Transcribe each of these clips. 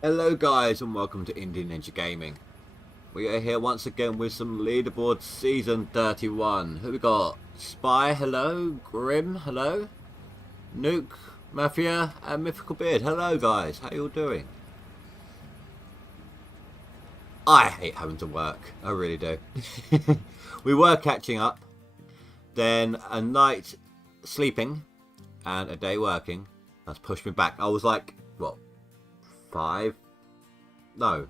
Hello guys and welcome to Indie Ninja Gaming. We are here once again with some Leaderboards Season 31. Who we got? Spy, hello. Grim, hello. Nuke, Mafia and Mythical Beard. Hello guys, how you all doing? I hate having to work, I really do. We were catching up, then a night sleeping and a day working. That's pushed me back. I was like, what? 5? No.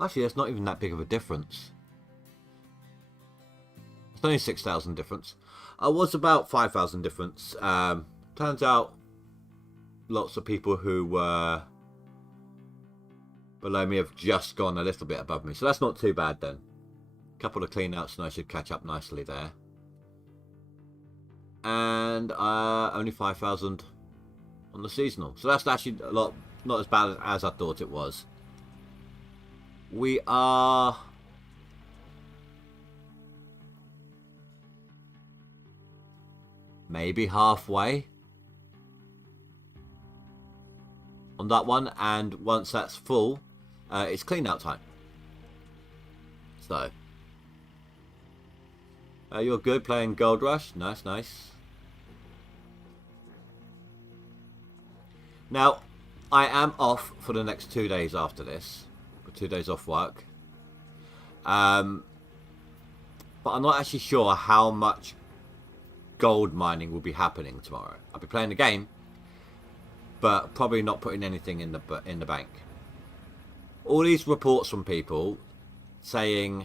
Actually, that's not even that big of a difference. It's only 6,000 difference. I was about 5,000 difference. Turns out lots of people who were below me have just gone a little bit above me. So that's not too bad then. A couple of cleanouts and I should catch up nicely there. And only 5,000 on the seasonal. So that's actually a lot. Not as bad as I thought it was. We are maybe halfway on that one, and once that's full, it's clean out time. So you're good playing GoldRush. Nice, nice. Now I am off for the next 2 days after this. 2 days off work. But I'm not actually sure how much gold mining will be happening tomorrow. I'll be playing the game, but probably not putting anything in the bank. All these reports from people saying,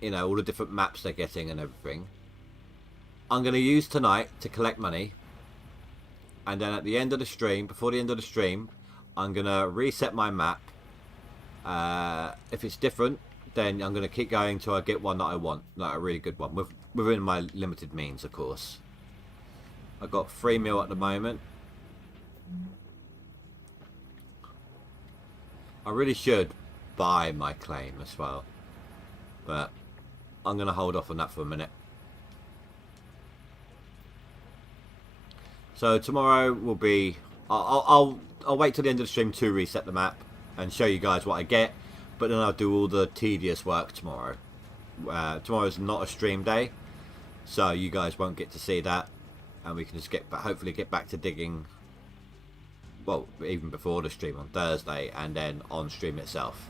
you know, all the different maps they're getting and everything, I'm going to use tonight to collect money. And then at the end of the stream, before the end of the stream, I'm going to reset my map. If it's different, then I'm going to keep going till I get one that I want. Like a really good one. Within my limited means, of course. I've got 3 mil at the moment. I really should buy my claim as well. But I'm going to hold off on that for a minute. So tomorrow will be... I'll wait till the end of the stream to reset the map and show you guys what I get, but then I'll do all the tedious work tomorrow. Tomorrow's not a stream day, so you guys won't get to see that, and we can just hopefully get back to digging, well, even before the stream on Thursday, and then on stream itself.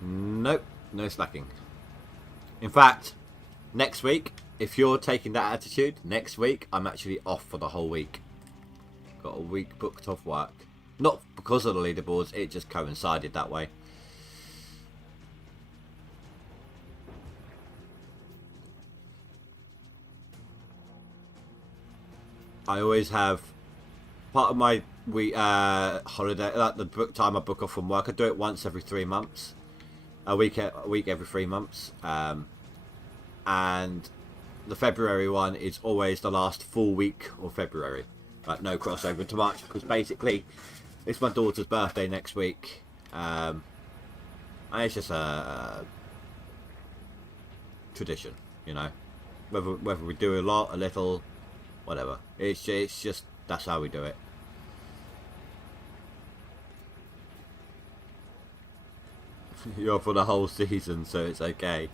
Nope, no slacking. In fact, next week, if you're taking that attitude, next week I'm actually off for the whole week. Got a week booked off work. Not because of the leaderboards, it just coincided that way. I always have part of my week holiday, like the book time I book off from work. I do it once every 3 months, a week every 3 months, and the February one is always the last full week of February. Like no crossover to March, because basically it's my daughter's birthday next week, and it's just a tradition, you know. Whether we do a lot, a little, whatever. It's just that's how we do it. You're for the whole season, so it's okay.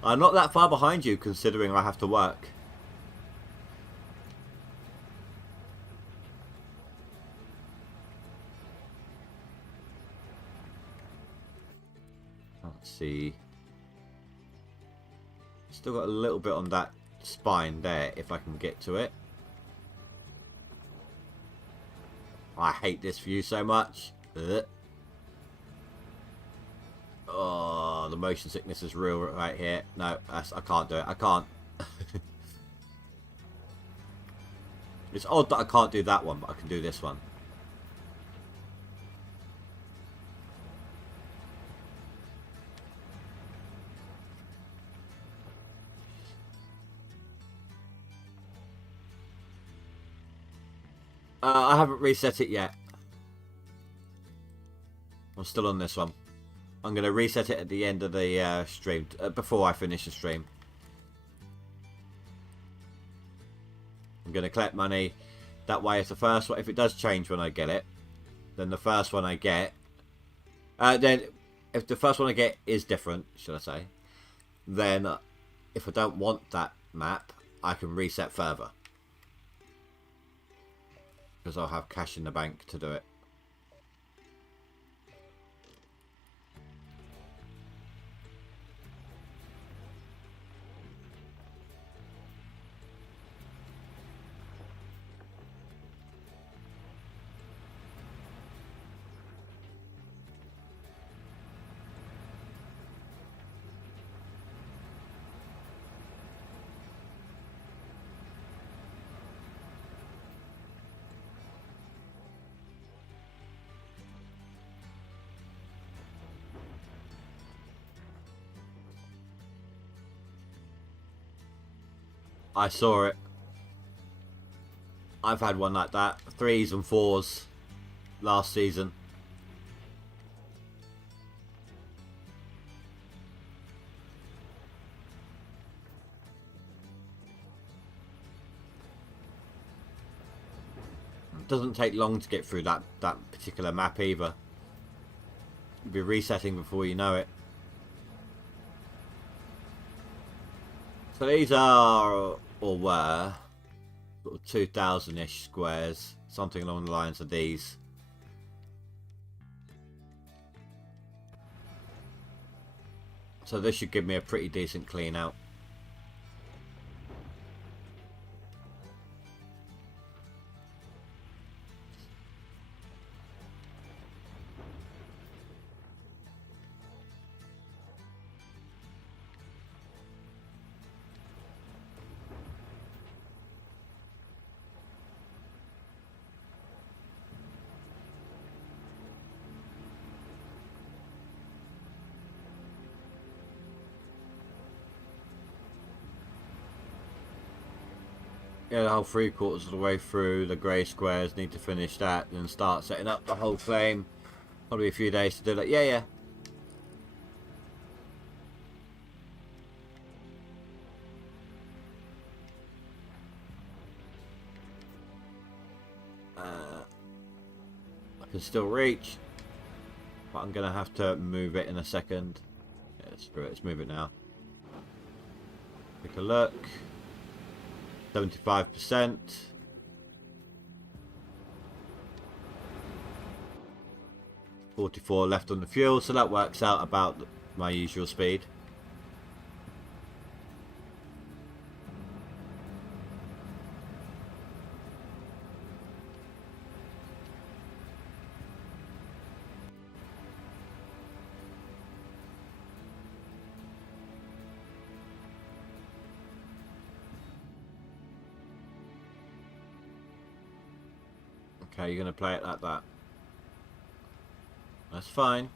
I'm not that far behind you, considering I have to work. Let's see. Still got a little bit on that spine there if I can get to it. I hate this view so much. Ugh. Oh, the motion sickness is real right here. No, I can't do it. I can't. It's odd that I can't do that one, but I can do this one. I haven't reset it yet. I'm still on this one. I'm going to reset it at the end of the stream, before I finish the stream. I'm going to collect money. That way, if the first one, if it does change when I get it, then the first one I get, then if the first one I get is different, should I say, then if I don't want that map, I can reset further. Because I'll have cash in the bank to do it. I saw it. I've had one like that. 3s and 4s last season. It doesn't take long to get through that particular map either. You'll be resetting before you know it. So these are, or were, sort of 2,000-ish squares, something along the lines of these. So this should give me a pretty decent clean out. Yeah, the whole 3/4 of the way through the grey squares, need to finish that, then start setting up the whole claim. Probably a few days to do that. Yeah. I can still reach, but I'm going to have to move it in a second. Yeah, screw it, let's move it now. Take a look. 75%. $44 left on the fuel, so that works out about my usual speed. Okay, you're going to play it like that. That's fine.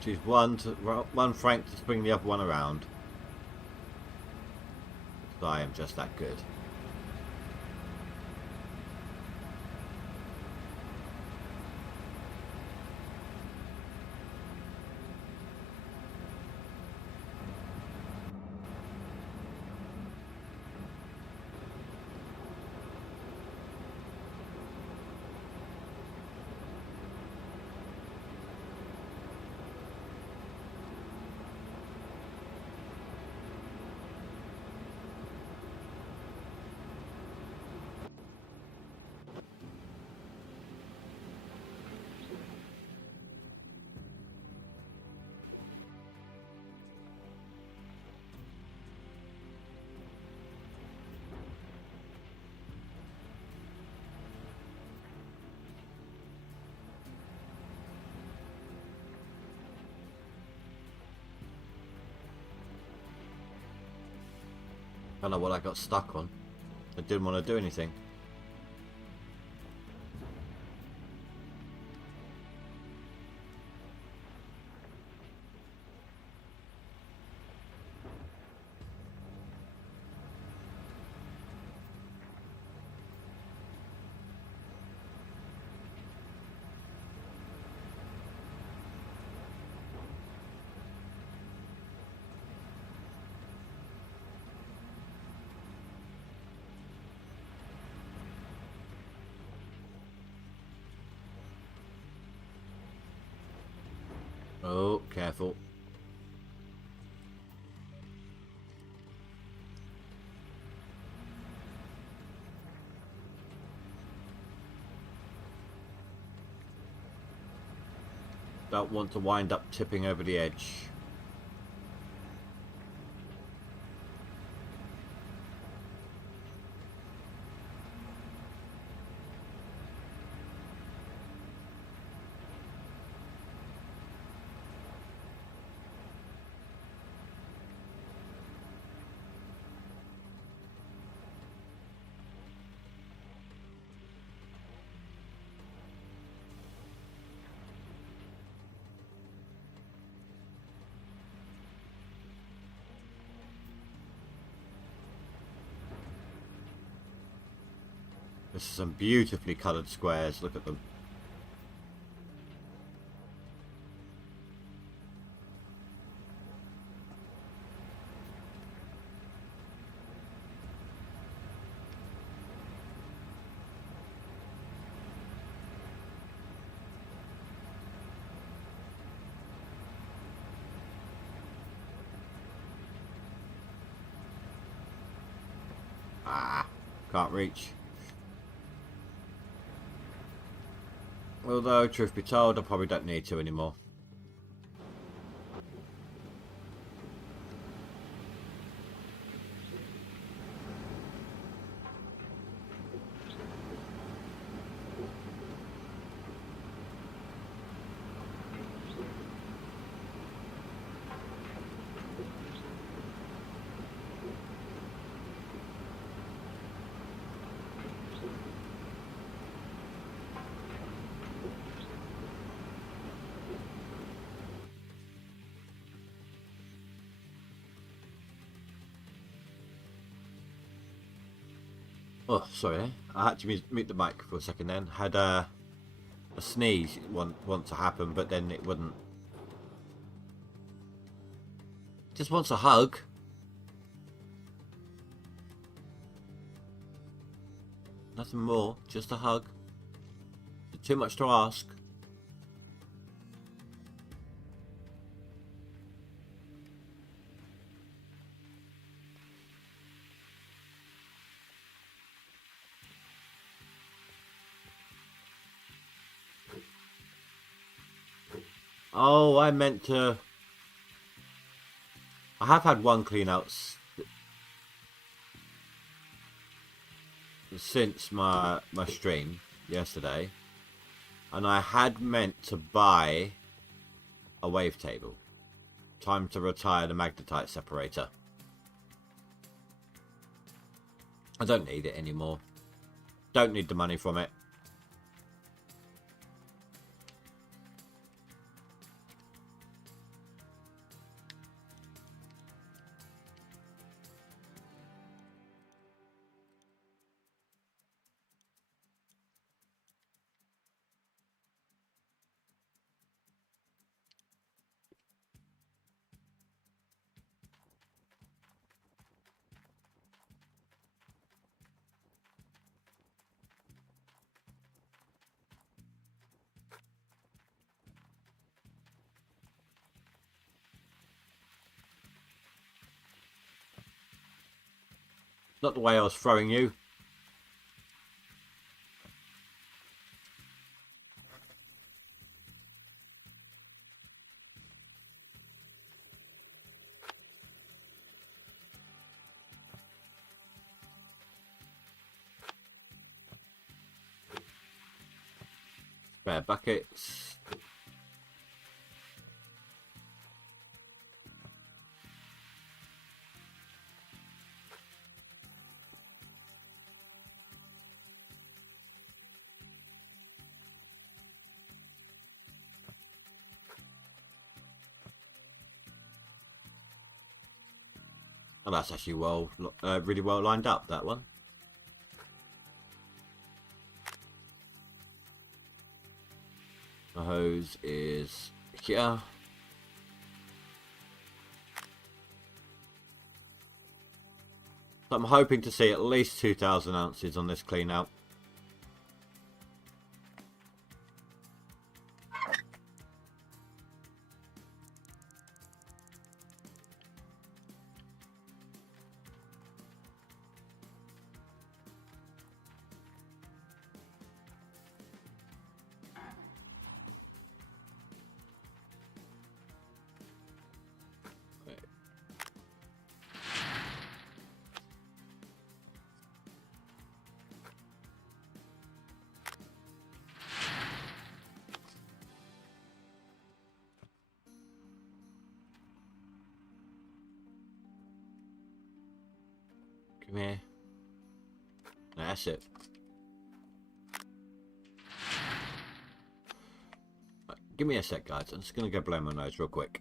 Choose one Frank to bring the other one around. I am just that good. I don't know what I got stuck on. I didn't want to do anything. Oh, careful. Don't want to wind up tipping over the edge. There's some beautifully coloured squares, look at them. Ah, can't reach. Although, truth be told, I probably don't need to anymore. Oh, sorry. I had to mute the mic for a second then. Had a sneeze want to happen, but then it wouldn't. Just wants a hug. Nothing more, just a hug. Too much to ask. Oh, I meant to... I have had one clean out since my stream yesterday. And I had meant to buy a wavetable. Time to retire the magnetite separator. I don't need it anymore. Don't need the money from it. Not the way I was throwing you. Spare buckets. Oh, that's actually really well lined up, that one. The hose is here. So I'm hoping to see at least 2,000 ounces on this clean out. Come here. That's it. Right, give me a sec, guys. I'm just going to go blow my nose real quick.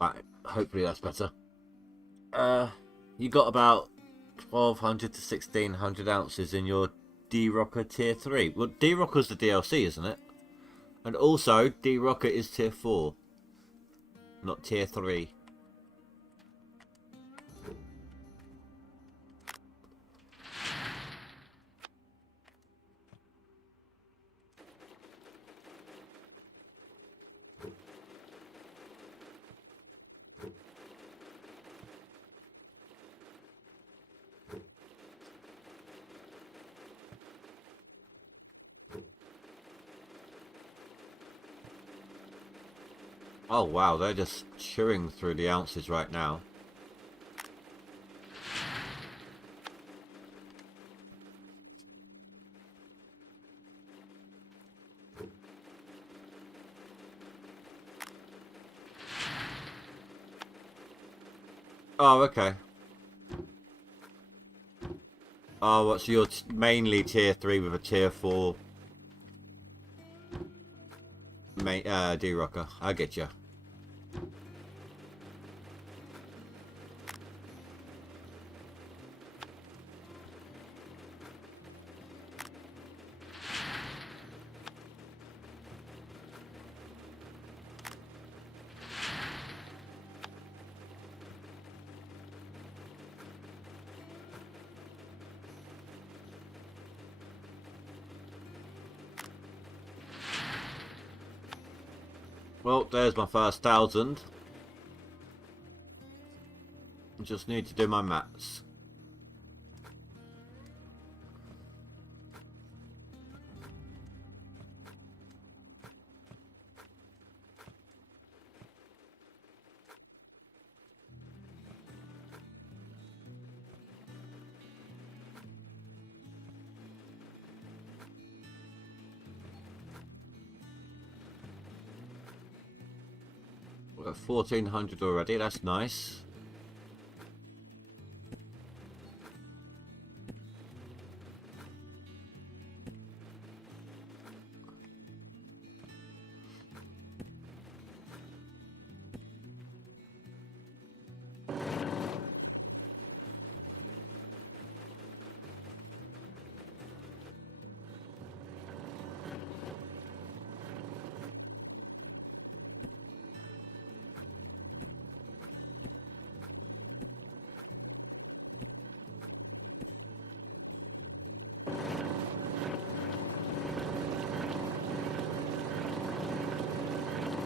Right, hopefully that's better. You got about 1,200 to 1,600 ounces in your D-Rocker Tier 3. Well, D-Rocker's the DLC, isn't it? And also, D-Rocker is Tier 4, not Tier 3. Oh wow, they're just chewing through the ounces right now. Oh, okay. Oh, what's your mainly Tier 3 with a Tier 4 D-Rocker? I get you. Well, there's my first 1,000. Just need to do my maths. We're at 1,400 already, that's nice.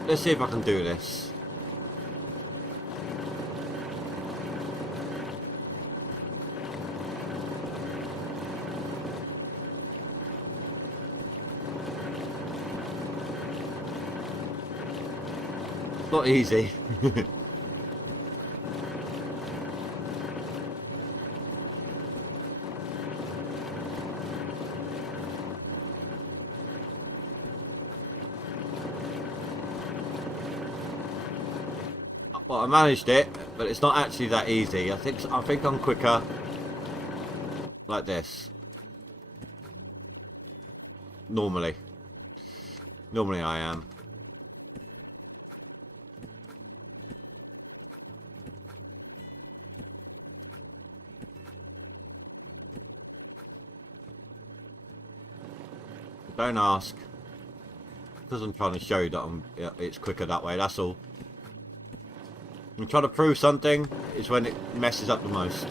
Let's see if I can do this. Not easy. Well, I managed it, but it's not actually that easy. I think I'm quicker like this. Normally I am. Don't ask, because I'm trying to show you that it's quicker that way. That's all. I'm trying to prove something is when it messes up the most.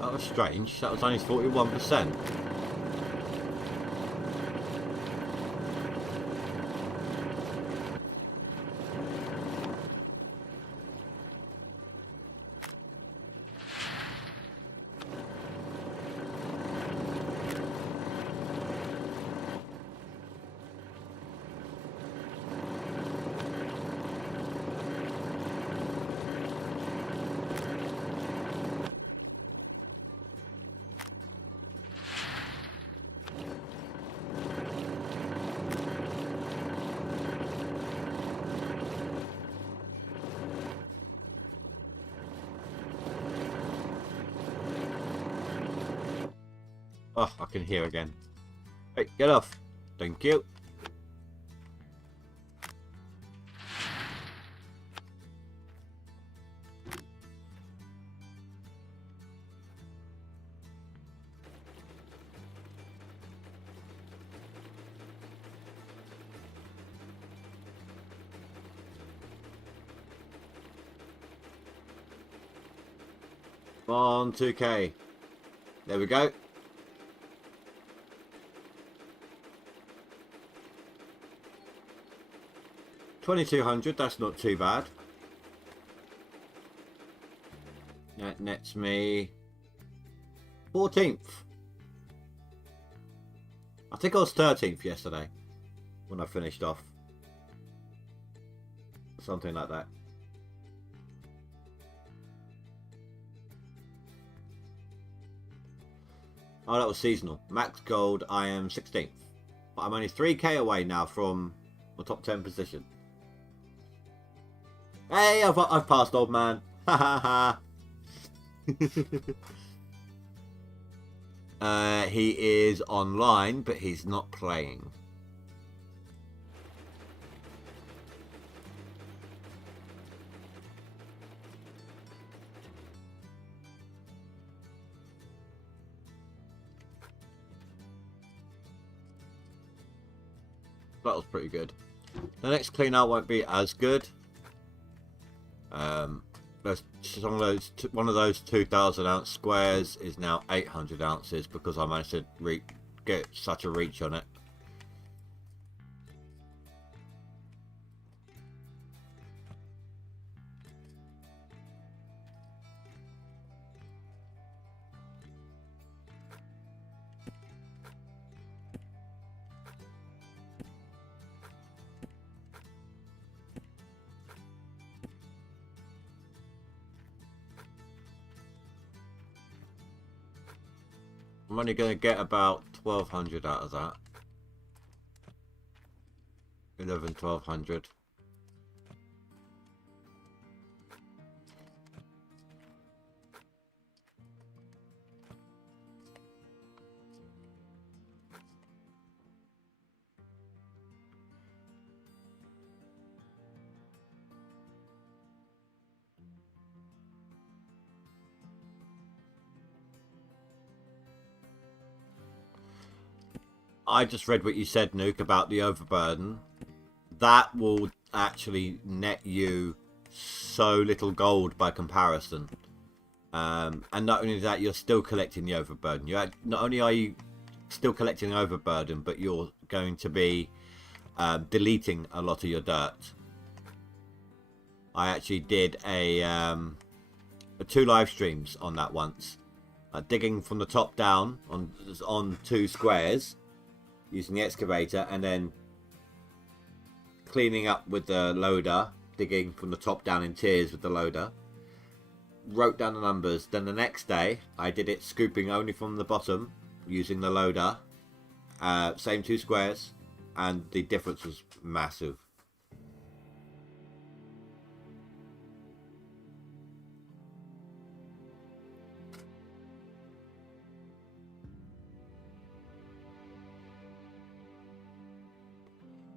That was strange. That was only 41%. Oh, I can hear again. Hey, get off. Thank you. Come on, 2K. There we go. $2,200, that's not too bad. That nets me 14th. I think I was 13th yesterday when I finished off. Something like that. Oh, that was seasonal. Max gold, I am 16th. But I'm only 3k away now from the top 10 position. Hey, I've passed old man. Ha ha ha. He is online, but he's not playing. That was pretty good. The next clean out won't be as good. One of those 2,000 ounce squares is now 800 ounces because I managed to get such a reach on it. I'm only going to get about 1200 out of that. 1200. I just read what you said, Nuke, about the overburden. That will actually net you so little gold by comparison. And not only that, you're still collecting the overburden. Not only are you still collecting overburden, but you're going to be deleting a lot of your dirt. I actually did a 2 live streams on that once, digging from the top down on 2 squares using the excavator, and then cleaning up with the loader, digging from the top down in tiers with the loader. Wrote down the numbers. Then the next day I did it scooping only from the bottom using the loader, same 2 squares, and the difference was massive.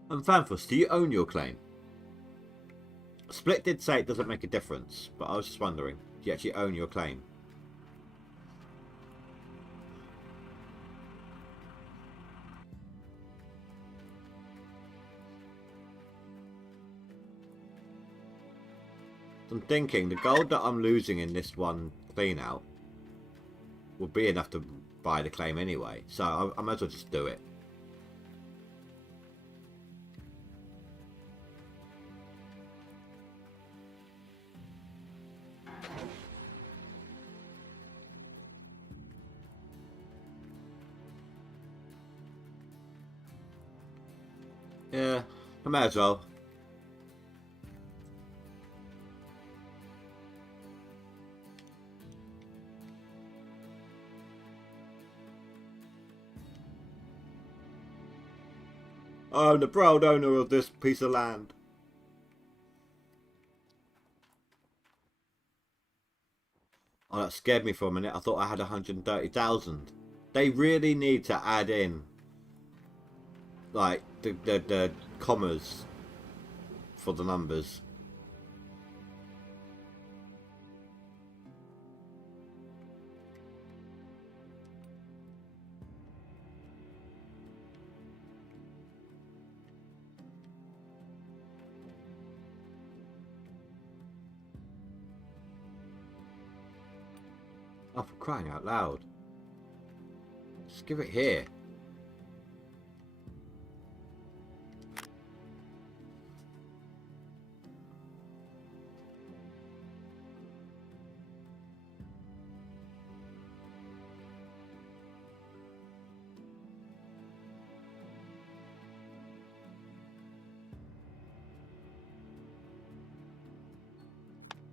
And Fanfuss, do you own your claim? Split did say it doesn't make a difference, but I was just wondering, do you actually own your claim? I'm thinking the gold that I'm losing in this one clean out will be enough to buy the claim anyway, so I might as well just do it. Yeah, I might as well. I'm the proud owner of this piece of land. Oh, that scared me for a minute. I thought I had 130,000. They really need to add in, like, the commas for the numbers. Oh, for crying out loud. Just give it here.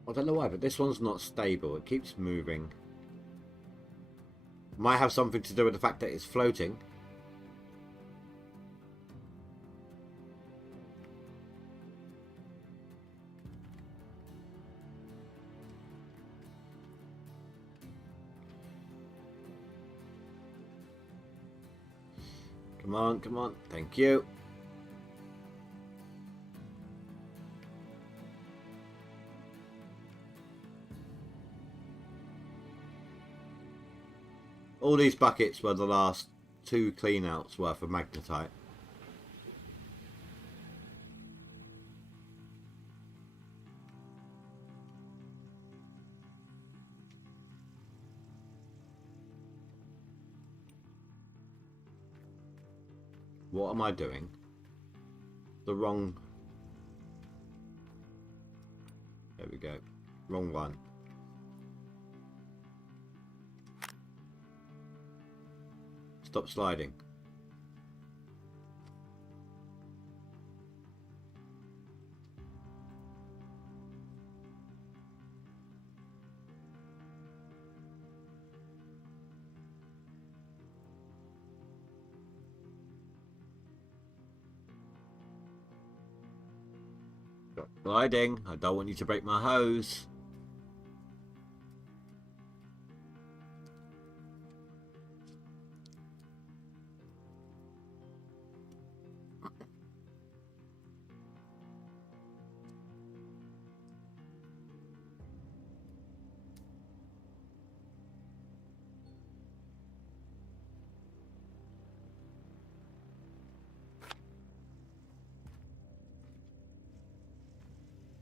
I don't know why, but this one's not stable. It keeps moving. Might have something to do with the fact that it's floating. Come on, come on. Thank you. All these buckets were the last 2 cleanouts worth of magnetite. What am I doing? The wrong... There we go. Wrong one. Stop sliding. Gliding. I don't want you to break my hose.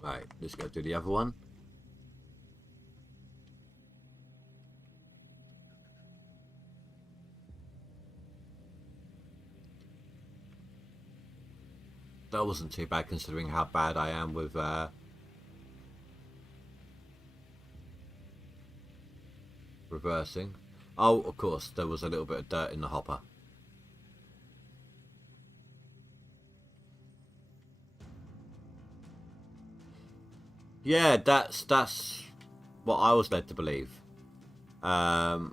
Right, let's go do the other one. That wasn't too bad considering how bad I am with reversing. Oh, of course, there was a little bit of dirt in the hopper. Yeah, that's what I was led to believe. But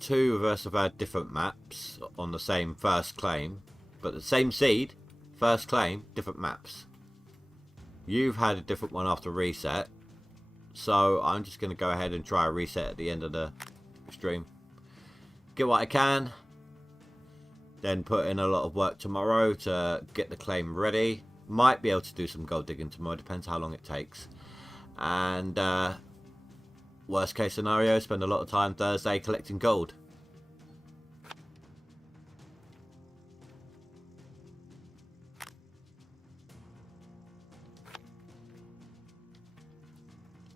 two of us have had different maps on the same first claim, but the same seed, first claim, different maps. You've had a different one after reset, so I'm just going to go ahead and try a reset at the end of the stream. Get what I can, then put in a lot of work tomorrow to get the claim ready. Might be able to do some gold digging tomorrow, depends how long it takes. And worst case scenario, spend a lot of time Thursday collecting gold.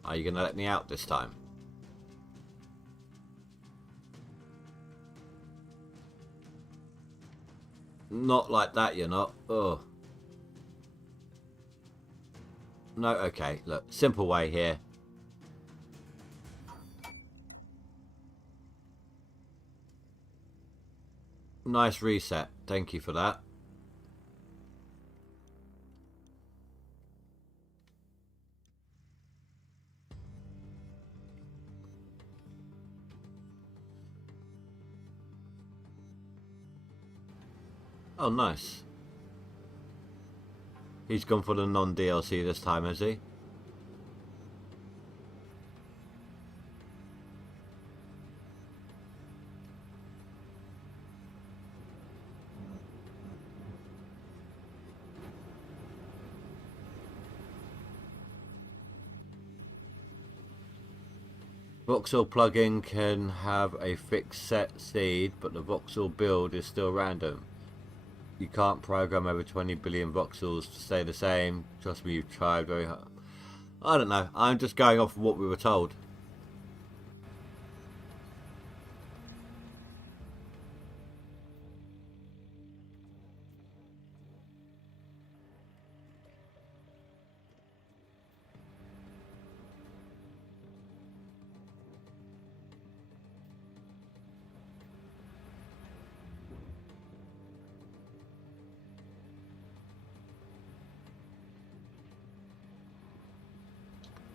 Are you going to let me out this time? Not like that, you're not. Oh. No, okay, look, simple way here. Nice reset, thank you for that. Oh, nice. He's gone for the non-DLC this time, has he? Voxel plugin can have a fixed set seed, but the voxel build is still random. You can't program over 20 billion voxels to stay the same. Trust me, you've tried very hard. I don't know. I'm just going off of what we were told.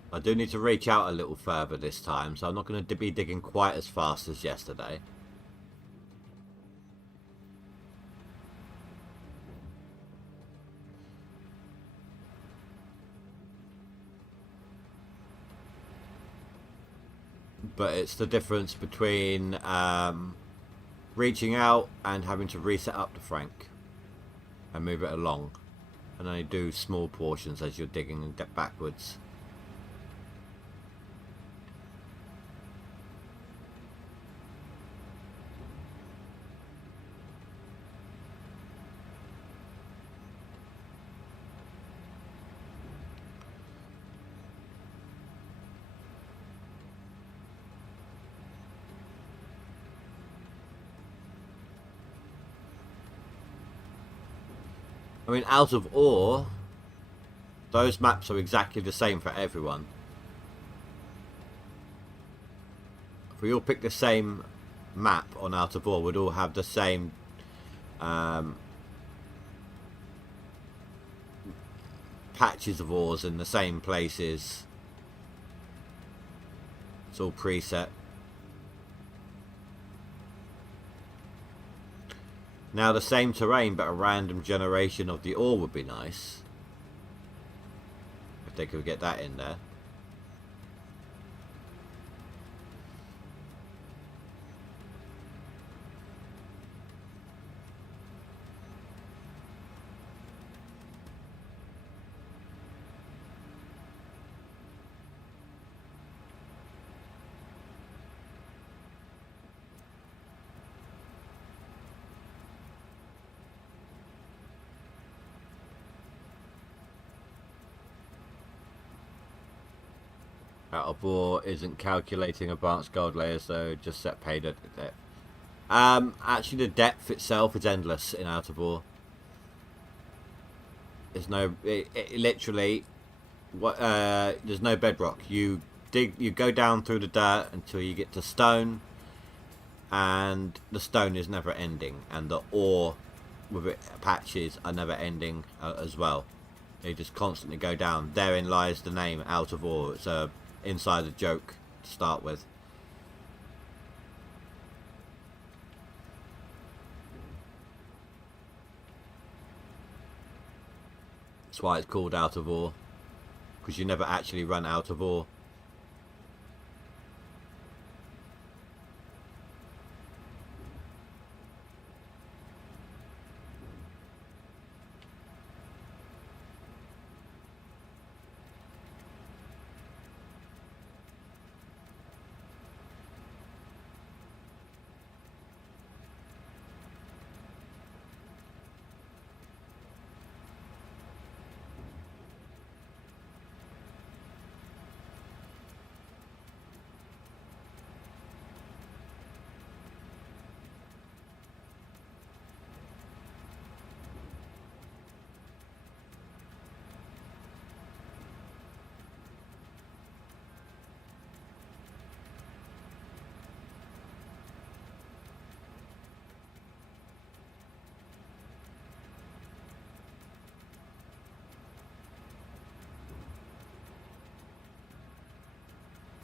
I do need to reach out a little further this time, so I'm not going to be digging quite as fast as yesterday. But it's the difference between reaching out and having to reset up the Frank and move it along, and only do small portions as you're digging and get backwards. I mean, out of ore, those maps are exactly the same for everyone. If we all pick the same map on out of ore, we'd all have the same patches of ores in the same places. It's all preset. Now the same terrain but a random generation of the ore would be nice. they could get that in there. Out of war isn't calculating advanced gold layers, so just set paid at depth. Actually, the depth itself is endless in Out of War. There's no, it literally, what? There's no bedrock. You go down through the dirt until you get to stone, and the stone is never ending, and the ore with it patches are never ending as well. They just constantly go down. Therein lies the name Out of War. It's a insider joke to start with. That's why it's called Out of Ore, because you never actually run out of ore.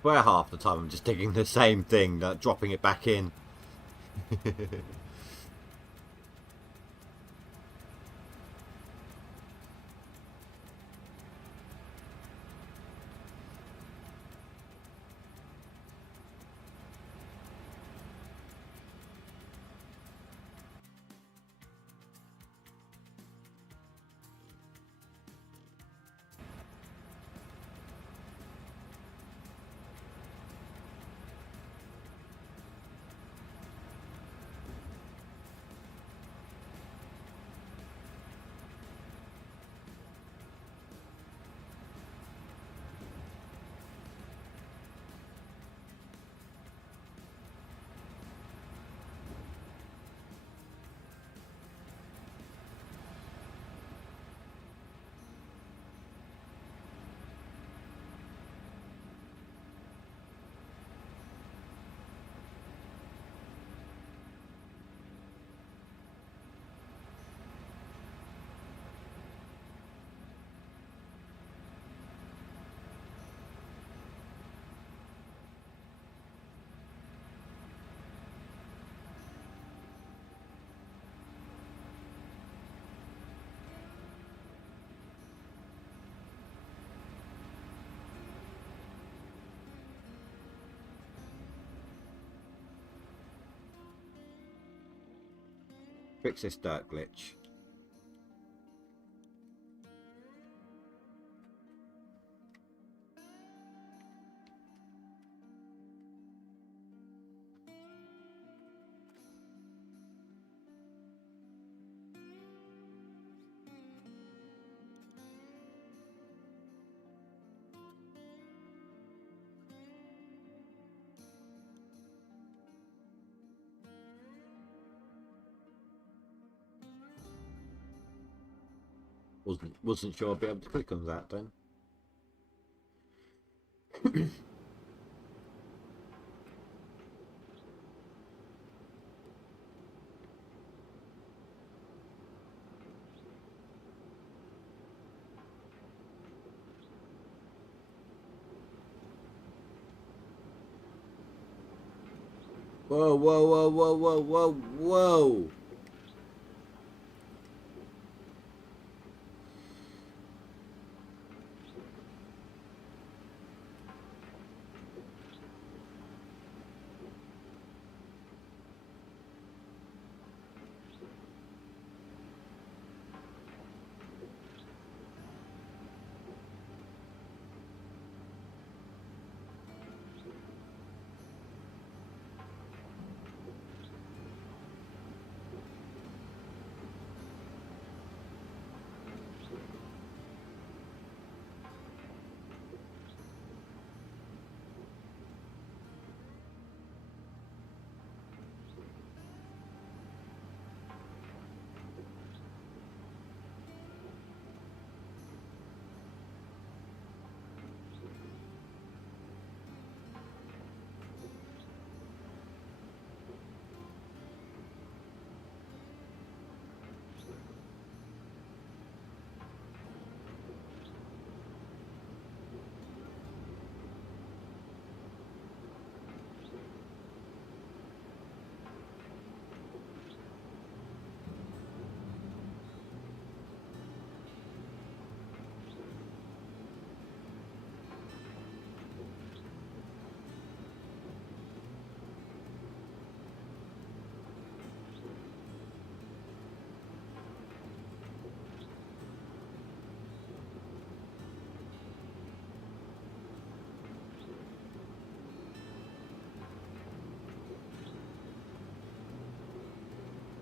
Where half the time I'm just digging the same thing, dropping it back in. Fix this dirt glitch. Wasn't sure I'd be able to click on that then. Whoa, whoa, whoa, whoa, whoa, whoa, whoa!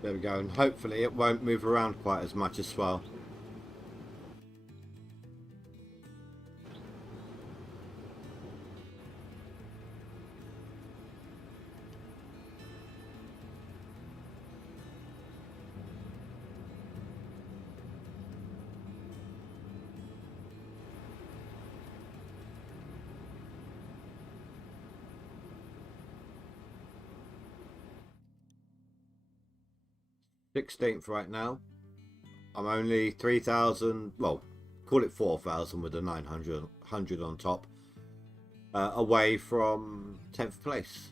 There we go, and hopefully it won't move around quite as much as well. $16th right now. I'm only 3,000, well, call it 4,000 with the 900 on top, away from 10th place.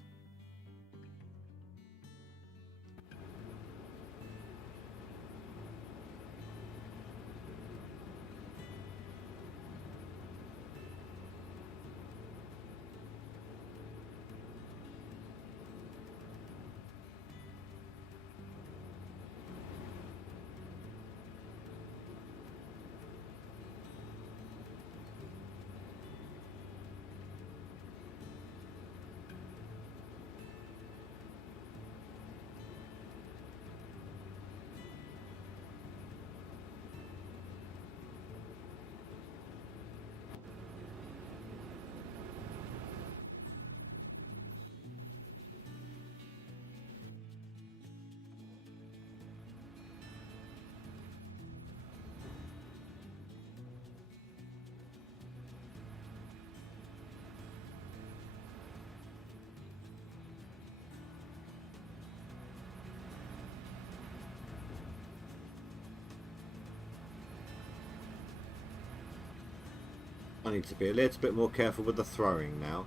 I need to be a little bit more careful with the throwing now.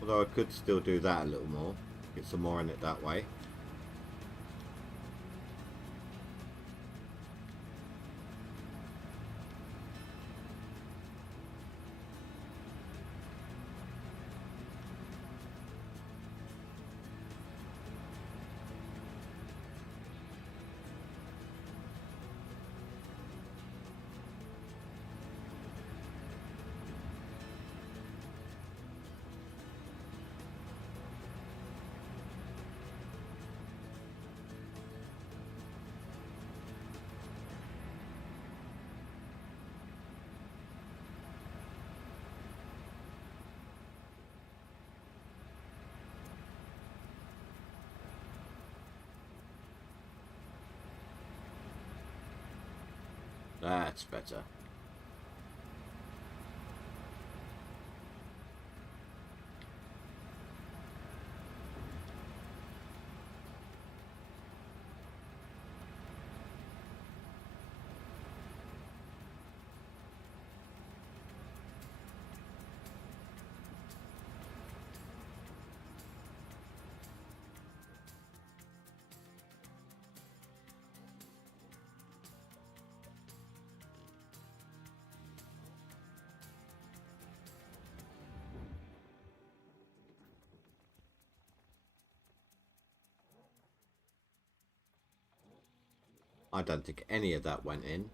Although I could still do that a little more. Get some more in it that way. That's better. I don't think any of that went in.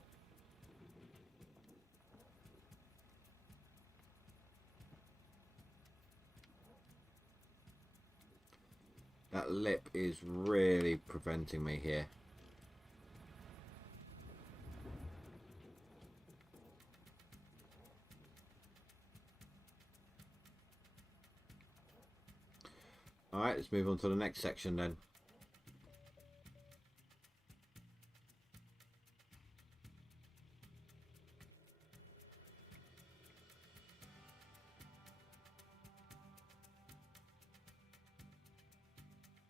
That lip is really preventing me here. Alright, let's move on to the next section then.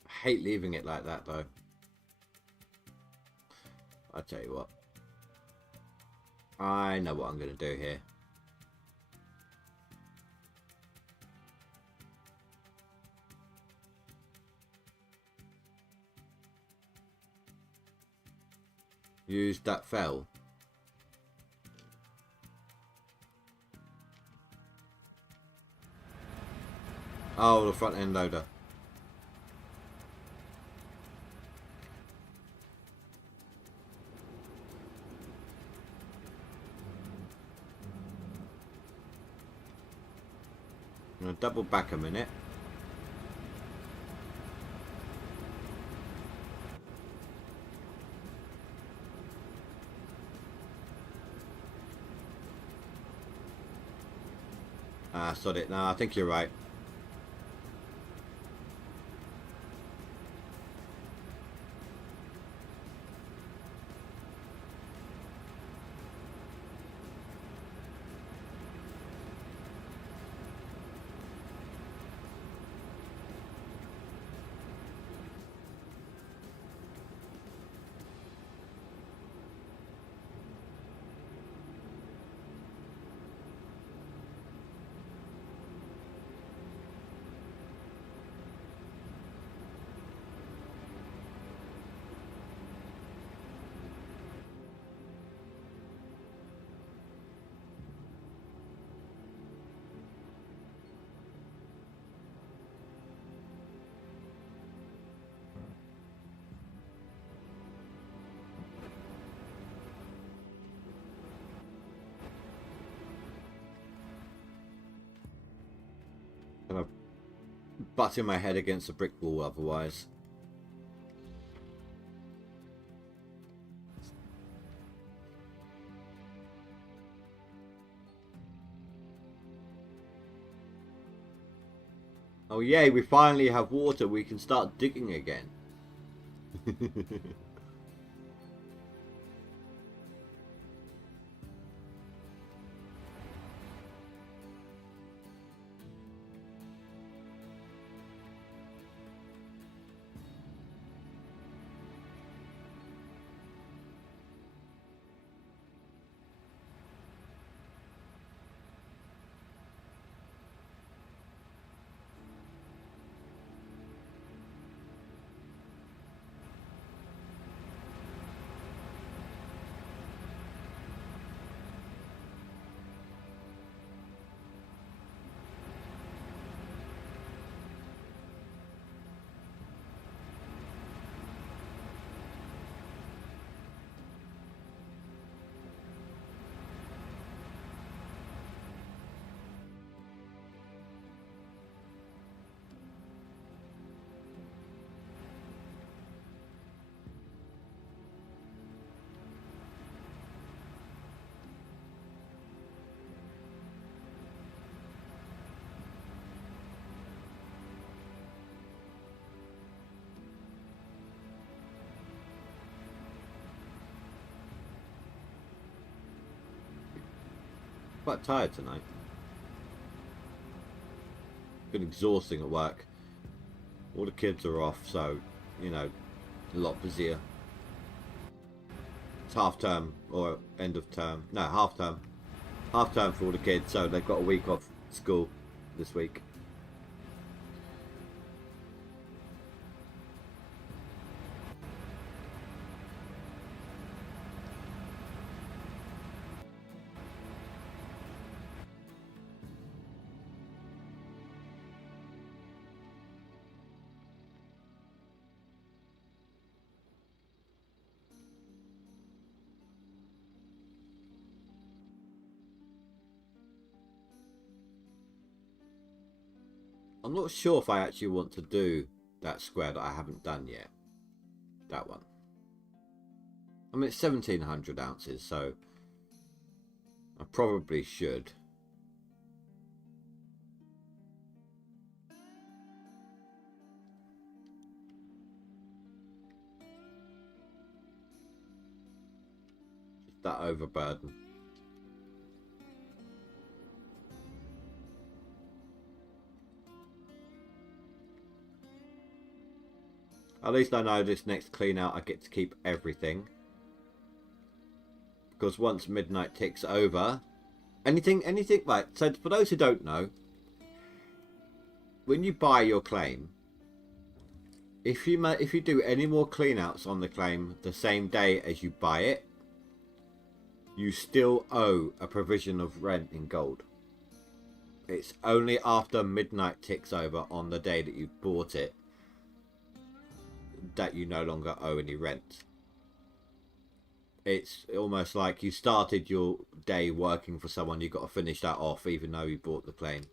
I hate leaving it like that though. I tell you what. I know what I'm going to do here. Use that fell. Oh, the front end loader. I'm going to double back a minute. Sod it. No, I think you're right. Kind of butting my head against a brick wall otherwise. Oh yay, we finally have water, we can start digging again. Quite tired tonight. Been exhausting at work. All the kids are off, so, you know, a lot busier. It's half term, or end of term. No, half term. Half term for all the kids, so they've got a week off school this week. I'm not sure if I actually want to do that square that I haven't done yet. That one. I mean, it's 1700 ounces, so I probably should. Just that overburden. At least I know this next clean out I get to keep everything. Because once midnight ticks over, anything, right, so for those who don't know, when you buy your claim, if you do any more clean outs on the claim the same day as you buy it, you still owe a provision of rent in gold. It's only after midnight ticks over on the day that you bought it that you no longer owe any rent. It's almost like you started your day working for someone, you've got to finish that off even though you bought the plane.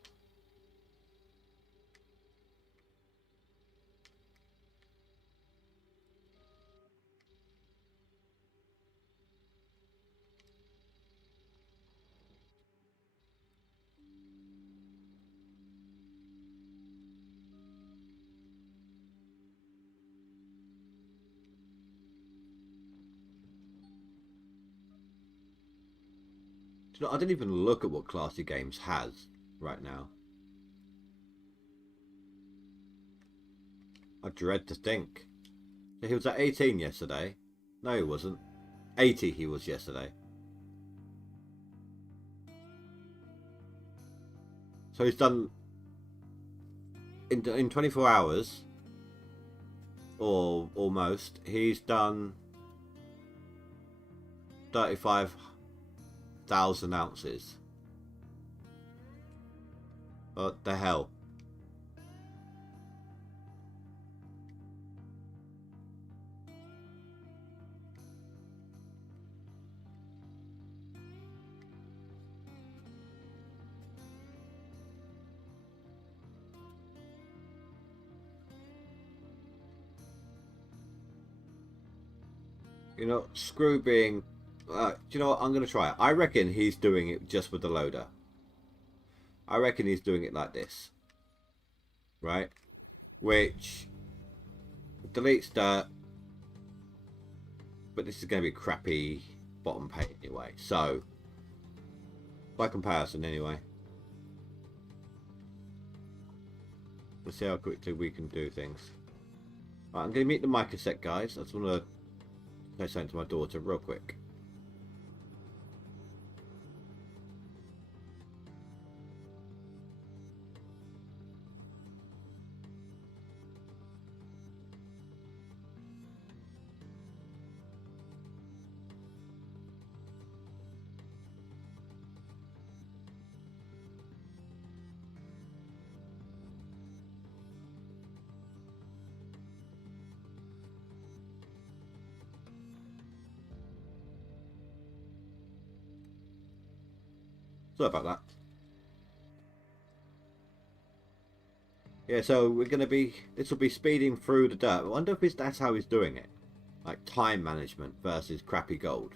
You know, I didn't even look at what Classy Games has right now. I dread to think. He was at 18 yesterday. No, he wasn't. 80 he was yesterday. So he's done in 24 hours, or almost, he's done 35,000 ounces. What the hell? You know, screw being... do you know what? I'm going to try it. I reckon he's doing it just with the loader. I reckon he's doing it like this. Right? Which deletes dirt. But this is going to be crappy bottom paint anyway. So, by comparison anyway. Let's see how quickly we can do things. Right, I'm going to meet the mic a sec, guys. I just want to say something to my daughter real quick. Sorry about that. Yeah, so we're going to be... This will be speeding through the dirt. I wonder if that's how he's doing it. Like time management versus crappy gold.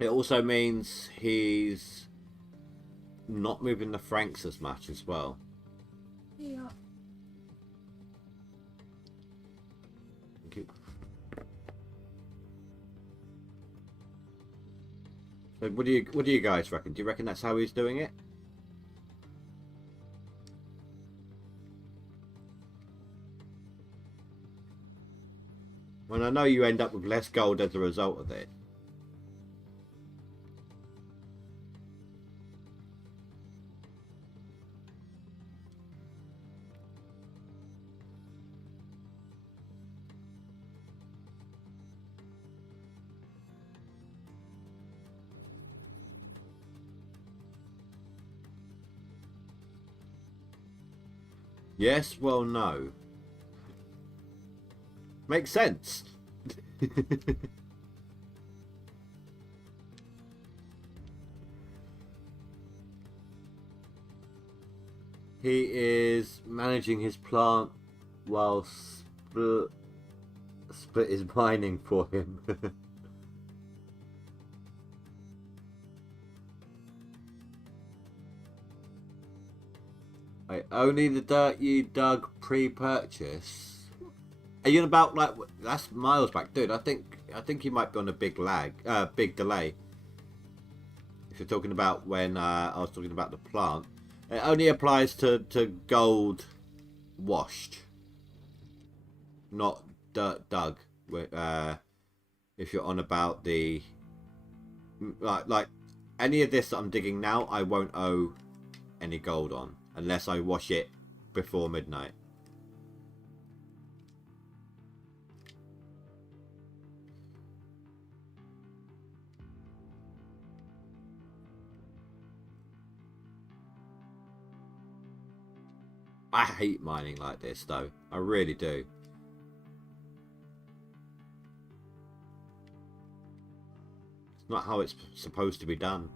It also means he's not moving the francs as much as well. Yeah. Thank you. So what do you guys reckon? Do you reckon that's how he's doing it? Well, I know you end up with less gold as a result of it. Yes, well, no. Makes sense. He is managing his plant while Split is mining for him. Wait, only the dirt you dug pre-purchase. Are you about like that's miles back, dude? I think you might be on a big big delay. If you're talking about when I was talking about the plant, it only applies to gold washed, not dirt dug. If you're on about the like any of this that I'm digging now, I won't owe any gold on unless I wash it before midnight. I hate mining like this though. I really do. It's not how it's supposed to be done.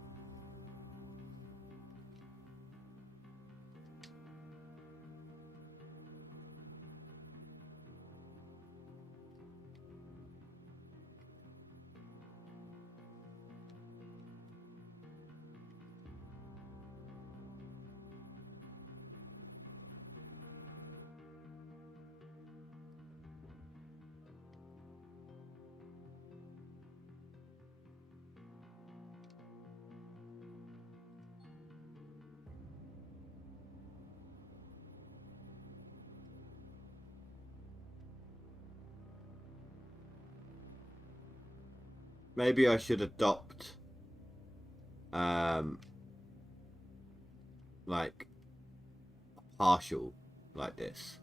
maybe I should adopt like partial like this.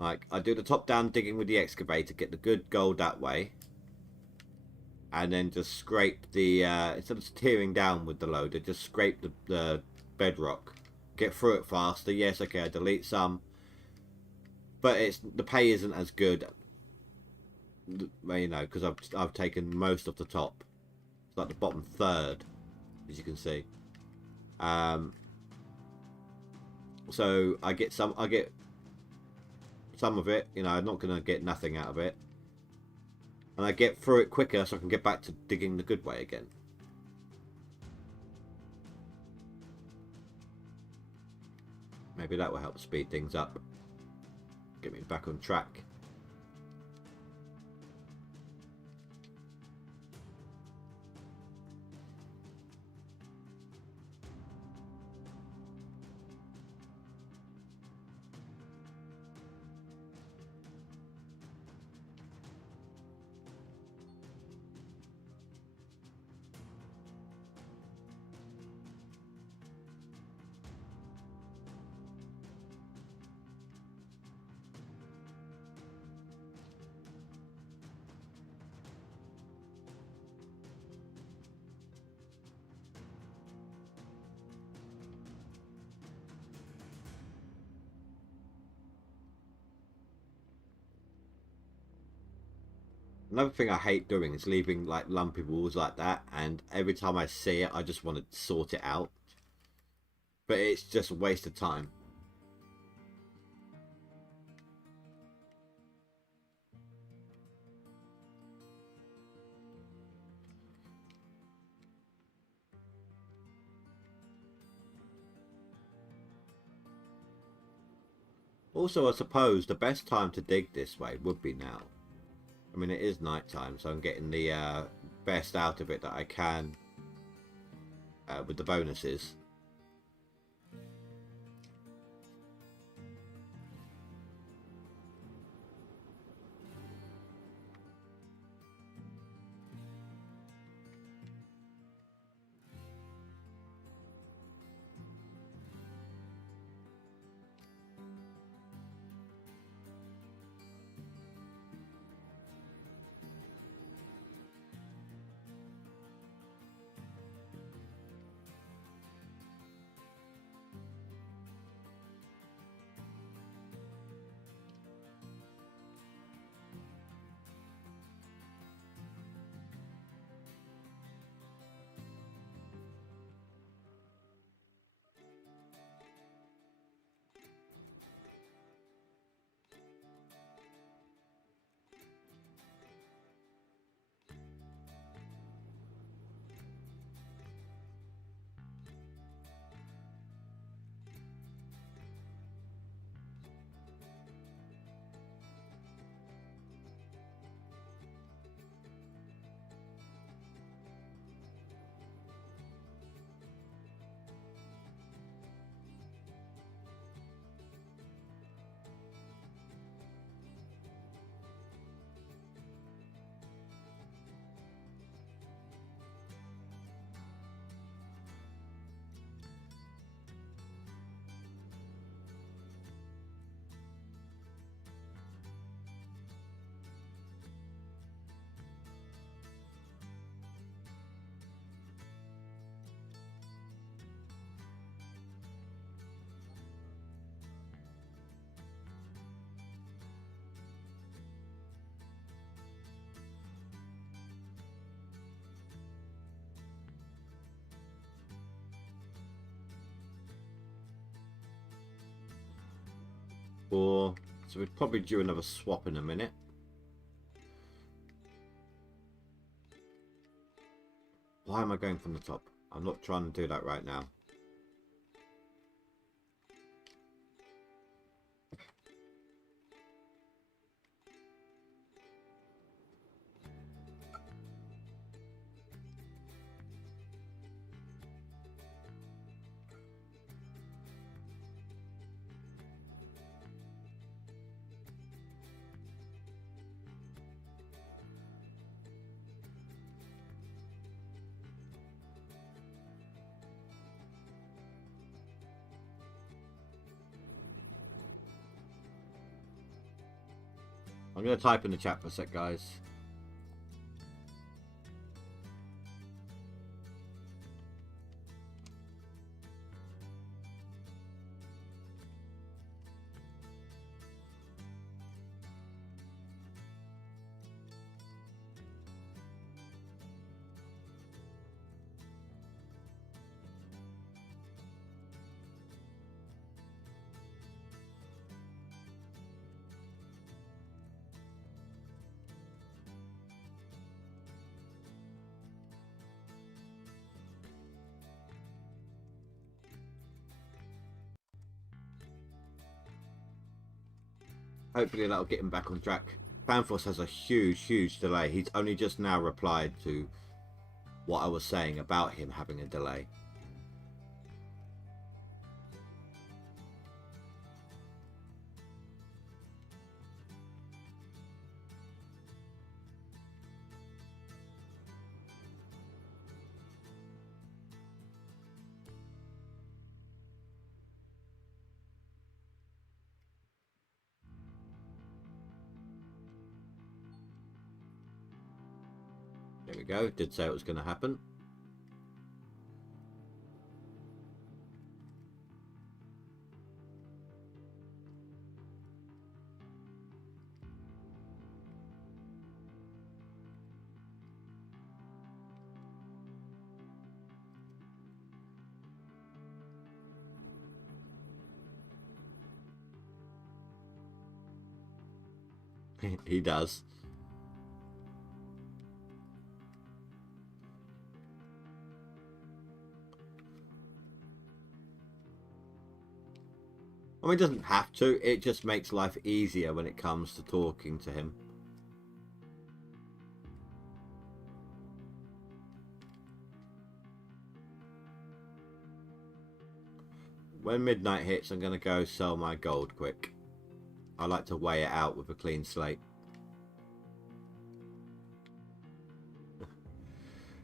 Like I do the top down digging with the excavator, get the good gold that way, and then just scrape the instead of tearing down with the loader, just scrape the bedrock, get through it faster. Yes, okay, I delete some, but the pay isn't as good, you know, because I've taken most of the top. It's like the bottom third, as you can see. So I get some of it, you know. I'm not gonna get nothing out of it, and I get through it quicker so I can get back to digging the good way again. Maybe that will help speed things up, get me back on track. Another thing I hate doing is leaving like lumpy walls like that, and every time I see it I just want to sort it out, but it's just a waste of time. Also, I suppose the best time to dig this way would be now. I mean, it is night time, so I'm getting the best out of it that I can with the bonuses. So we'd probably do another swap in a minute. Why am I going from the top? I'm not trying to do that right now. I'm going to type in the chat for a sec, guys. Hopefully that'll get him back on track. Fanforce has a huge delay. He's only just now replied to what I was saying about him having a delay. There we go. Did say it was going to happen. He does. I mean, it doesn't have to. It just makes life easier when it comes to talking to him. When midnight hits, I'm going to go sell my gold quick. I like to weigh it out with a clean slate.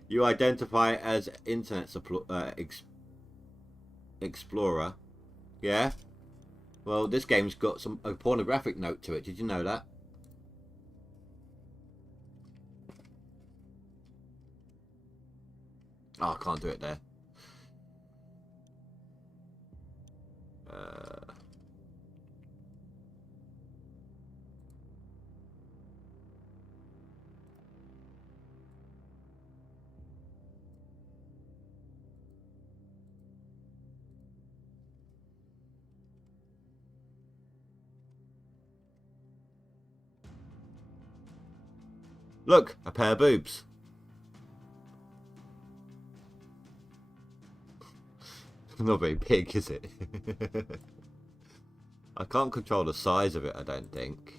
You identify as Internet Explorer. Yeah? Well, this game's got a pornographic note to it. Did you know that? Oh, I can't do it there. Look, a pair of boobs. Not very big, is it? I can't control the size of it, I don't think.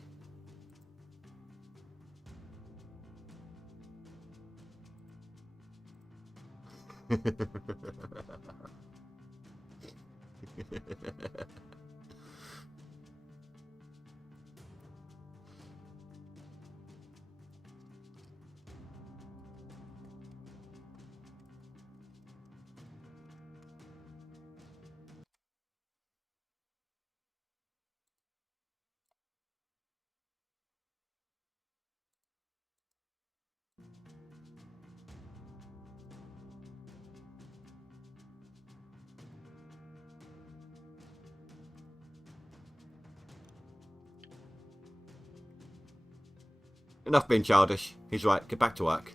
Enough being childish. He's right. Get back to work.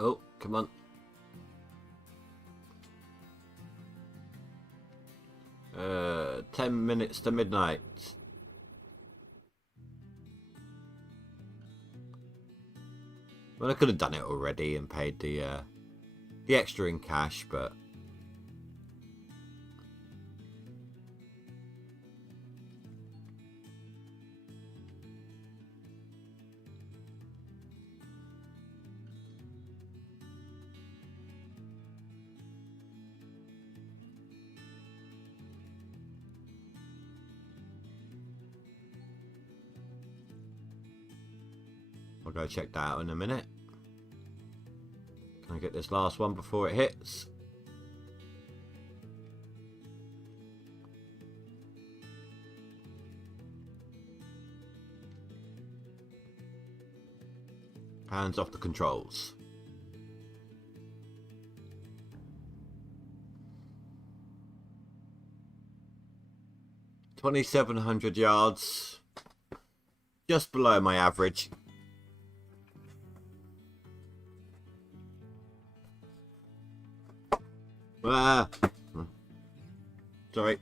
Oh, come on. Uh, 10 minutes to midnight. Well, I could have done it already and paid the extra in cash, but I'll go check that out in a minute. Can I get this last one before it hits? Hands off the controls. $2,700 yards. Just below my average. Sorry.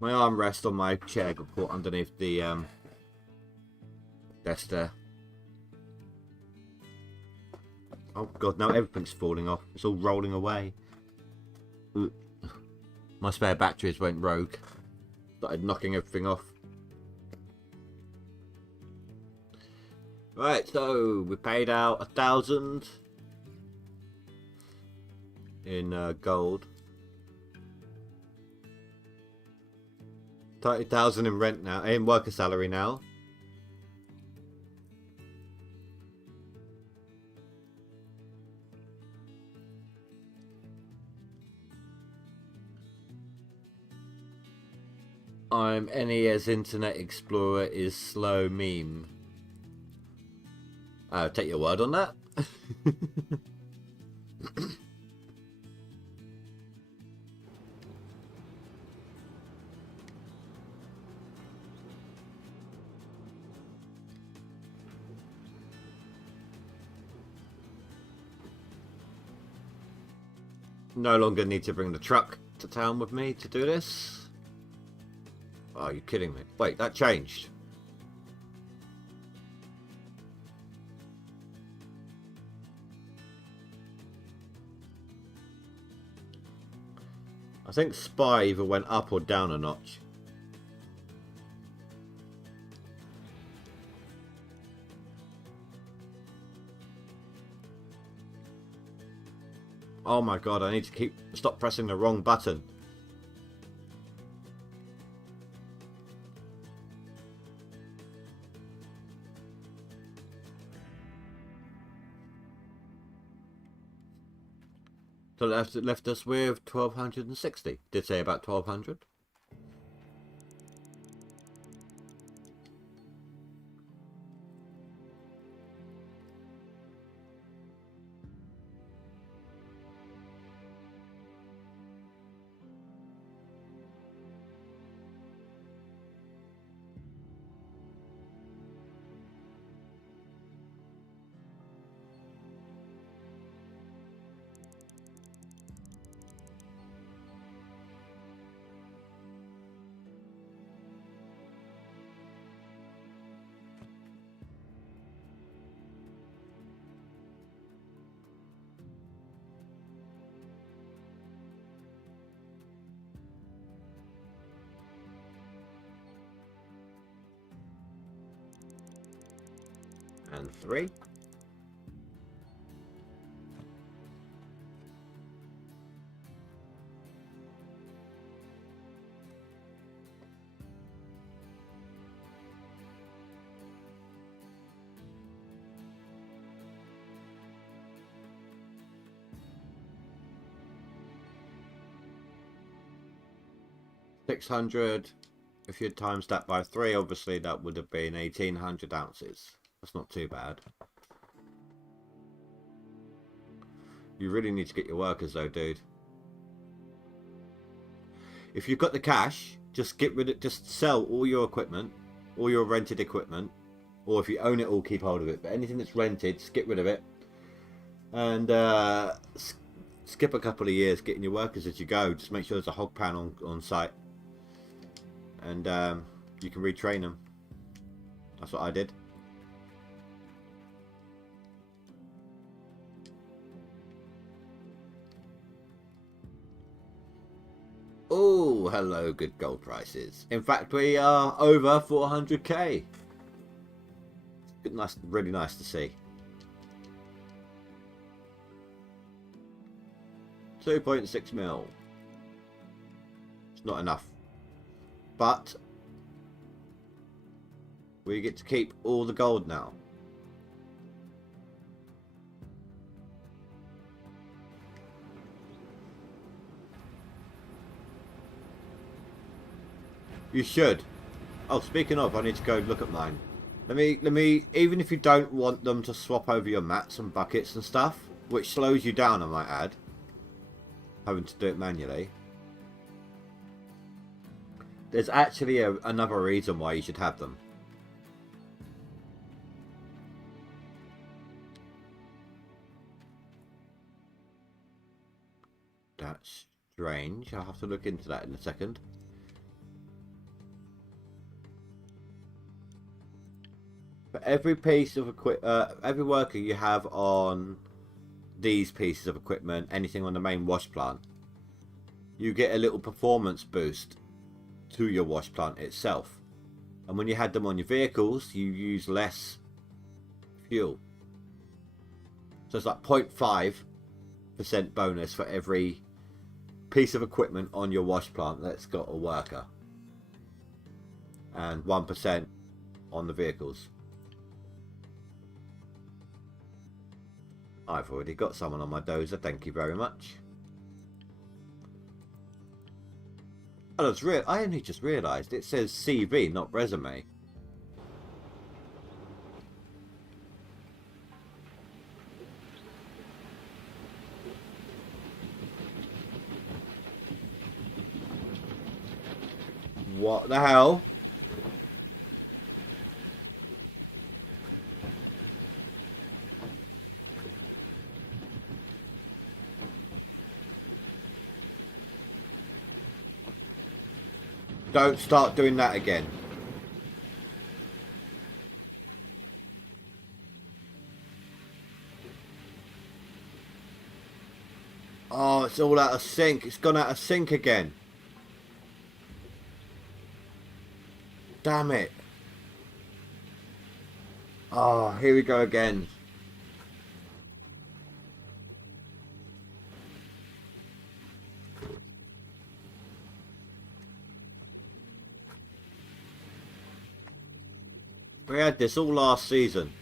My armrest on my chair got caught underneath the desk there. Oh god, now everything's falling off. It's all rolling away. My spare batteries went rogue. Started knocking everything off. Right, so we paid out 1,000 in gold. 30,000 in rent now, in worker salary now. I'm NES Internet Explorer is slow meme. I'll take your word on that. No longer need to bring the truck to town with me to do this. Oh, you're kidding me. Wait, that changed. I think Spy either went up or down a notch. Oh my god, I need to stop pressing the wrong button. So that left us with 1,260. Did say about 1,200. And 3. $600. If you times that by 3, obviously that would have been 1,800 ounces. That's not too bad. You really need to get your workers though, dude. If you've got the cash, just get rid of, just sell all your equipment, all your rented equipment, or if you own it all, keep hold of it. But anything that's rented, just get rid of it. And skip a couple of years getting your workers as you go. Just make sure there's a hog pan on site. And you can retrain them. That's what I did. Oh, hello, good gold prices. In fact, we are over 400k. Good, nice, really nice to see. 2.6 mil. It's not enough, but we get to keep all the gold now. You should. Oh, speaking of, I need to go look at mine. Let me, even if you don't want them to swap over your mats and buckets and stuff, which slows you down, I might add, having to do it manually. There's actually another reason why you should have them. That's strange. I'll have to look into that in a second. For every piece of every worker you have on these pieces of equipment, anything on the main wash plant, you get a little performance boost to your wash plant itself. And when you had them on your vehicles, you use less fuel. So it's like 0.5% bonus for every piece of equipment on your wash plant that's got a worker. And 1% on the vehicles. I've already got someone on my dozer, thank you very much. I only just realised it says CV, not resume. What the hell? Don't start doing that again. Oh, it's all out of sync. It's gone out of sync again. Damn it. Oh, here we go again. We had this all last season.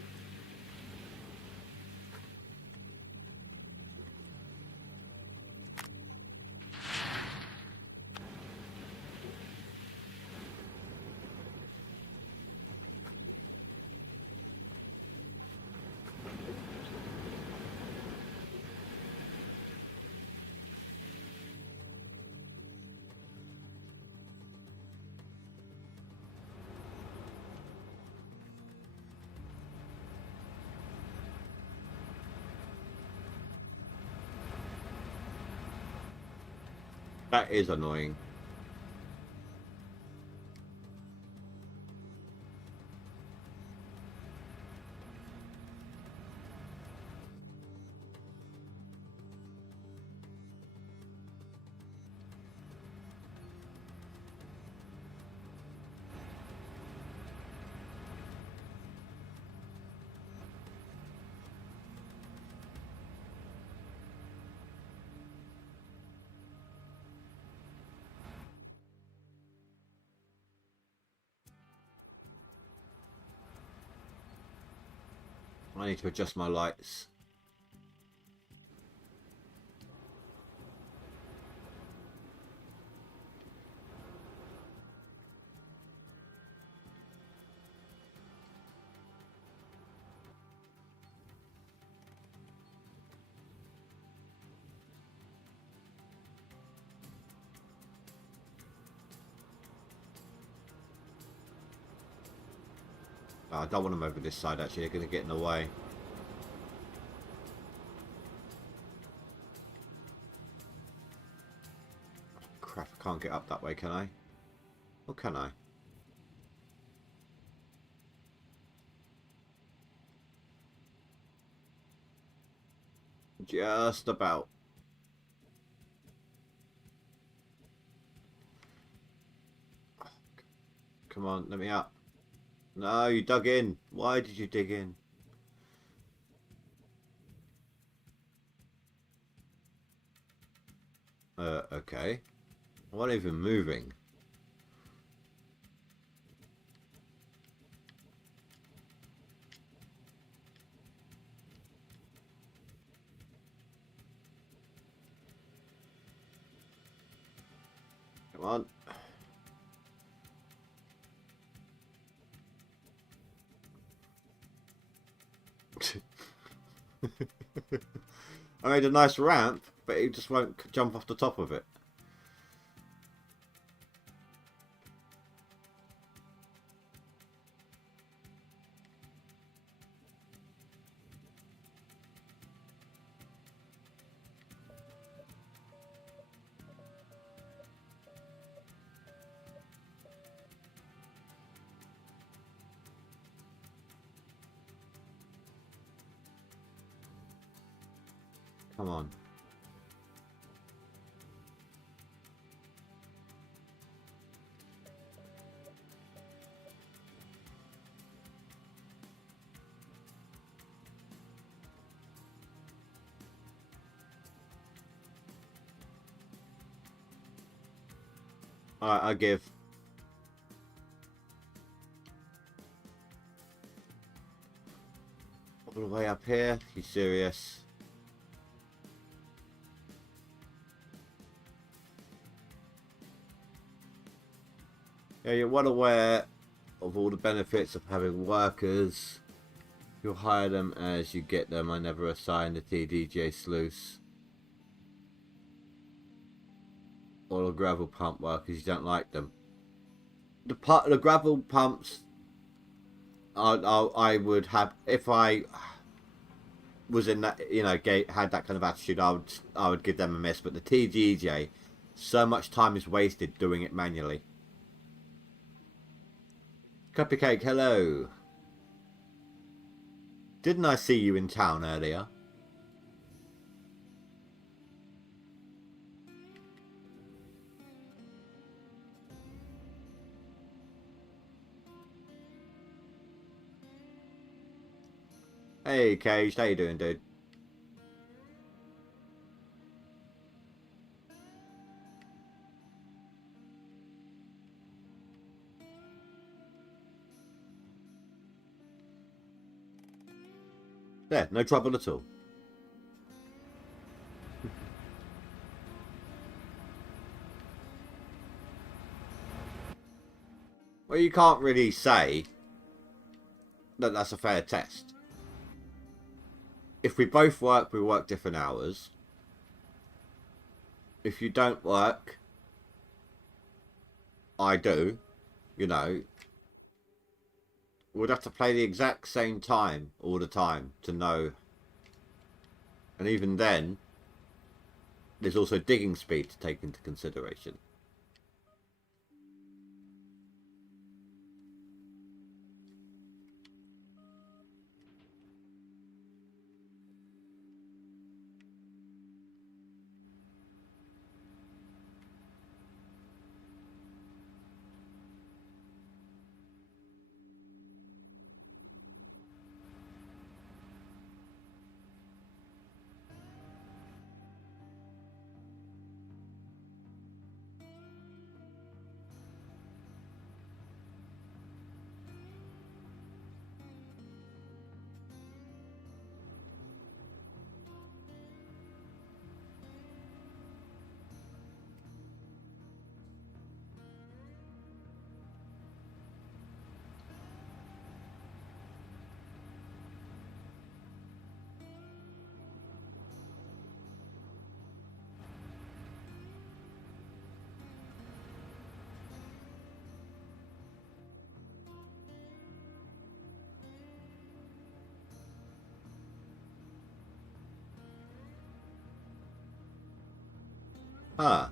That is annoying. I need to adjust my lights. Oh, I don't want them over this side actually, they're going to get in the way. crap, I can't get up that way, can I? Or can I? Just about. Come on, let me up. No, you dug in. Why did you dig in? Okay. I'm not even moving. Come on. I made a nice ramp, but it just won't jump off the top of it. Come on. Alright, I give. All the way up here? You serious? Yeah, you're well aware of all the benefits of having workers. You'll hire them as you get them. I never assign the TDJ sluice or the gravel pump workers. You don't like them. The gravel pumps, I would have, if I was in that, you know, had that kind of attitude, I would give them a miss. But the TDJ, so much time is wasted doing it manually. Cupcake, hello. Didn't I see you in town earlier? Hey, Cage, how you doing, dude? Yeah, no trouble at all. Well, you can't really say that that's a fair test. If we both work, we work different hours. If you don't work, I do. You know, we'd have to play the exact same time all the time to know. And even then, there's also digging speed to take into consideration. Ah.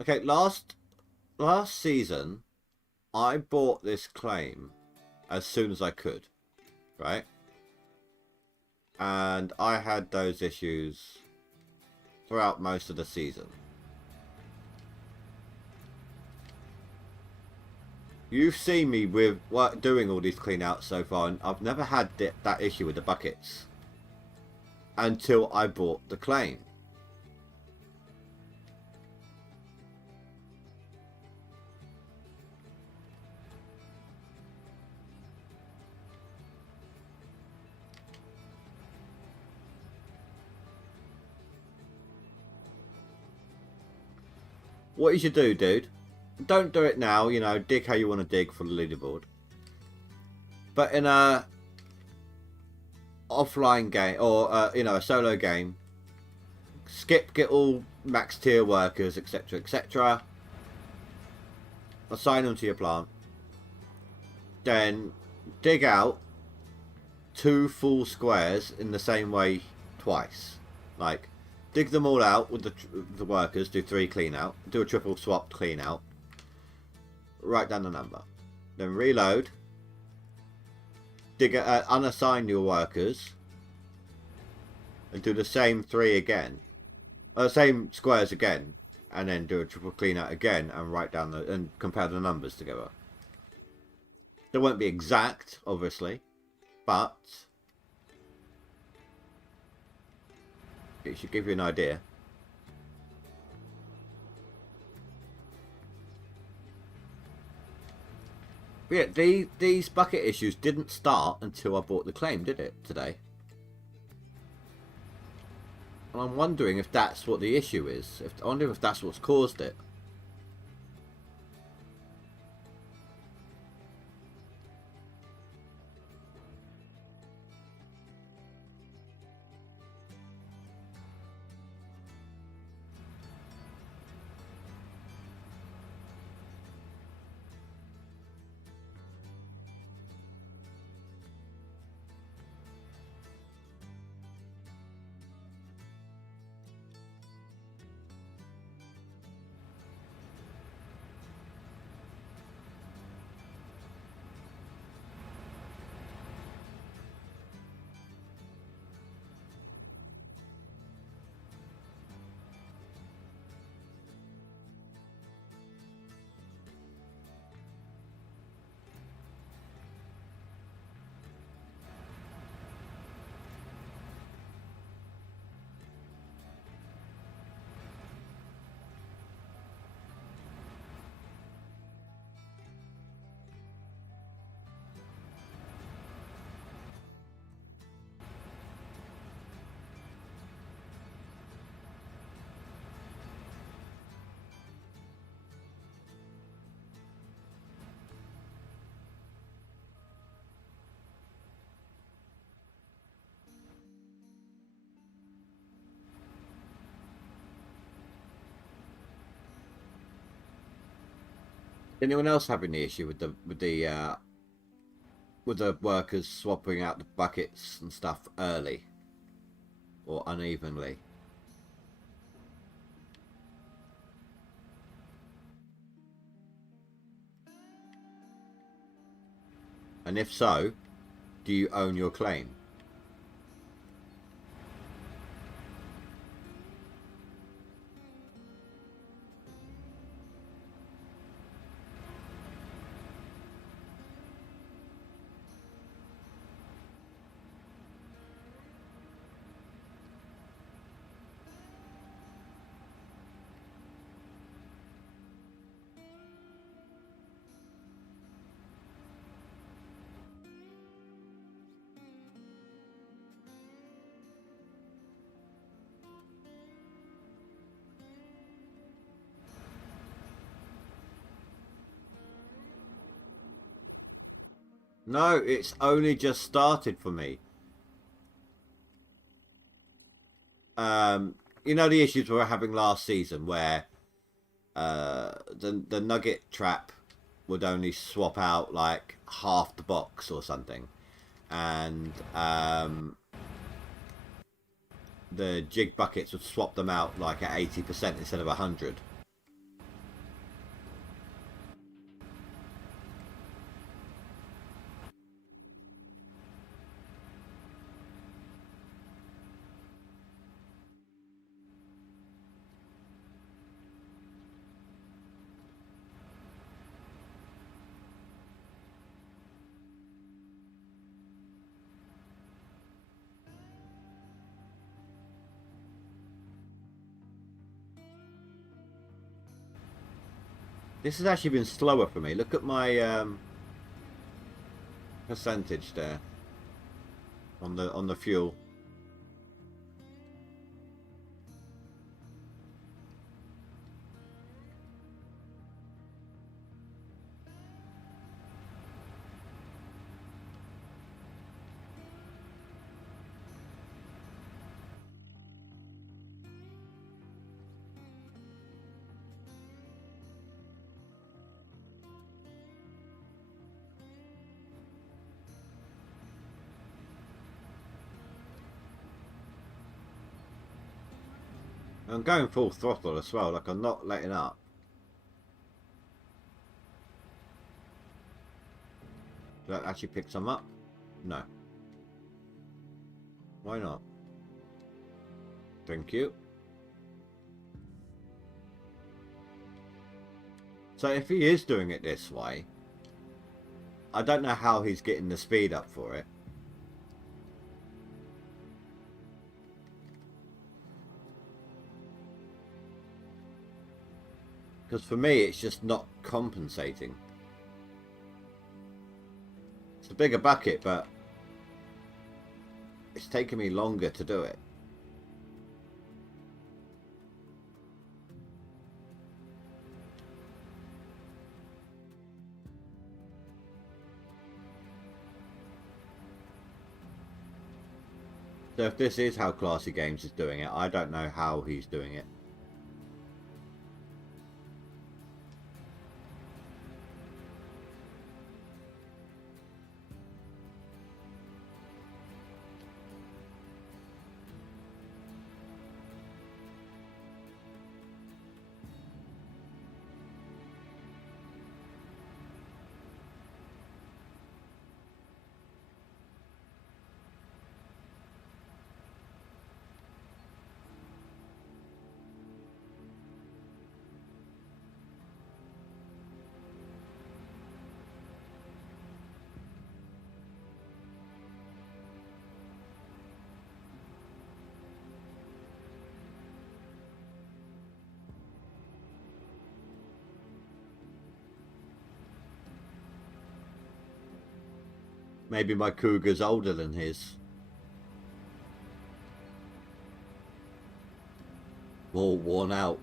Okay, last season, I bought this claim as soon as I could, right? And I had those issues throughout most of the season. You've seen me with doing all these cleanouts so far, and I've never had that issue with the buckets until I bought the claim. What you should do, dude, don't do it now, you know, dig how you want to dig for the leaderboard. But in a offline game, or, you know, a solo game, get all max tier workers, etc, etc. Assign them to your plant. Then dig out 2 full squares in the same way twice. Like, dig them all out with the workers, do 3 clean out, do a triple swap clean out, write down the number, then reload, dig unassign your workers, and do the same 3 again, same squares again, and then do a triple clean out again and write down and compare the numbers together. They won't be exact, obviously, but it should give you an idea. But yeah, these bucket issues didn't start until I bought the claim, did it, today? And I'm wondering if that's what the issue is. I wonder if that's what's caused it. Anyone else having the issue with the workers swapping out the buckets and stuff early or unevenly? And if so, do you own your claim? No, it's only just started for me. You know the issues we were having last season where the nugget trap would only swap out like half the box or something, and the jig buckets would swap them out like at 80% instead of 100. This has actually been slower for me. Look at my percentage there on the fuel. I'm going full throttle as well, like I'm not letting up. Did that actually pick some up? No. Why not? Thank you. So if he is doing it this way, I don't know how he's getting the speed up for it. Because for me, it's just not compensating. It's a bigger bucket, but it's taking me longer to do it. So if this is how Classy Games is doing it, I don't know how he's doing it. Maybe my Cougar's older than his. All worn out.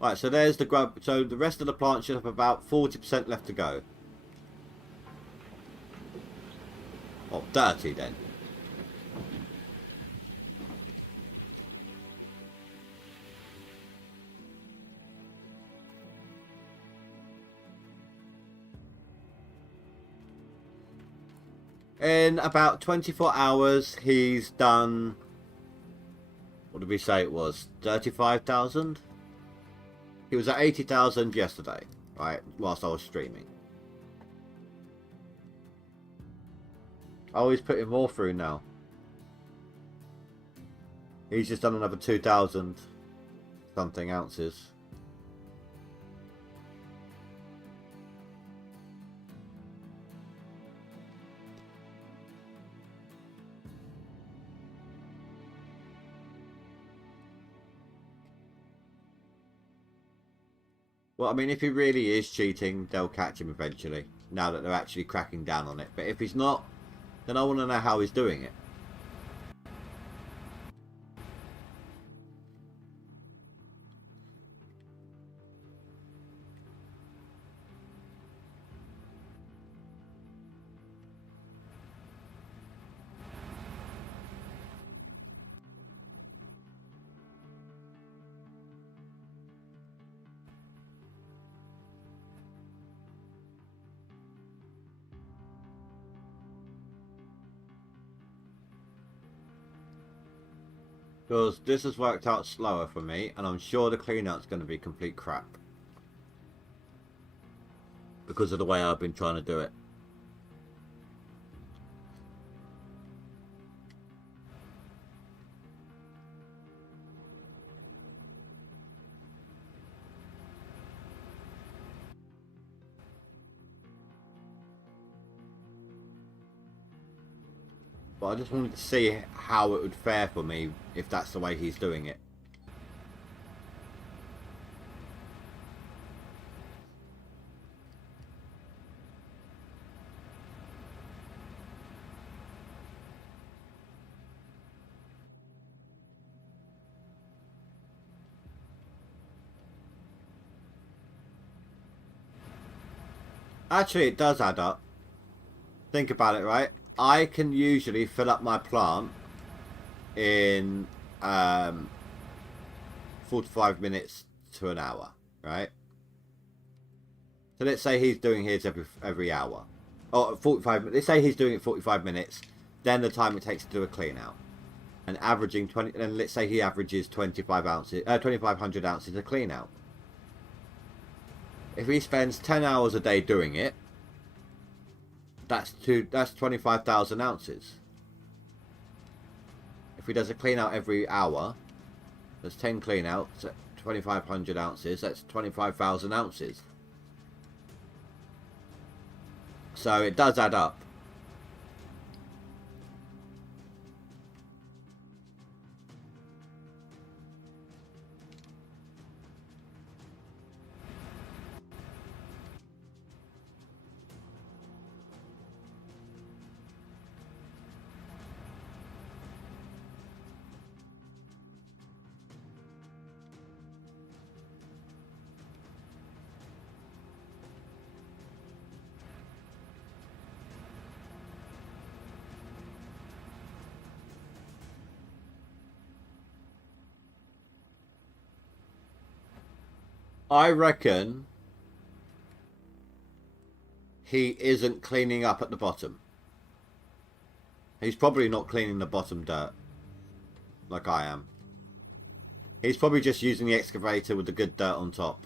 Right, so there's the grub. So the rest of the plant should have about 40% left to go. Oh, dirty then. In about 24 hours, he's done, what did we say it was, 35,000? He was at 80,000 yesterday, right, whilst I was streaming. Oh, he's putting more through now. He's just done another 2,000 something ounces. Well, I mean, if he really is cheating, they'll catch him eventually, now that they're actually cracking down on it. But if he's not, then I want to know how he's doing it. Because this has worked out slower for me, and I'm sure the cleanout's going to be complete crap. Because of the way I've been trying to do it. But I just wanted to see how it would fare for me if that's the way he's doing it. Actually, it does add up. Think about it, right? I can usually fill up my plant in 45 minutes to an hour, right? So let's say he's doing his every hour. Or 45, let's say he's doing it 45 minutes, then the time it takes to do a clean out. And averaging 20, and let's say he averages 25 ounces, 2,500 ounces of clean out. If he spends 10 hours a day doing it, that's 25,000 ounces. If he does a clean out every hour, there's 10 clean outs at 2,500 ounces, that's 25,000 ounces. So it does add up. I reckon he isn't cleaning up at the bottom. He's probably not cleaning the bottom dirt like I am. He's probably just using the excavator with the good dirt on top.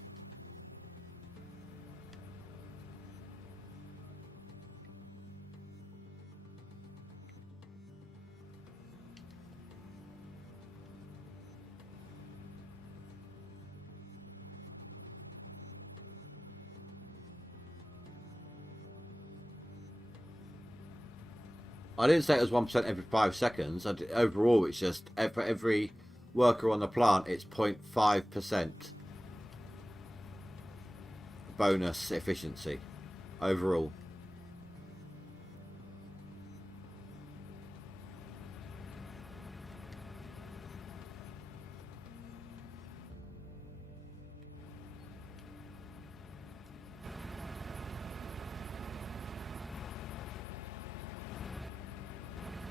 I didn't say it was 1% every 5 seconds. Overall, it's just for every worker on the plant, it's 0.5% bonus efficiency overall.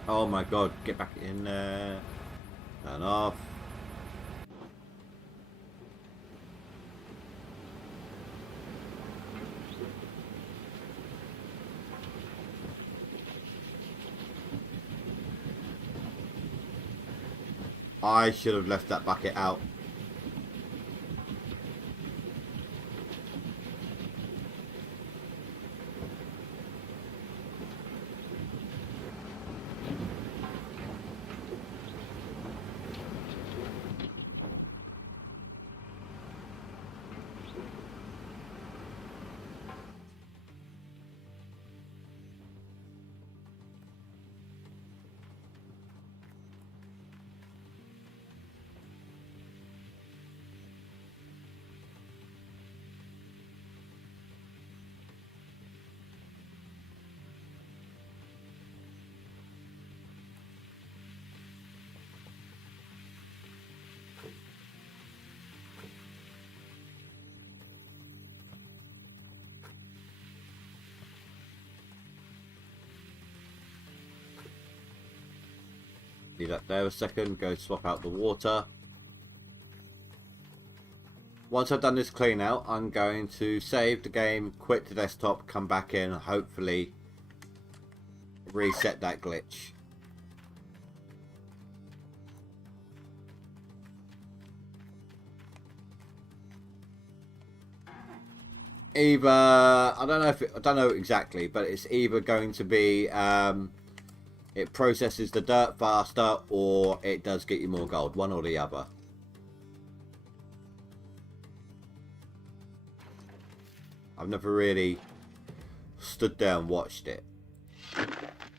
Oh my god, get back in there. Turn off. I should have left that bucket out. Leave that there a second, go swap out the water. Once I've done this clean out, I'm going to save the game, quit the desktop, come back in, hopefully reset that glitch. Either, I don't know exactly, but it's either going to be it processes the dirt faster, or it does get you more gold. One or the other. I've never really stood there and watched it,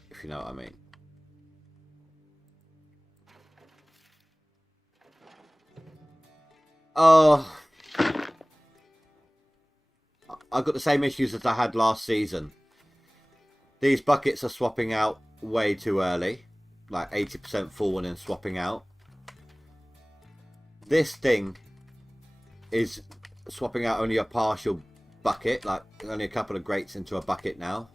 if you know what I mean. Oh, I've got the same issues as I had last season. These buckets are swapping out way too early, like 80% full and then swapping out. This thing is swapping out only a partial bucket, like only a couple of grates into a bucket now.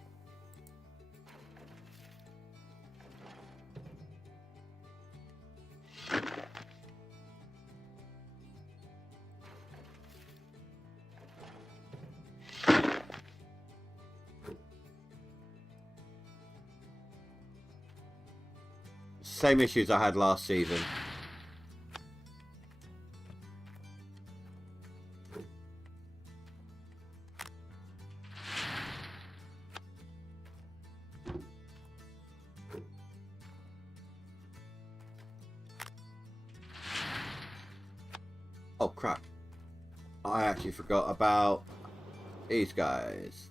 Same issues I had last season. Oh crap. I actually forgot about these guys.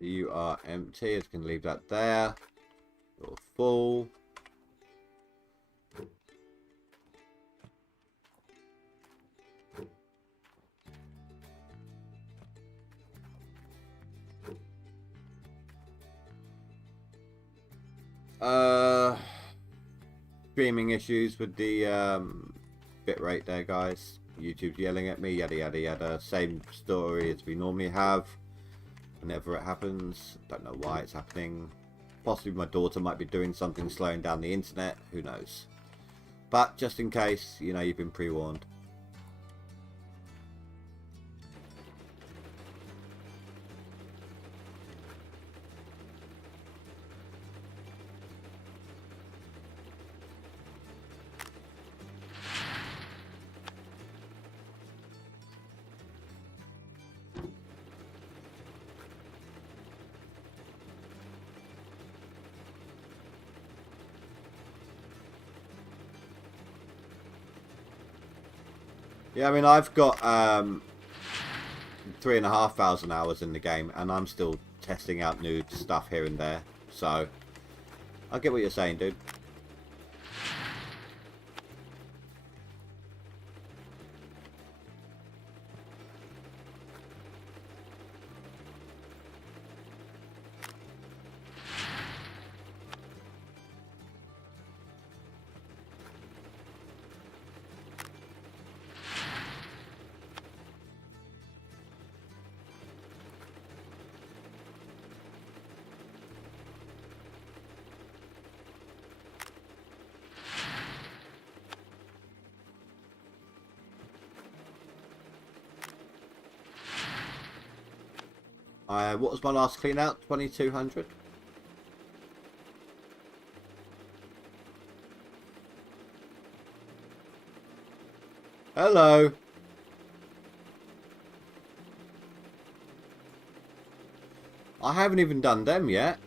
You are empty. I can leave that there. You're full. Streaming issues with the bitrate there, guys. YouTube's yelling at me, yada yada yada. Same story as we normally have whenever it happens. Don't know why it's happening. Possibly my daughter might be doing something slowing down the internet. Who knows? But just in case, you know, you've been pre-warned. Yeah, I mean, I've got 3,500 hours in the game, and I'm still testing out new stuff here and there. So, I get what you're saying, dude. What was my last clean out? 2,200. Hello. I haven't even done them yet.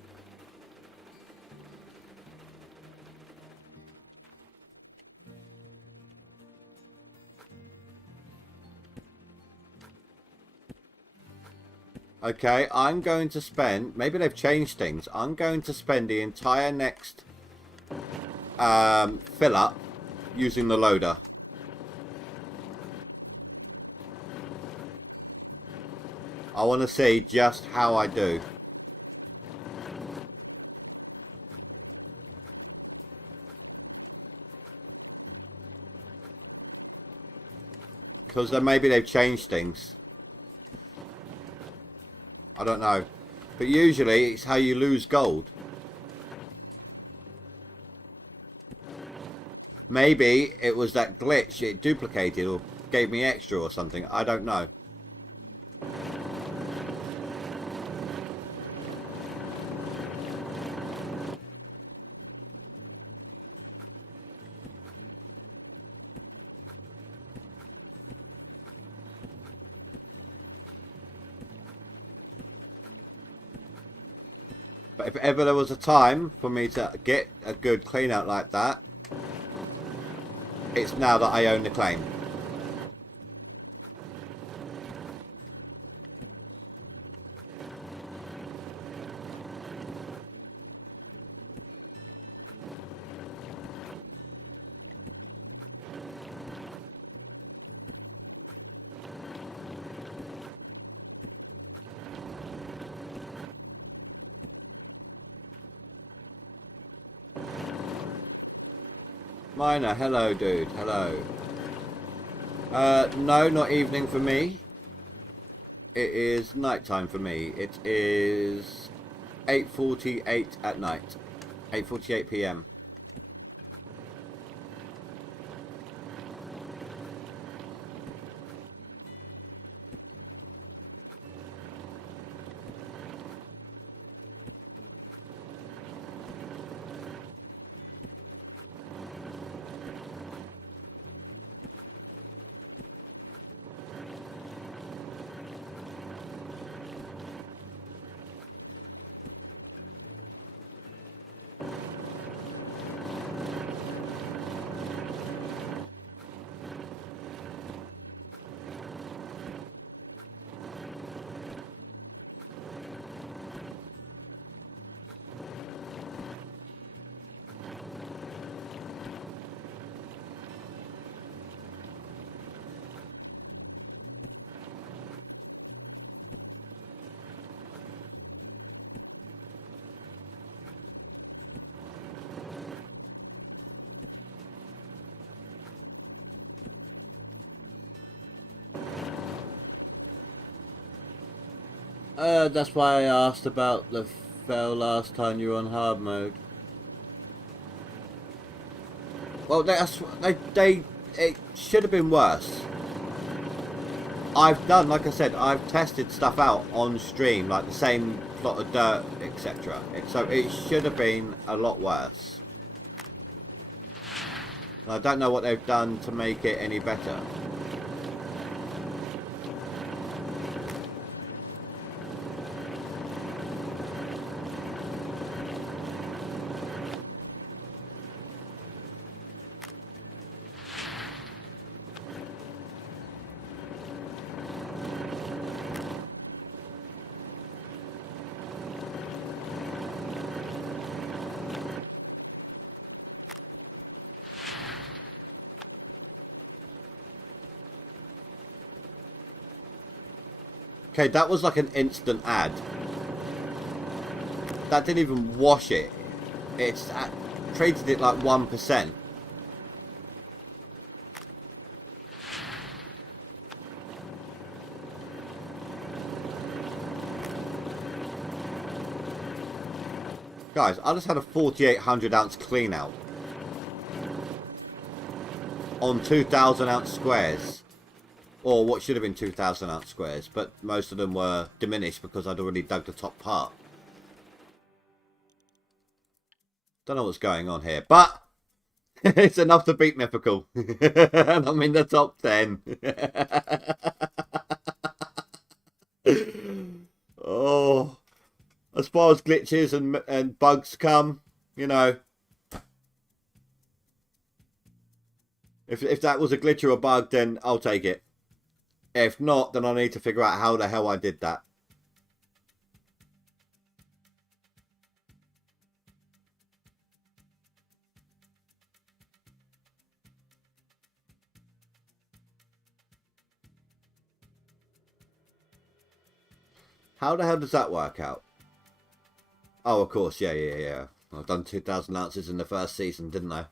Okay, I'm going to spend, maybe they've changed things. I'm going to spend the entire next fill up using the loader. I want to see just how I do. Because then maybe they've changed things. I don't know. But usually it's how you lose gold. Maybe it was that glitch, it duplicated or gave me extra or something. I don't know. But if ever there was a time for me to get a good clean out like that, it's now that I own the claim. Miner, hello, dude. Hello. No, not evening for me. It is nighttime for me. It is 8:48 at night. 8:48 p.m. That's why I asked about the fail last time you were on hard mode. Well, it should have been worse. I've done, like I said, I've tested stuff out on stream, like the same plot of dirt, etc. So it should have been a lot worse. I don't know what they've done to make it any better. Okay, that was like an instant ad. That didn't even wash it. It's treated it like 1%. Guys, I just had a 4,800 ounce clean out on 2,000 ounce squares. Or what should have been 2,000 ounce squares, but most of them were diminished because I'd already dug the top part. Don't know what's going on here, but it's enough to beat Mythical. And I'm in the top 10. Oh, as far as glitches and bugs come, you know, if that was a glitch or a bug, then I'll take it. If not, then I need to figure out how the hell I did that. How the hell does that work out? Oh, of course, yeah. I've done 2,000 ounces in the first season, didn't I?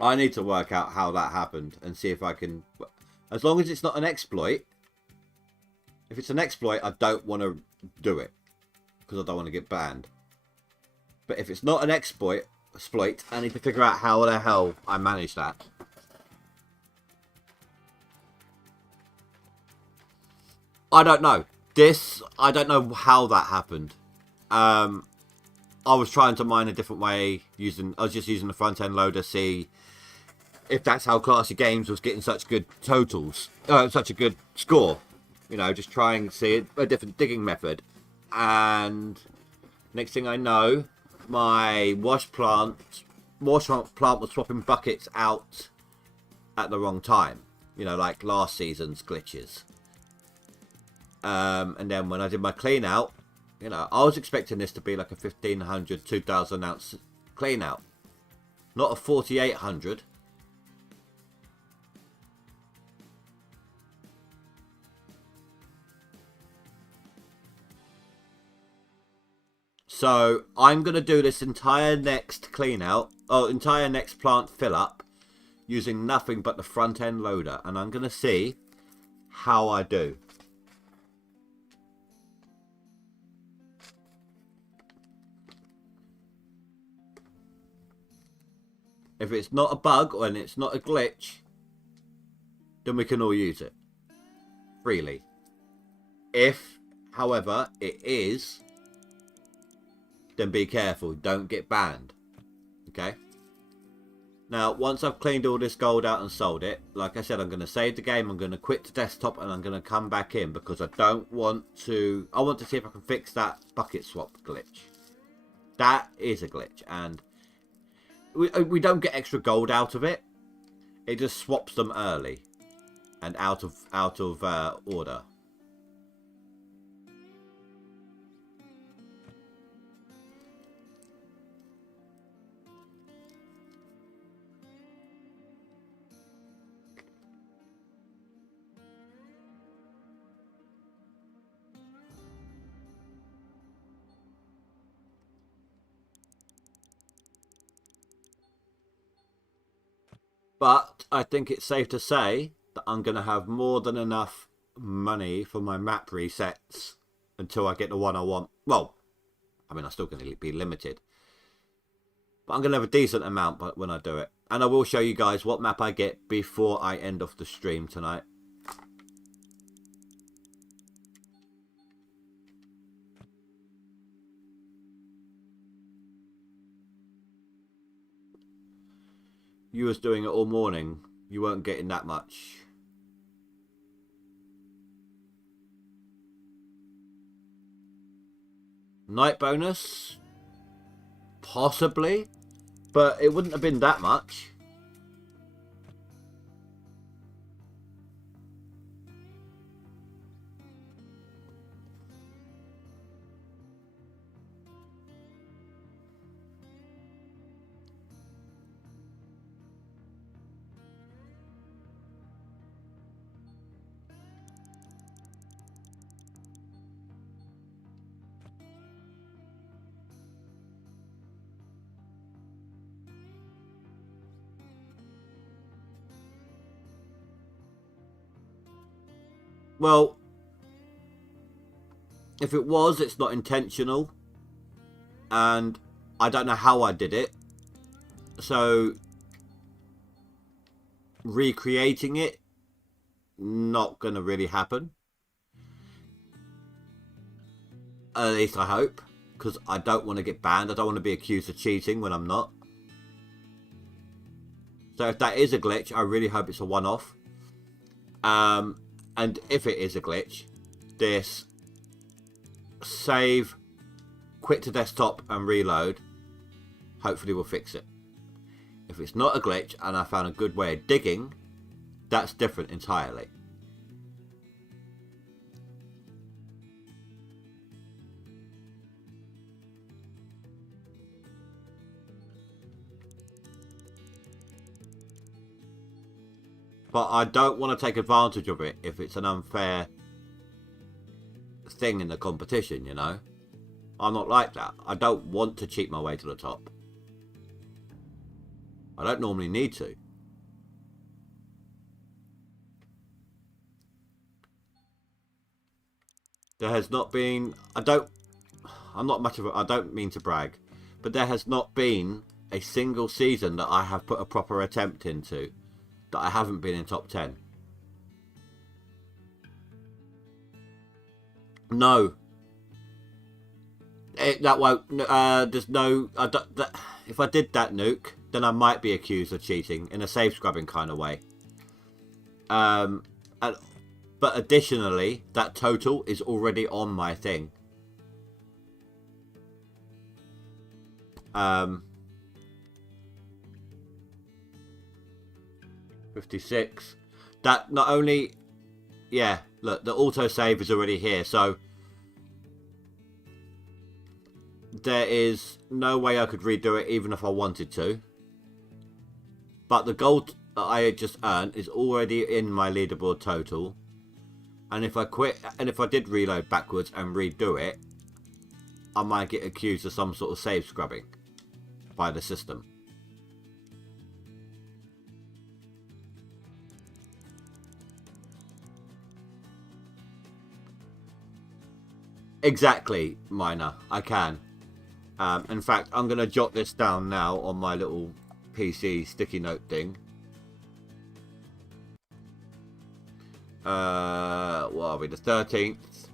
I need to work out how that happened and see if I can... As long as it's not an exploit. If it's an exploit, I don't want to do it. Because I don't want to get banned. But if it's not an exploit, I need to figure out how the hell I managed that. I don't know. I don't know how that happened. I was trying to mine a different way. I was just using the front end loader, see if that's how Classy Games was getting such good totals, such a good score. You know, just trying to see a different digging method. And next thing I know, my wash plant was swapping buckets out at the wrong time. You know, like last season's glitches. And then when I did my clean out, you know, I was expecting this to be like a 1,500, 2,000 ounce clean out. Not a 4,800. So I'm going to do this entire next clean out, or entire next plant fill up, using nothing but the front end loader. And I'm going to see how I do. If it's not a bug and it's not a glitch, then we can all use it freely. If, however, it is, then be careful. Don't get banned. Okay? Now, once I've cleaned all this gold out and sold it, like I said, I'm going to save the game. I'm going to quit the desktop and I'm going to come back in because I don't want to... I want to see if I can fix that bucket swap glitch. That is a glitch. And we don't get extra gold out of it. It just swaps them early and out of order. But I think it's safe to say that I'm going to have more than enough money for my map resets until I get the one I want. Well, I mean, I'm still going to be limited. But I'm going to have a decent amount when I do it. And I will show you guys what map I get before I end off the stream tonight. You was doing it all morning. You weren't getting that much. Night bonus? Possibly. But it wouldn't have been that much. Well, if it was, it's not intentional. And I don't know how I did it. So, recreating it, not going to really happen. At least I hope. Because I don't want to get banned. I don't want to be accused of cheating when I'm not. So if that is a glitch, I really hope it's a one-off. And if it is a glitch, this save, quit to desktop and reload, hopefully will fix it. If it's not a glitch and I found a good way of digging, that's different entirely. But I don't want to take advantage of it if it's an unfair thing in the competition, you know. I'm not like that. I don't want to cheat my way to the top. I don't normally need to. There has not been... I'm not much of a... I don't mean to brag. But there has not been a single season that I have put a proper attempt into that I haven't been in top 10. No. That won't... there's no... if I did that, Nuke, then I might be accused of cheating in a save scrubbing kind of way. But additionally, that total is already on my thing. 56. That not only... Yeah, look, the autosave is already here, so... There is no way I could redo it even if I wanted to. But the gold that I just earned is already in my leaderboard total. And if I quit, and if I did reload backwards and redo it, I might get accused of some sort of save scrubbing by the system. Exactly, Miner. I can. In fact, I'm going to jot this down now on my little PC sticky note thing. What are we? The 13th.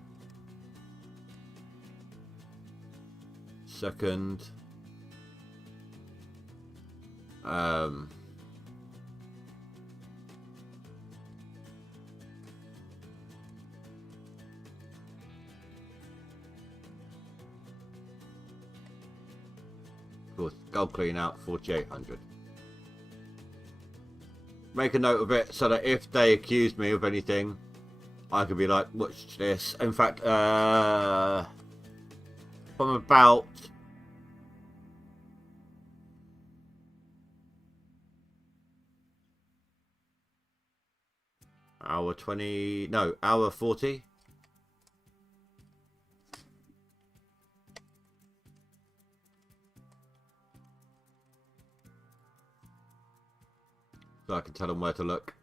2nd. Gold clean out 4800. Make a note of it so that if they accuse me of anything, I could be like, watch this. In fact, from about hour 20, no, hour 40. So I can tell them where to look.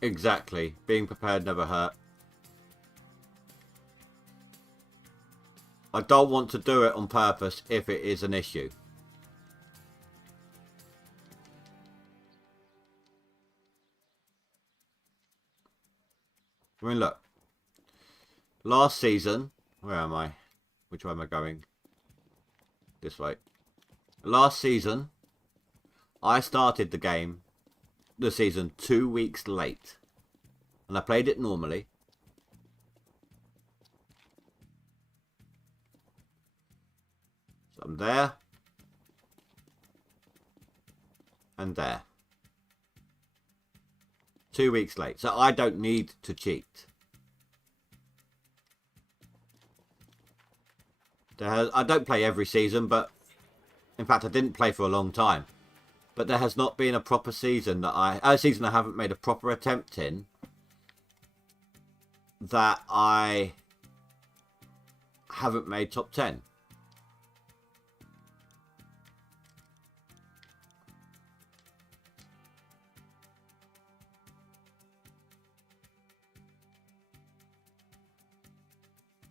Exactly. Being prepared never hurt. I don't want to do it on purpose if it is an issue. I mean, look. Last season, where am I? Which way am I going? This way. Last season, I started the game, the season 2 weeks late. And I played it normally. So I'm there. And there. 2 weeks late. So I don't need to cheat. I don't play every season, but in fact I didn't play for a long time. But there has not been a proper season that I haven't made a proper attempt in that I haven't made top 10.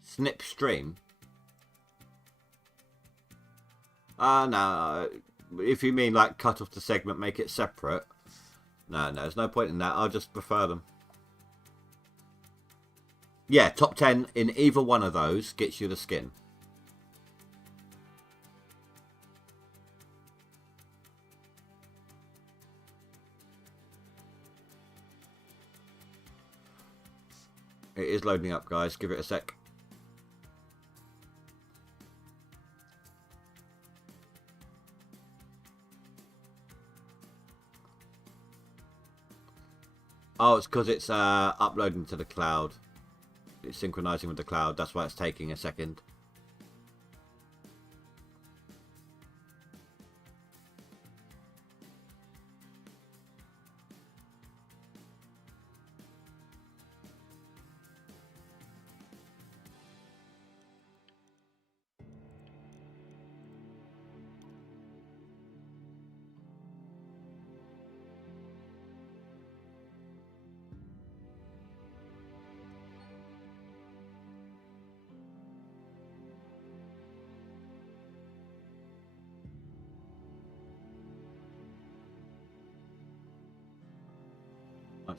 Snip stream? No. If you mean like cut off the segment, make it separate. No, there's no point in that. I'll just prefer them. Yeah, top 10 in either one of those gets you the skin. It is loading up, guys. Give it a sec. Oh, it's because it's uploading to the cloud. It's synchronizing with the cloud. That's why it's taking a second.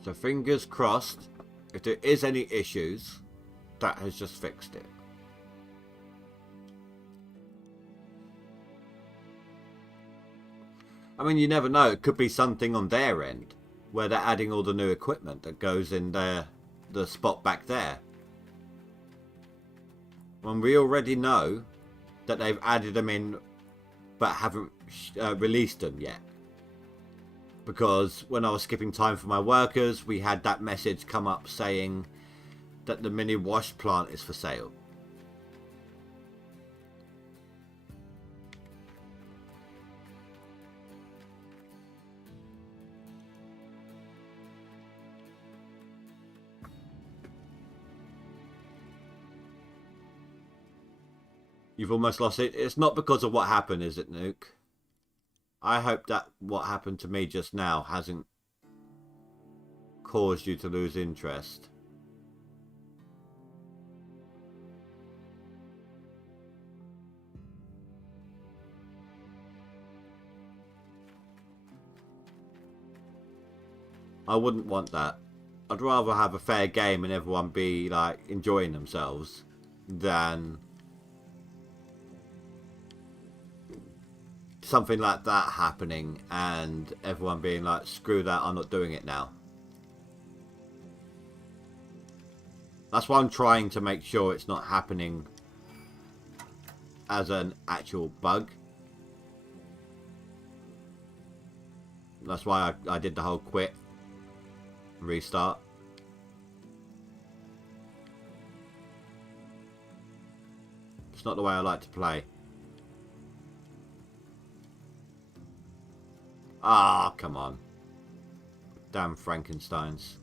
So fingers crossed, if there is any issues, that has just fixed it. I mean, you never know. It could be something on their end where they're adding all the new equipment that goes in the spot back there. When we already know that they've added them in but haven't released them yet. Because when I was skipping time for my workers, we had that message come up saying that the mini wash plant is for sale. You've almost lost it. It's not because of what happened, is it, Nuke? I hope that what happened to me just now hasn't caused you to lose interest. I wouldn't want that. I'd rather have a fair game and everyone be like enjoying themselves than something like that happening and everyone being like, screw that, I'm not doing it now. That's why I'm trying to make sure it's not happening as an actual bug. That's why I did the whole quit and restart. It's not the way I like to play. Ah, come on. Damn Frankensteins.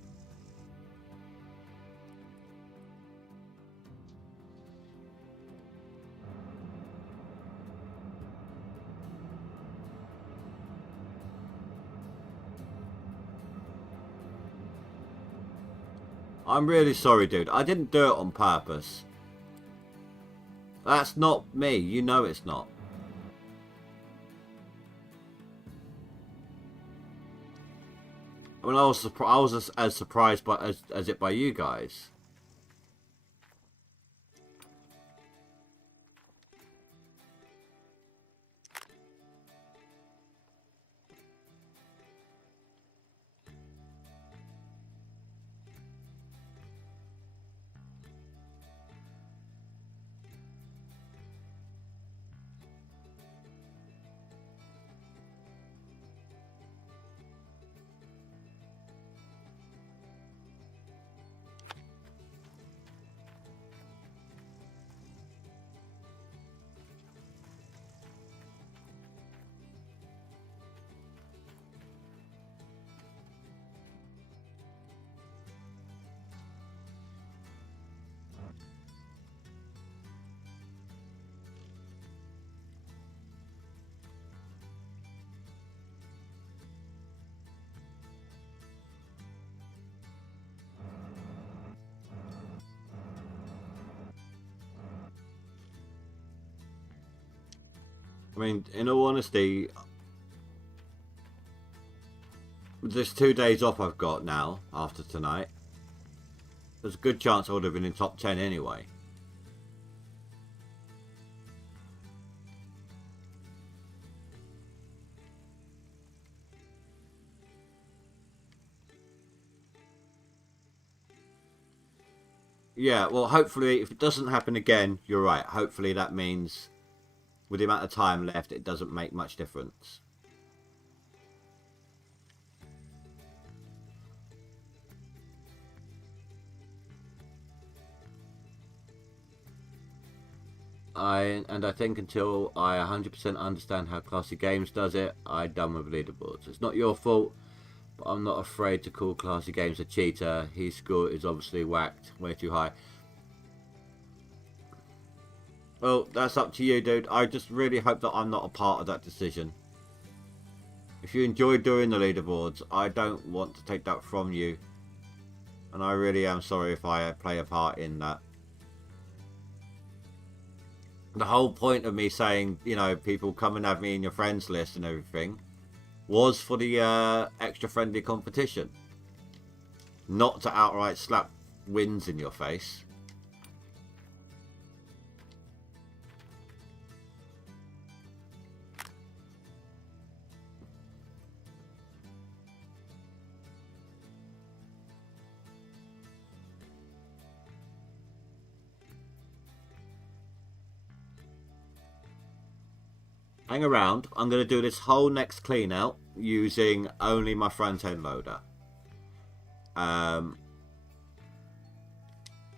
I'm really sorry, dude. I didn't do it on purpose. That's not me. You know it's not. I mean, I was as surprised as it by you guys. I mean, in all honesty, with this 2 days off I've got now, after tonight, there's a good chance I would have been in top 10 anyway. Yeah, well, hopefully, if it doesn't happen again, you're right. Hopefully that means, with the amount of time left, it doesn't make much difference. I think until I 100% understand how Classy Games does it, I'm done with Leaderboards. It's not your fault, but I'm not afraid to call Classy Games a cheater. His score is obviously whacked way too high. Well, that's up to you, dude. I just really hope that I'm not a part of that decision. If you enjoy doing the Leaderboards, I don't want to take that from you. And I really am sorry if I play a part in that. The whole point of me saying, you know, people come and have me in your friends list and everything was for the extra friendly competition. Not to outright slap wins in your face. Hang around. I'm going to do this whole next clean out using only my front end loader.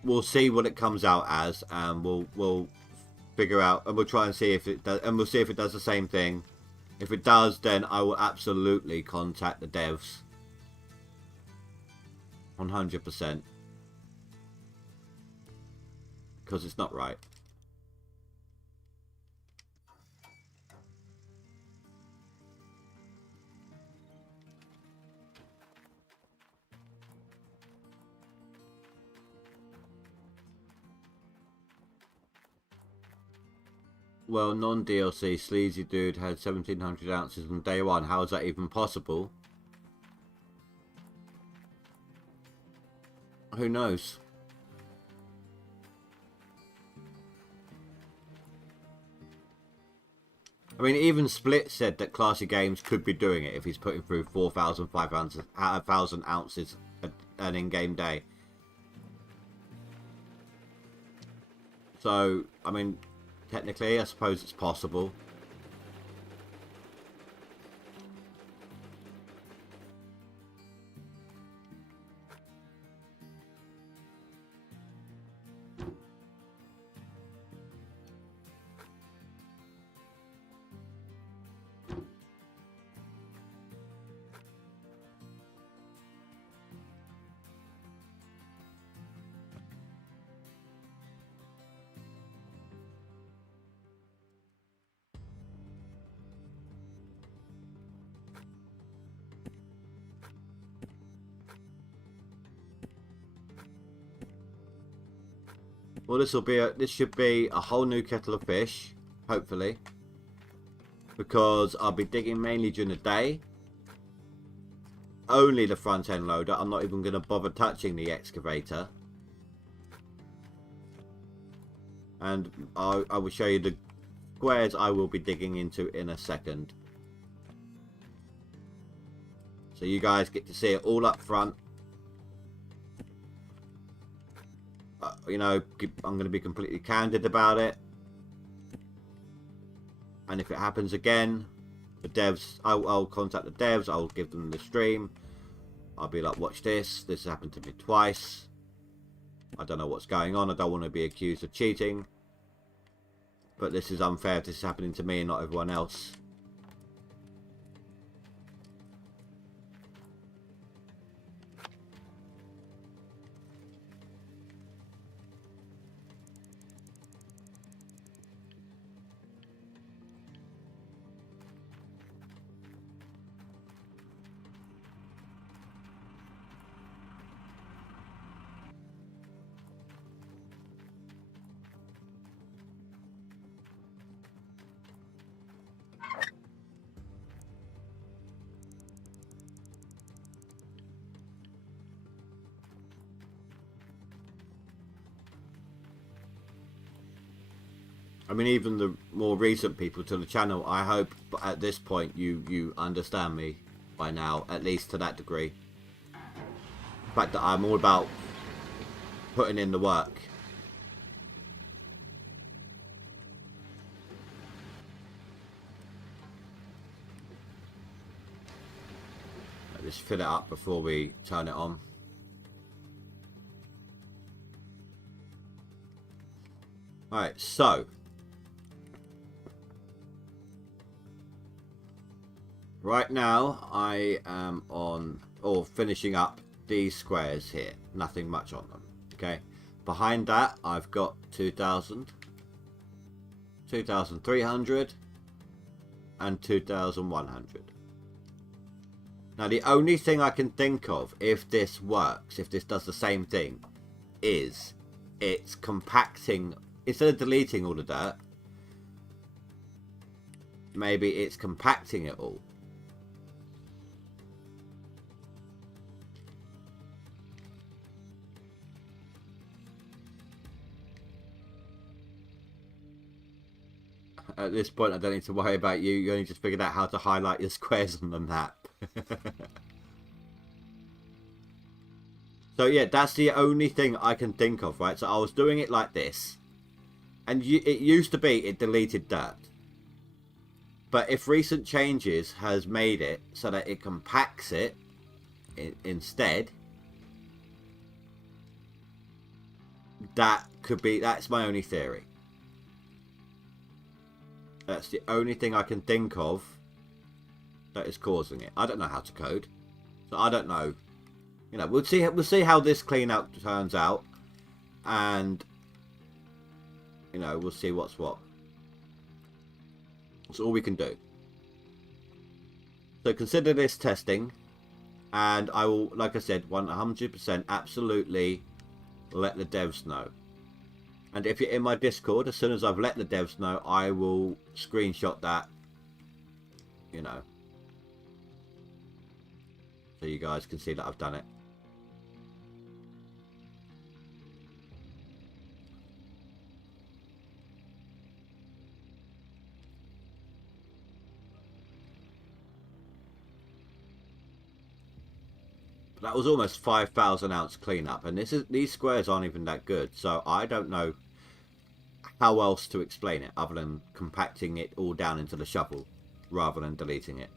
We'll see what it comes out as, and we'll figure out, and we'll try and see if it does, and we'll see if it does the same thing. If it does, then I will absolutely contact the devs 100%, because it's not right. Well, non-DLC Sleazy Dude had 1,700 ounces on day one. How is that even possible? Who knows? I mean, even Split said that Classy Games could be doing it if he's putting through 4,500 ounces an in-game day. So, I mean, technically, I suppose it's possible. Well, this should be a whole new kettle of fish, hopefully, because I'll be digging mainly during the day. Only the front end loader. I'm not even going to bother touching the excavator, and I will show you the squares I will be digging into in a second, so you guys get to see it all up front. You know, I'm going to be completely candid about it. And if it happens again, the devs, I'll contact the devs. I'll give them the stream. I'll be like, watch this. This happened to me twice. I don't know what's going on. I don't want to be accused of cheating. But this is unfair if this is happening to me and not everyone else. I mean, even the more recent people to the channel, I hope at this point you understand me by now, at least to that degree. The fact that I'm all about putting in the work. Let's fill it up before we turn it on. Alright, so right now I am on, or finishing up these squares here. Nothing much on them. Okay. Behind that I've got 2,000, 2,300 and 2,100. Now the only thing I can think of, if this works, if this does the same thing, is it's compacting, instead of deleting all the dirt, maybe it's compacting it all. At this point, I don't need to worry about you. You only just figured out how to highlight your squares on the map. So yeah, that's the only thing I can think of, right? So I was doing it like this. And it used to be it deleted dirt. But if recent changes has made it so that it compacts it instead, that's my only theory. That's the only thing I can think of that is causing it. I don't know how to code, so I don't know. You know, we'll see how this cleanout turns out, and you know, we'll see what's what. That's all we can do. So consider this testing, and I will, like I said, 100% absolutely let the devs know. And if you're in my Discord, as soon as I've let the devs know, I will screenshot that, you know, so you guys can see that I've done it. That was almost 5,000 ounce cleanup, and these squares aren't even that good, so I don't know how else to explain it other than compacting it all down into the shovel rather than deleting it.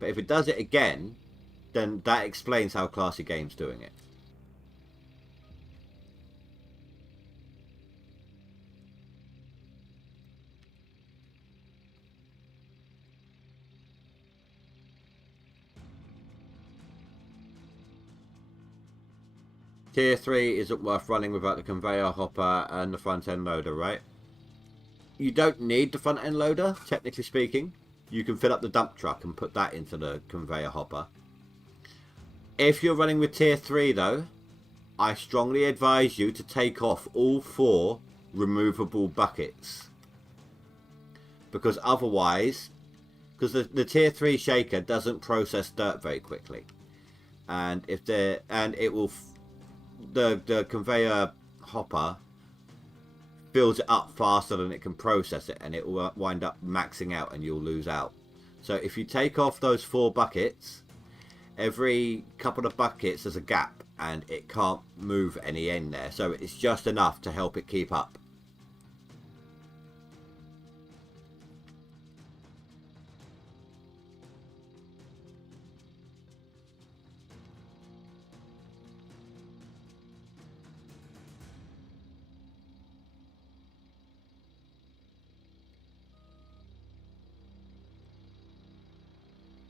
But if it does it again, then that explains how Classy Game's doing it. Tier 3 isn't worth running without the conveyor hopper and the front end loader, right? You don't need the front end loader, technically speaking. You can fill up the dump truck and put that into the conveyor hopper. If you're running with Tier 3 though, I strongly advise you to take off all 4 removable buckets. Because otherwise, because the Tier 3 shaker doesn't process dirt very quickly. And it will, the conveyor hopper fills it up faster than it can process it, and it will wind up maxing out and you'll lose out. So if you take off those 4 buckets, every couple of buckets there's a gap and it can't move any in there, so it's just enough to help it keep up.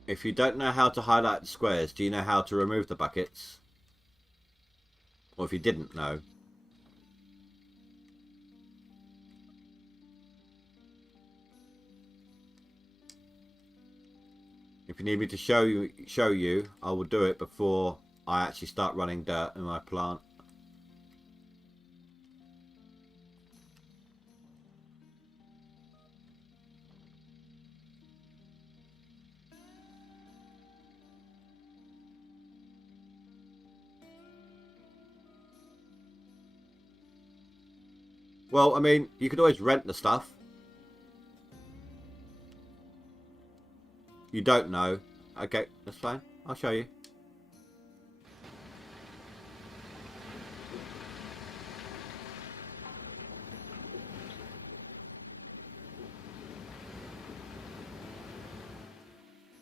If you don't know how to highlight the squares, do you know how to remove the buckets? Or if you didn't know. If you need me to show you, I will do it before I actually start running dirt in my plant. Well, I mean, you could always rent the stuff. You don't know. Okay, that's fine. I'll show you.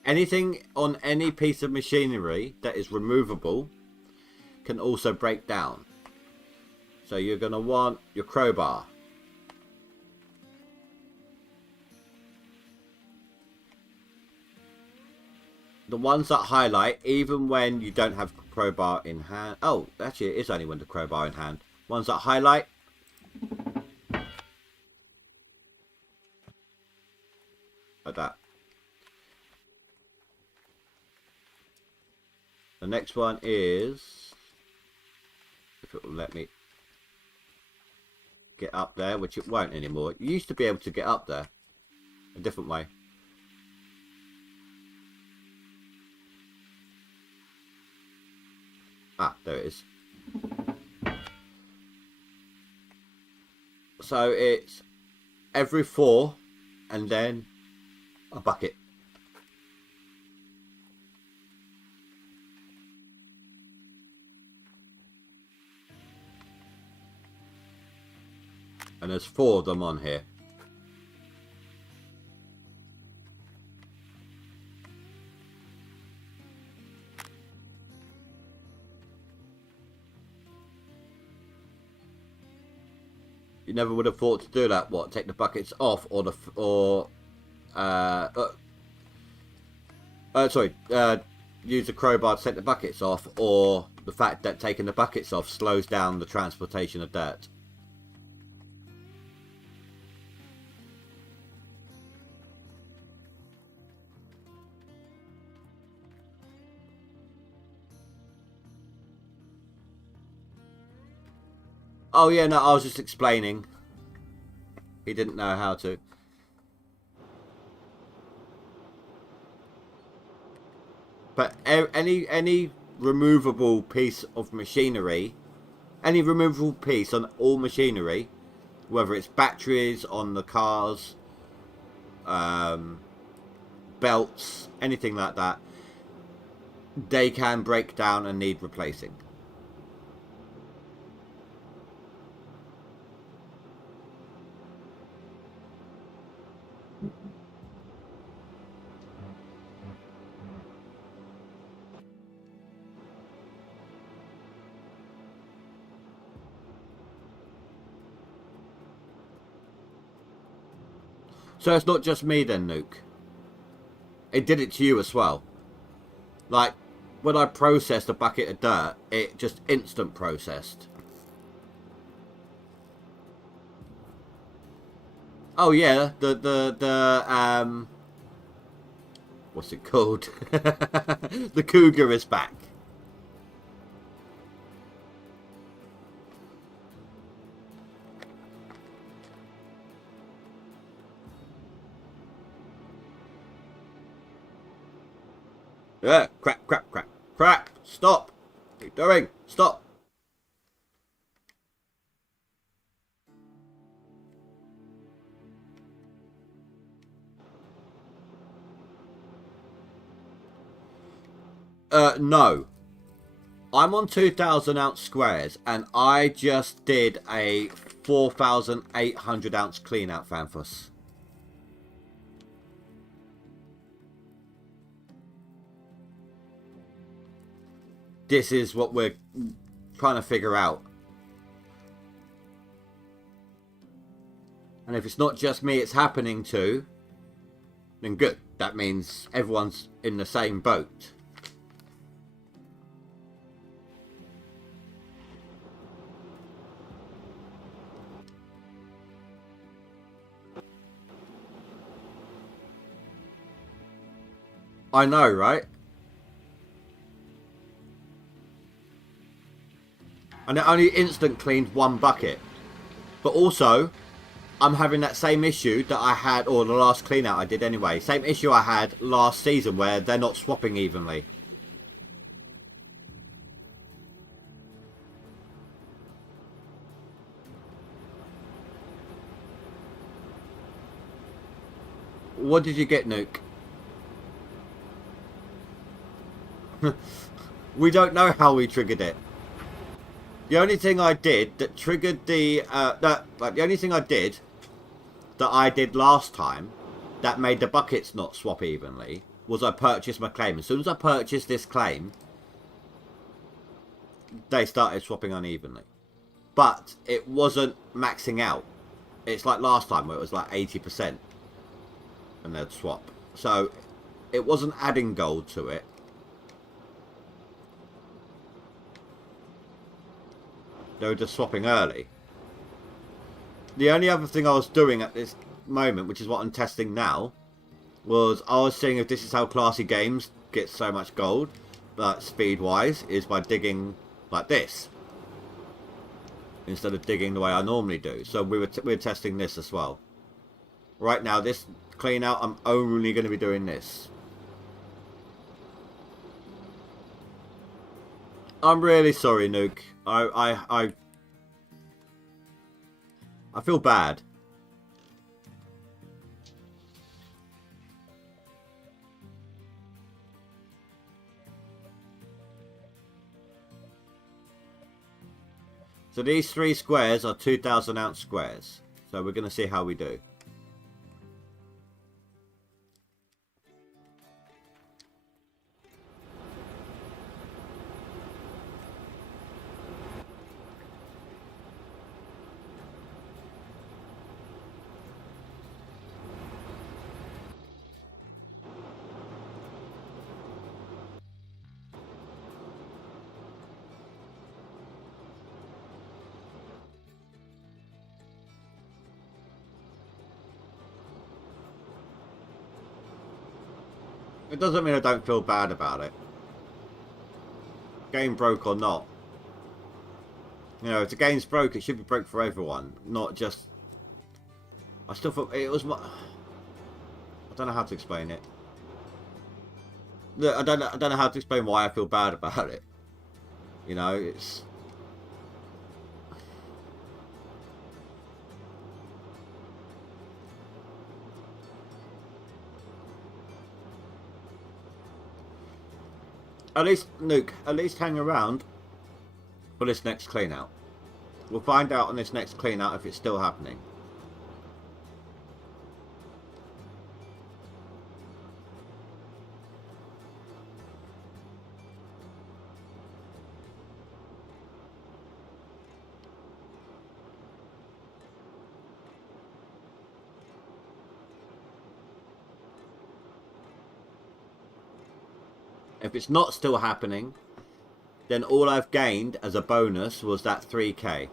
Anything on any piece of machinery that is removable can also break down. So you're going to want your crowbar. The ones that highlight, even when you don't have crowbar in hand. Oh, actually it is only when the crowbar in hand. Ones that highlight. Like that. The next one is, if it will let me get up there, which it won't anymore. You used to be able to get up there a different way. Ah, there it is. So it's every 4 and then a bucket. And there's 4 of them on here. You never would have thought to do that. What? Take the buckets off, or use the crowbar to take the buckets off, or the fact that taking the buckets off slows down the transportation of dirt. Oh yeah, no, I was just explaining. He didn't know how to. But any removable piece of machinery, any removable piece on all machinery, whether it's batteries on the cars, belts, anything like that, they can break down and need replacing. So it's not just me then, Nuke. It did it to you as well. Like, when I processed a bucket of dirt, it just instant processed. Oh yeah, the what's it called? The cougar is back. Yeah, crap, crap, crap, crap. Stop. What are you doing? Stop. No. I'm on 2,000 ounce squares and I just did a 4,800 ounce clean out, Fanfus. This is what we're trying to figure out. And if it's not just me it's happening to, then good. That means everyone's in the same boat. I know, right? And it only instant cleaned one bucket. But also, I'm having that same issue that I had, or the last clean out I did anyway. Same issue I had last season where they're not swapping evenly. What did you get, Nuke? We don't know how we triggered it. The only thing I did that triggered the the only thing I did that I did last time that made the buckets not swap evenly was I purchased my claim. As soon as I purchased this claim, they started swapping unevenly. But it wasn't maxing out. It's like last time where it was like 80% and they'd swap. So it wasn't adding gold to it. They were just swapping early. The only other thing I was doing at this moment, which is what I'm testing now, was I was seeing if this is how Classy Games gets so much gold, but speed-wise, is by digging like this. Instead of digging the way I normally do. So we were testing this as well. Right now, this clean out, I'm only going to be doing this. I'm really sorry, Nuke. I feel bad. So these 3 squares are 2,000 ounce squares. So we're going to see how we do. It doesn't mean I don't feel bad about it. Game broke or not. You know, if the game's broke, it should be broke for everyone, not just... I still thought it was my... I don't know how to explain it. Look, I don't know how to explain why I feel bad about it. You know, it's... At least, Nuke, at least hang around for this next clean out. We'll find out on this next clean out if it's still happening. If it's not still happening, then all I've gained as a bonus was that 3k.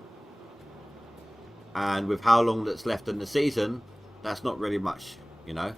And with how long that's left in the season, that's not really much, you know.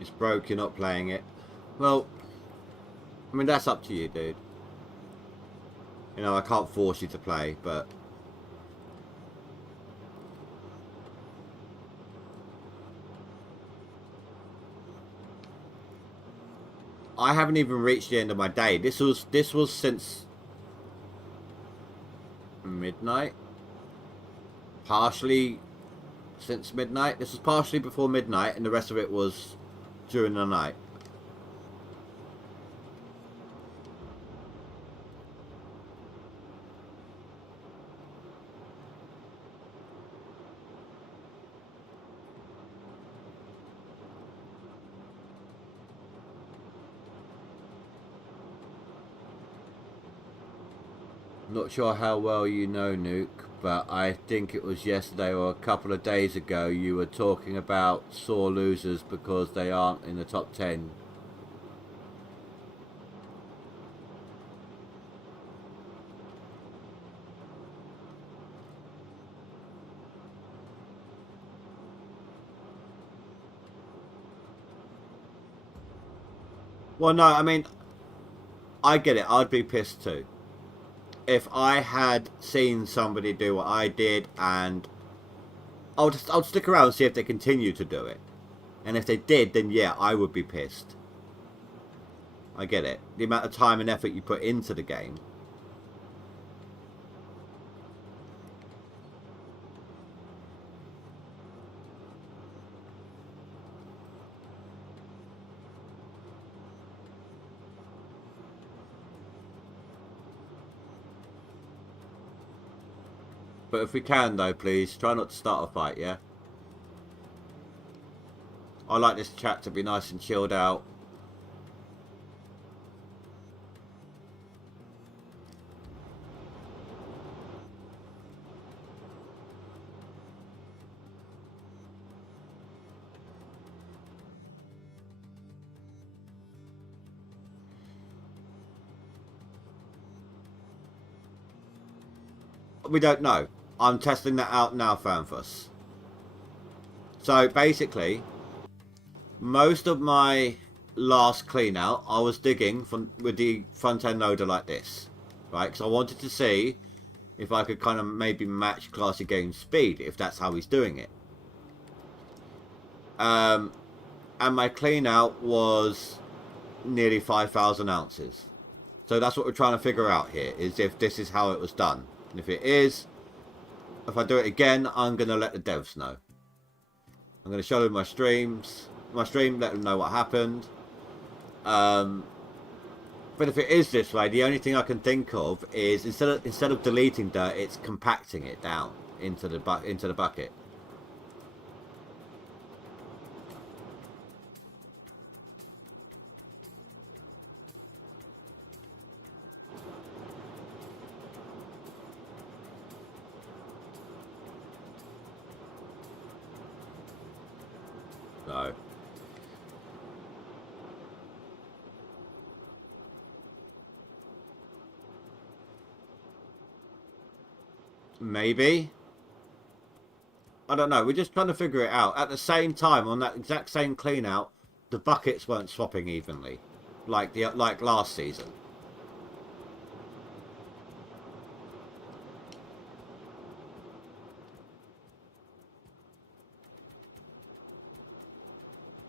It's broke, you're not playing it. Well, I mean, that's up to you, dude. You know, I can't force you to play, but... I haven't even reached the end of my day. This was since... midnight? Partially since midnight. This was partially before midnight, and the rest of it was during the night. Not sure how well you know, Nuke, but I think it was yesterday or a couple of days ago you were talking about sore losers because they aren't in the top 10. Well, no, I mean, I get it. I'd be pissed too. If I had seen somebody do what I did, and I'll stick around and see if they continue to do it. And if they did, then yeah, I would be pissed. I get it. The amount of time and effort you put into the game. But if we can, though, please, try not to start a fight, yeah? I like this chat to be nice and chilled out. We don't know. I'm testing that out now, Fanfuss. So basically, most of my last clean out, I was digging with the front end loader like this, right? Because I wanted to see if I could kind of maybe match Classy Game's speed, if that's how he's doing it. And my clean out was nearly 5,000 ounces. So that's what we're trying to figure out here, is if this is how it was done. And if it is, if I do it again, I'm going to let the devs know. I'm going to show them my stream, let them know what happened. But if it is this way, the only thing I can think of is instead of deleting dirt, it's compacting it down into the bucket. So maybe, I don't know, we're just trying to figure it out. At the same time, on that exact same clean out, the buckets weren't swapping evenly like last season.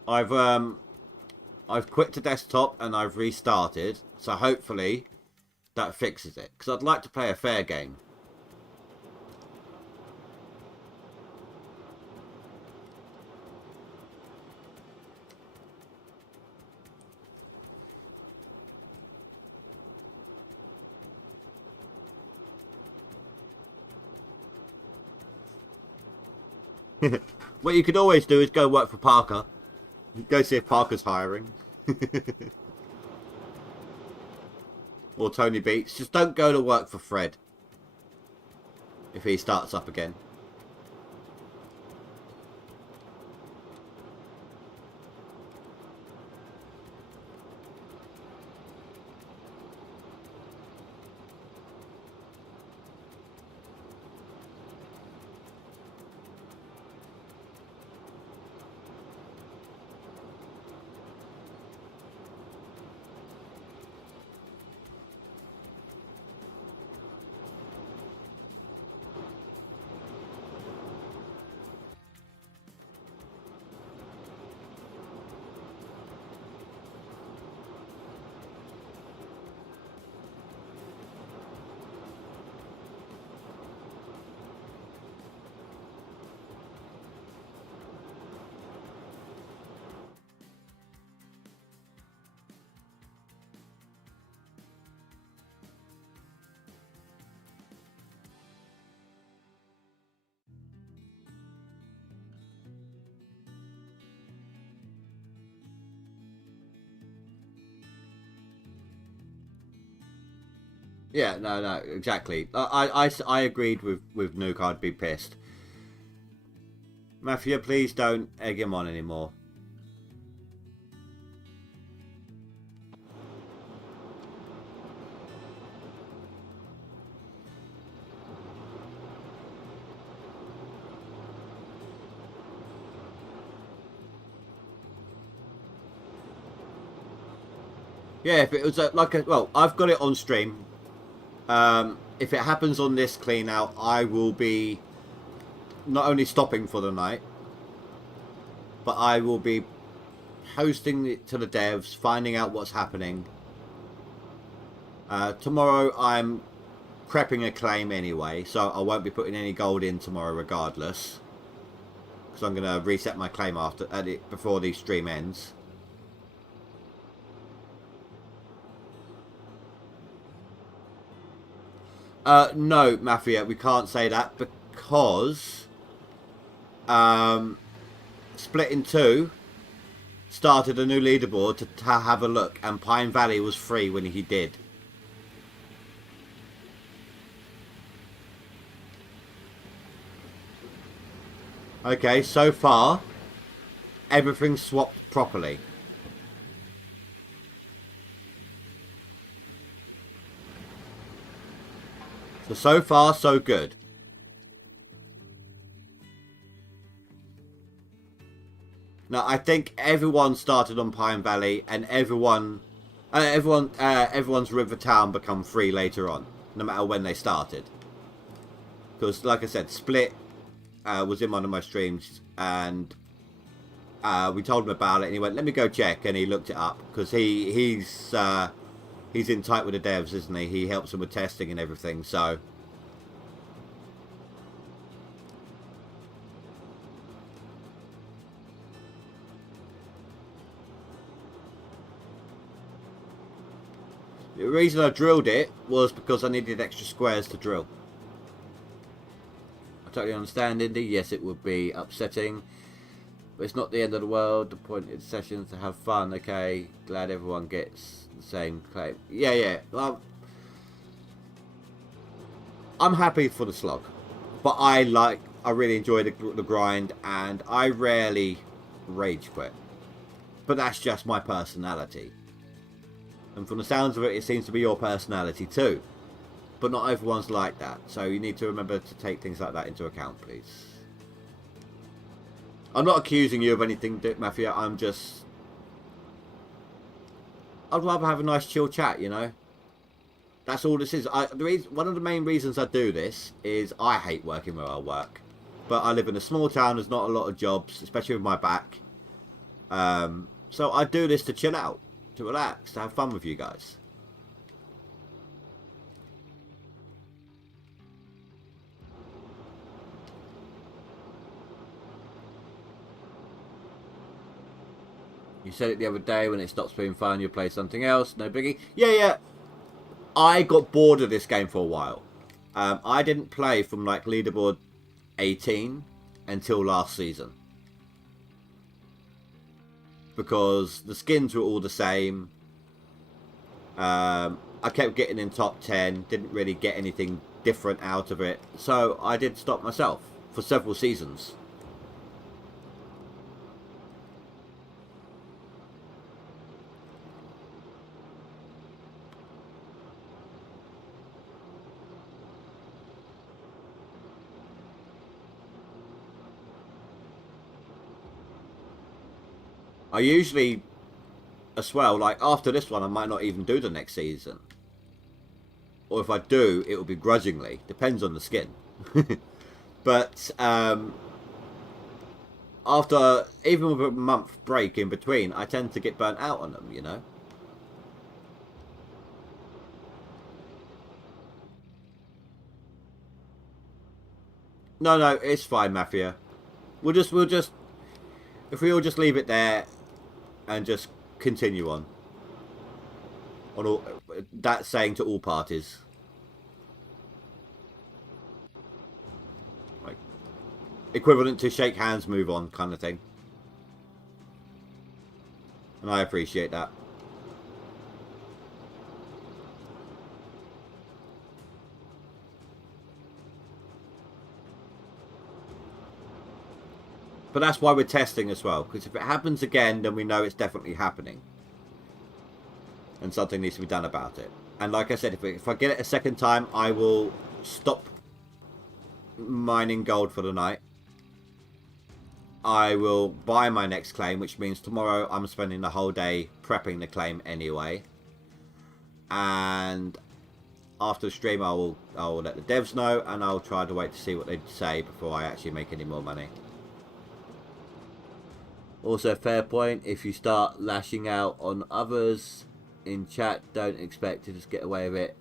I've quit the desktop and I've restarted, so hopefully that fixes it, because I'd like to play a fair game. What you could always do is go work for Parker. Go see if Parker's hiring. Or Tony Beats. Just don't go to work for Fred if he starts up again. Yeah, no, exactly. I agreed with Nuke. I'd be pissed. Mafia, please don't egg him on anymore. Yeah, if it was well, I've got it on stream. If it happens on this clean out, I will be not only stopping for the night, but I will be hosting it to the devs, finding out what's happening. Tomorrow I'm prepping a claim anyway, so I won't be putting any gold in tomorrow regardless, because I'm going to reset my claim before the stream ends. No, Mafia, we can't say that because Split in Two started a new leaderboard to have a look, and Pine Valley was free when he did. Okay, so far everything's swapped properly. So far, so good. Now, I think everyone started on Pine Valley, and everyone's river town become free later on, no matter when they started. Because, like I said, Split was in one of my streams, and we told him about it, and he went, "Let me go check," and he looked it up because he's in tight with the devs, isn't he? He helps them with testing and everything, so. The reason I drilled it was because I needed extra squares to drill. I totally understand, Indy. Yes, it would be upsetting, but it's not the end of the world. The point is sessions to have fun. Okay, glad everyone gets the same claim. Yeah. I'm happy for the slog, but I really enjoy the grind, and I rarely rage quit. But that's just my personality. And from the sounds of it, it seems to be your personality too. But not everyone's like that. So you need to remember to take things like that into account, please. I'm not accusing you of anything, Dick Mafia. I'm just... I'd rather have a nice chill chat, you know? That's all this is. One of the main reasons I do this is I hate working where I work. But I live in a small town. There's not a lot of jobs, especially with my back. So I do this to chill out. To relax, to have fun with you guys. You said it the other day, when it stops being fun, you'll play something else. No biggie. Yeah. I got bored of this game for a while. I didn't play from like Leaderboard 18 until last season. Because the skins were all the same. I kept getting in top 10. Didn't really get anything different out of it. So I did stop myself for several seasons. I usually, as well, like after this one, I might not even do the next season. Or if I do, it will be grudgingly. Depends on the skin. But after, even with a month break in between, I tend to get burnt out on them, you know. No, it's fine, Mafia. We'll just, if we all just leave it there and just continue on all that, saying to all parties, like equivalent to shake hands, move on kind of thing. And I appreciate that. But that's why we're testing as well, because if it happens again, then we know it's definitely happening. And something needs to be done about it. And like I said, if I get it a second time, I will stop mining gold for the night. I will buy my next claim, which means tomorrow I'm spending the whole day prepping the claim anyway. And after the stream, I will let the devs know, and I'll try to wait to see what they say before I actually make any more money. Also, fair point, if you start lashing out on others in chat, don't expect to just get away with it.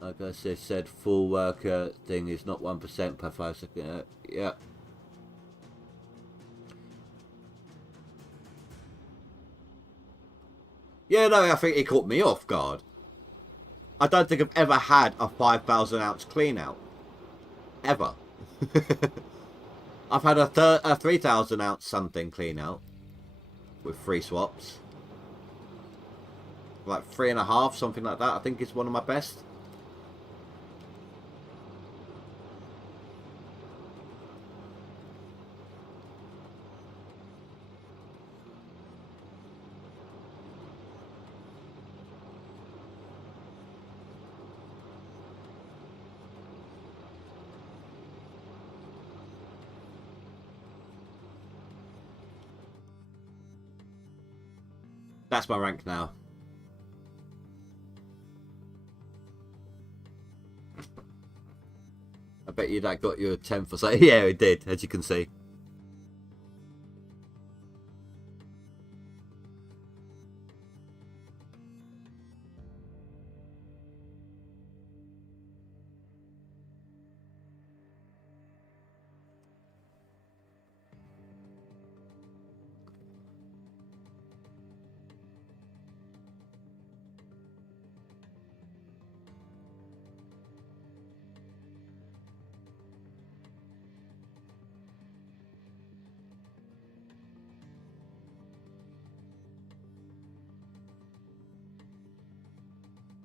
Like I said, full worker thing is not 1% per 5 seconds. Yeah. Yeah, no, I think it caught me off guard. I don't think I've ever had a 5,000 ounce clean out. Ever. I've had a 3,000 ounce something clean out with 3 swaps, like 3.5, something like that. I think it's one of my best. That's my rank now. I bet you that got you a 10th or so. Yeah, it did, as you can see.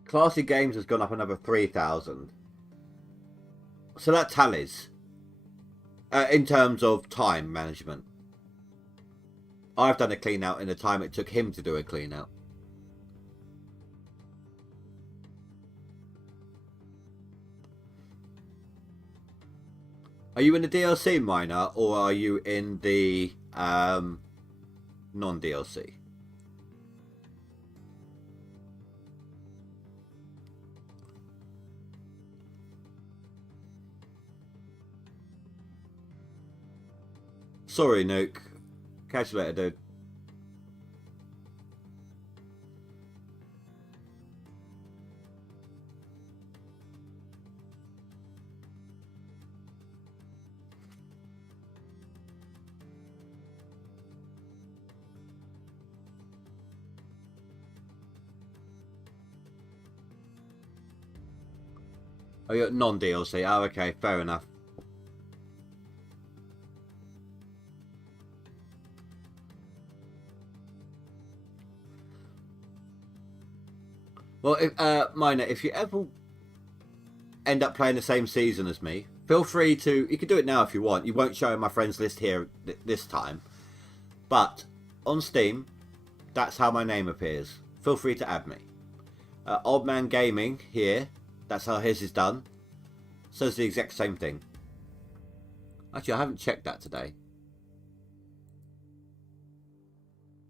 Classy Games has gone up another 3,000. So that tallies. In terms of time management. I've done a clean out in the time it took him to do a clean out. Are you in the DLC minor or are you in the non-DLC? Sorry, Nuke. Catch you later, dude. Oh, you're non-DLC. Oh, okay. Fair enough. Well, Minor, if you ever end up playing the same season as me, feel free to... You can do it now if you want. You won't show in my friends list here this time. But on Steam, that's how my name appears. Feel free to add me. Old Man Gaming here, that's how his is done. Says the exact same thing. Actually, I haven't checked that today.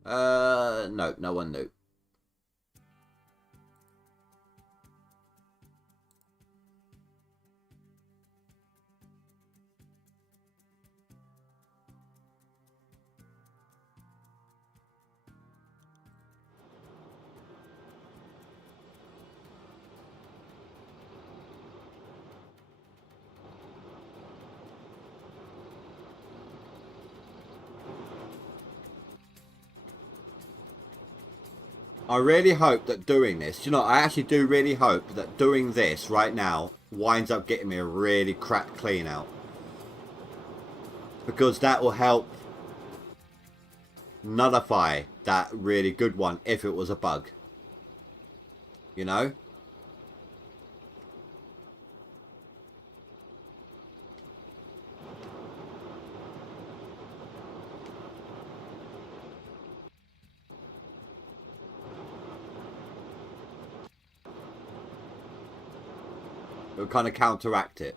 No, no one knew. I really hope that doing this, you know, I actually do really hope that doing this right now winds up getting me a really crap clean out. Because that will help nullify that really good one if it was a bug. You know? It will kind of counteract it.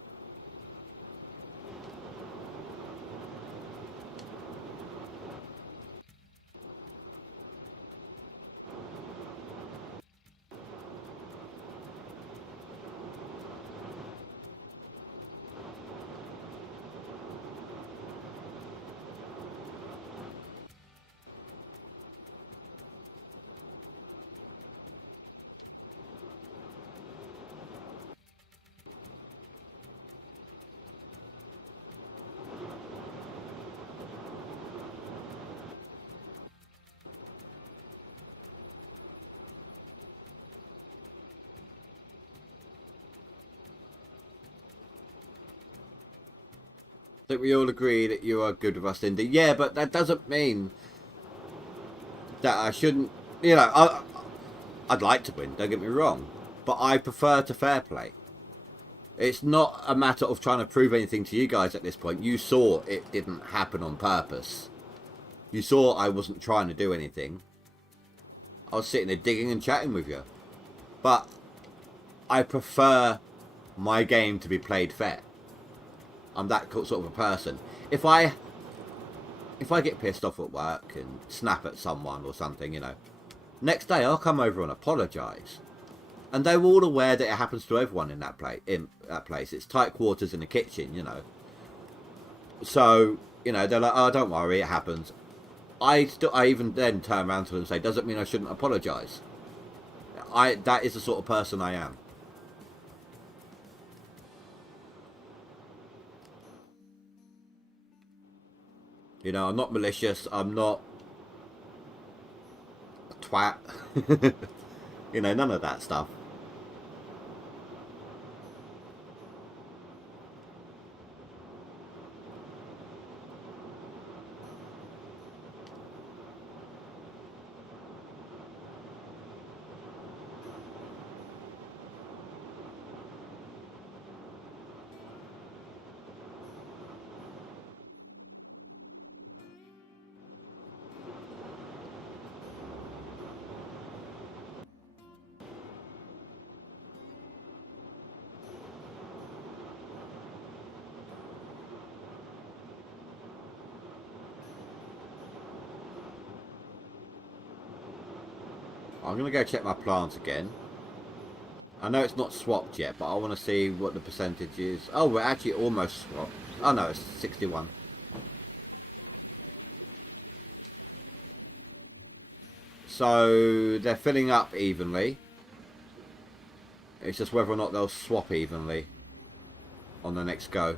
I think we all agree that you are good with us, Indy. Yeah, but that doesn't mean that I shouldn't... You know, I'd like to win, don't get me wrong. But I prefer to fair play. It's not a matter of trying to prove anything to you guys at this point. You saw it didn't happen on purpose. You saw I wasn't trying to do anything. I was sitting there digging and chatting with you. But I prefer my game to be played fair. I'm that sort of a person. If I get pissed off at work and snap at someone or something, you know, Next day, I'll come over and apologise. And they were all aware that it happens to everyone in that place. It's tight quarters in the kitchen, you know. So, you know, they're like, oh, don't worry, it happens. I even then turn around to them and say, doesn't mean I shouldn't apologise. That is the sort of person I am. You know, I'm not malicious. I'm not a twat. You know, none of that stuff. I'm going to go check my plants again. I know it's not swapped yet, but I want to see what the percentage is. Oh, we're actually almost swapped. Oh no, it's 61. So they're filling up evenly. It's just whether or not they'll swap evenly on the next go.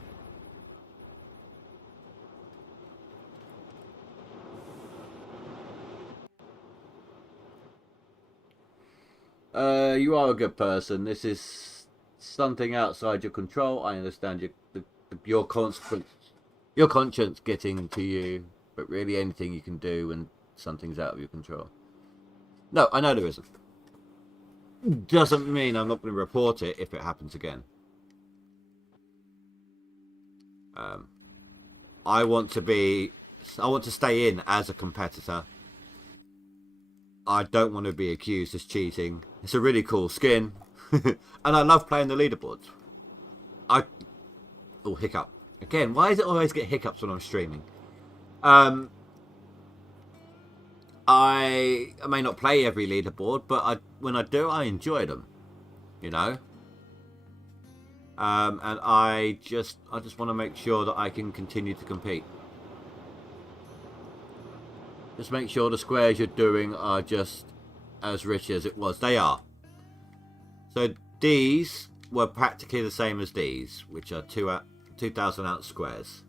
You are a good person. This is something outside your control. I understand your conscience getting to you, but really anything you can do when something's out of your control. No, I know there isn't. Doesn't mean I'm not going to report it if it happens again. I want to stay in as a competitor. I don't want to be accused of cheating. It's a really cool skin. And I love playing the leaderboards. Oh, hiccup. Again, why does it always get hiccups when I'm streaming? I may not play every leaderboard, but when I do, I enjoy them. You know? And I just want to make sure that I can continue to compete. Just make sure the squares you're doing are just as rich as it was. They are. So these were practically the same as these, which are 2,000 ounce squares.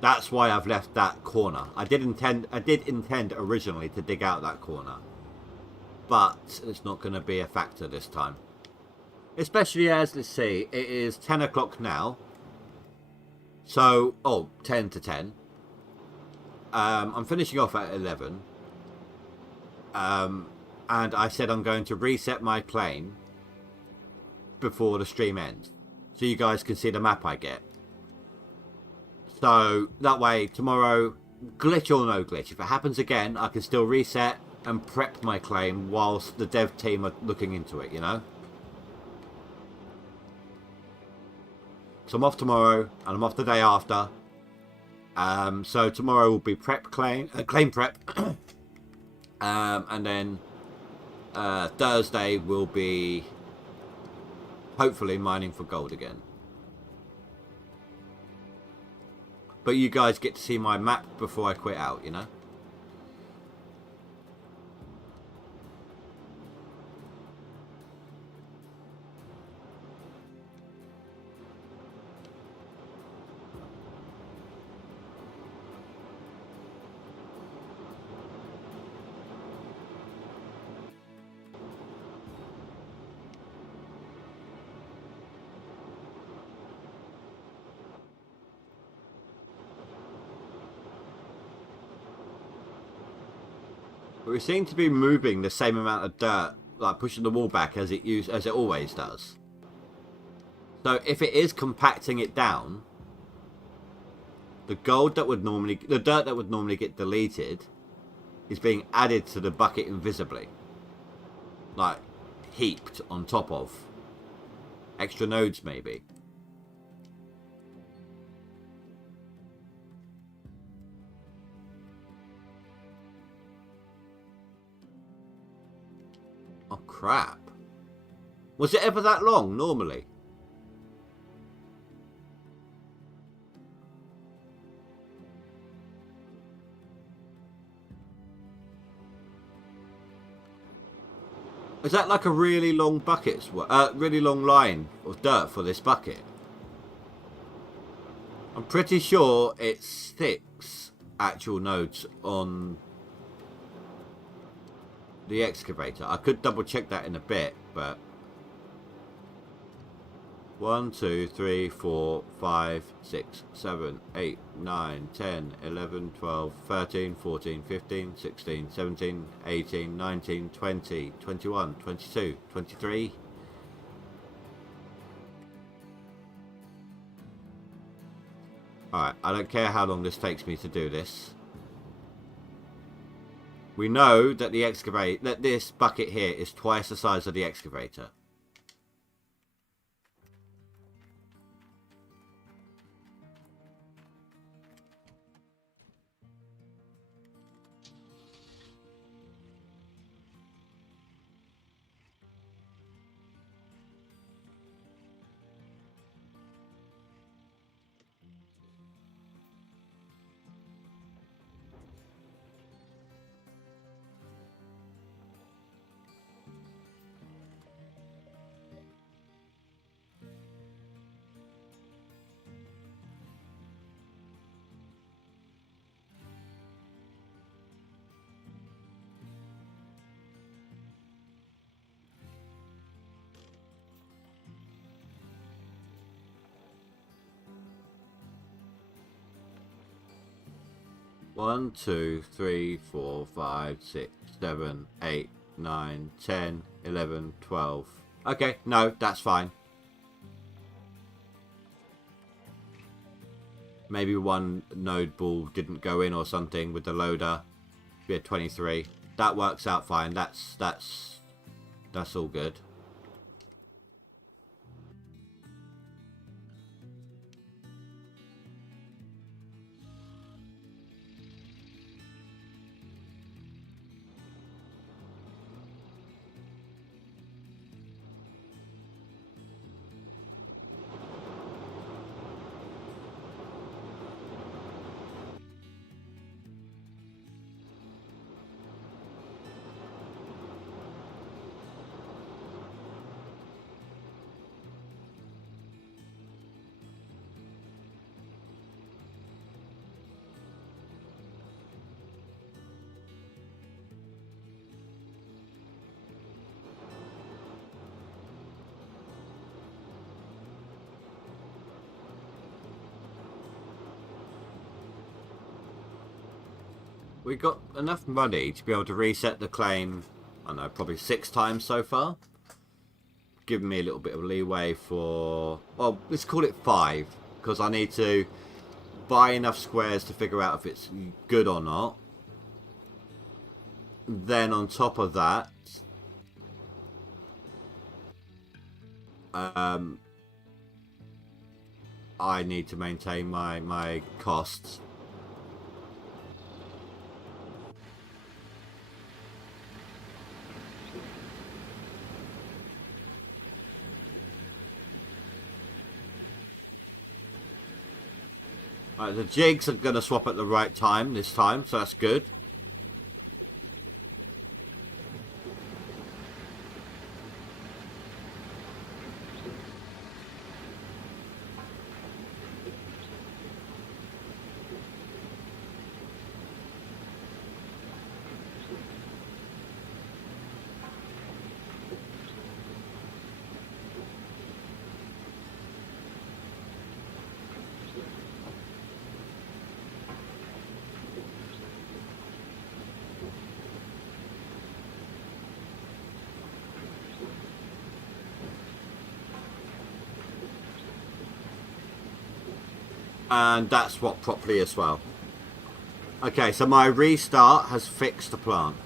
That's why I've left that corner. I did intend originally to dig out that corner. But it's not going to be a factor this time. Especially as, let's see, it is 10 o'clock now. So, 10 to 10. I'm finishing off at 11. And I said I'm going to reset my plane before the stream ends. So you guys can see the map I get. So, that way, tomorrow, glitch or no glitch, if it happens again, I can still reset and prep my claim whilst the dev team are looking into it, you know? So I'm off tomorrow, and I'm off the day after. So tomorrow will be claim prep. And then Thursday will be hopefully mining for gold again. But you guys get to see my map before I quit out, you know? But we seem to be moving the same amount of dirt, like pushing the wall back as it always does. So if it is compacting it down, the dirt that would normally get deleted is being added to the bucket invisibly, like heaped on top of. Extra nodes, maybe. Oh, crap. Was it ever that long, normally? Is that like a really long bucket, really long line of dirt for this bucket? I'm pretty sure it's 6 actual nodes on the excavator. I could double check that in a bit, but 1, 2, 3, 4, 5, 6, 7, 8, 9, 10, 11, 12, 13, 14, 15, 16, 17, 18, 19, 20, 21, 22, 23. Alright, I don't care how long this takes me to do this. We know that this bucket here is twice the size of the excavator. One, 2, 3, 4, 5, 6, 7, 8, 9, 10, 11, 12. Okay, no, that's fine. Maybe one node ball didn't go in or something with the loader. We had 23. That works out fine. That's all good. We got enough money to be able to reset the claim, I don't know, probably 6 times so far. Giving me a little bit of leeway for, well, let's call it 5, because I need to buy enough squares to figure out if it's good or not. Then on top of that, I need to maintain my costs. Right, the jigs are going to swap at the right time this time, so that's good. And that's what properly as well. Okay, so my restart has fixed the plant.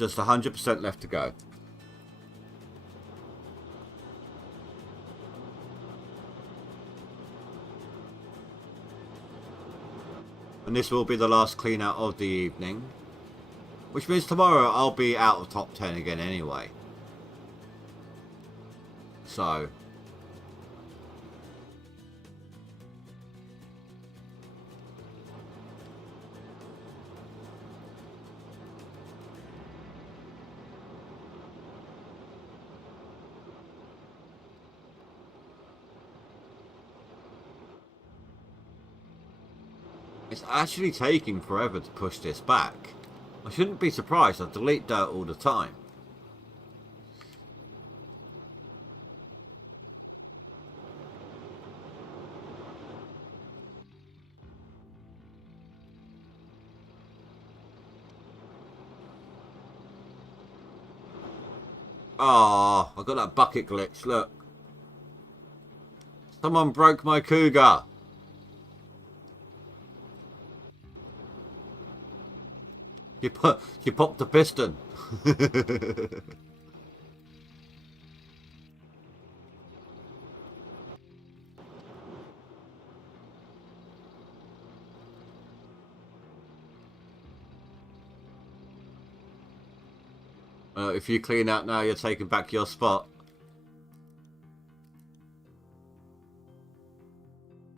Just 100% left to go. And this will be the last clean out of the evening. Which means tomorrow I'll be out of top 10 again anyway. So. It's actually taking forever to push this back. I shouldn't be surprised. I delete dirt all the time. Oh, I got that bucket glitch. Look. Someone broke my cougar. You popped the piston. If you clean out now, you're taking back your spot.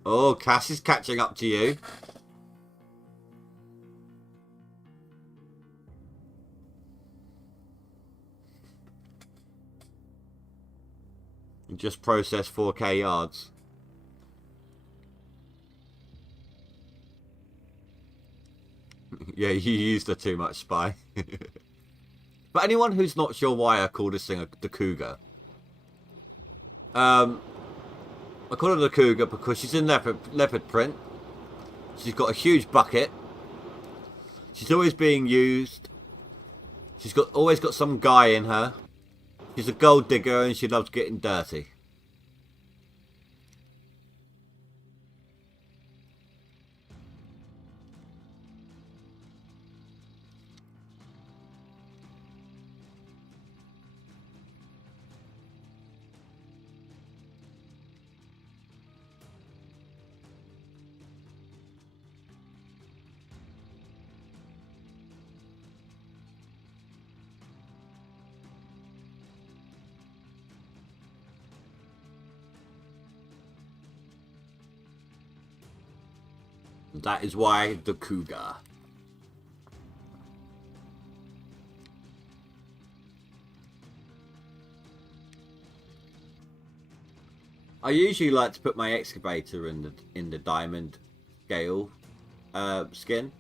Oh, Cass is catching up to you. You just processed 4k yards. Yeah, you used the too much spy. But anyone who's not sure why I call this thing the cougar. I call her the cougar because she's in leopard print. She's got a huge bucket. She's always being used. She's always got some guy in her. She's a gold digger and she loves getting dirty. That is why the cougar. I usually like to put my excavator in the diamond scale skin.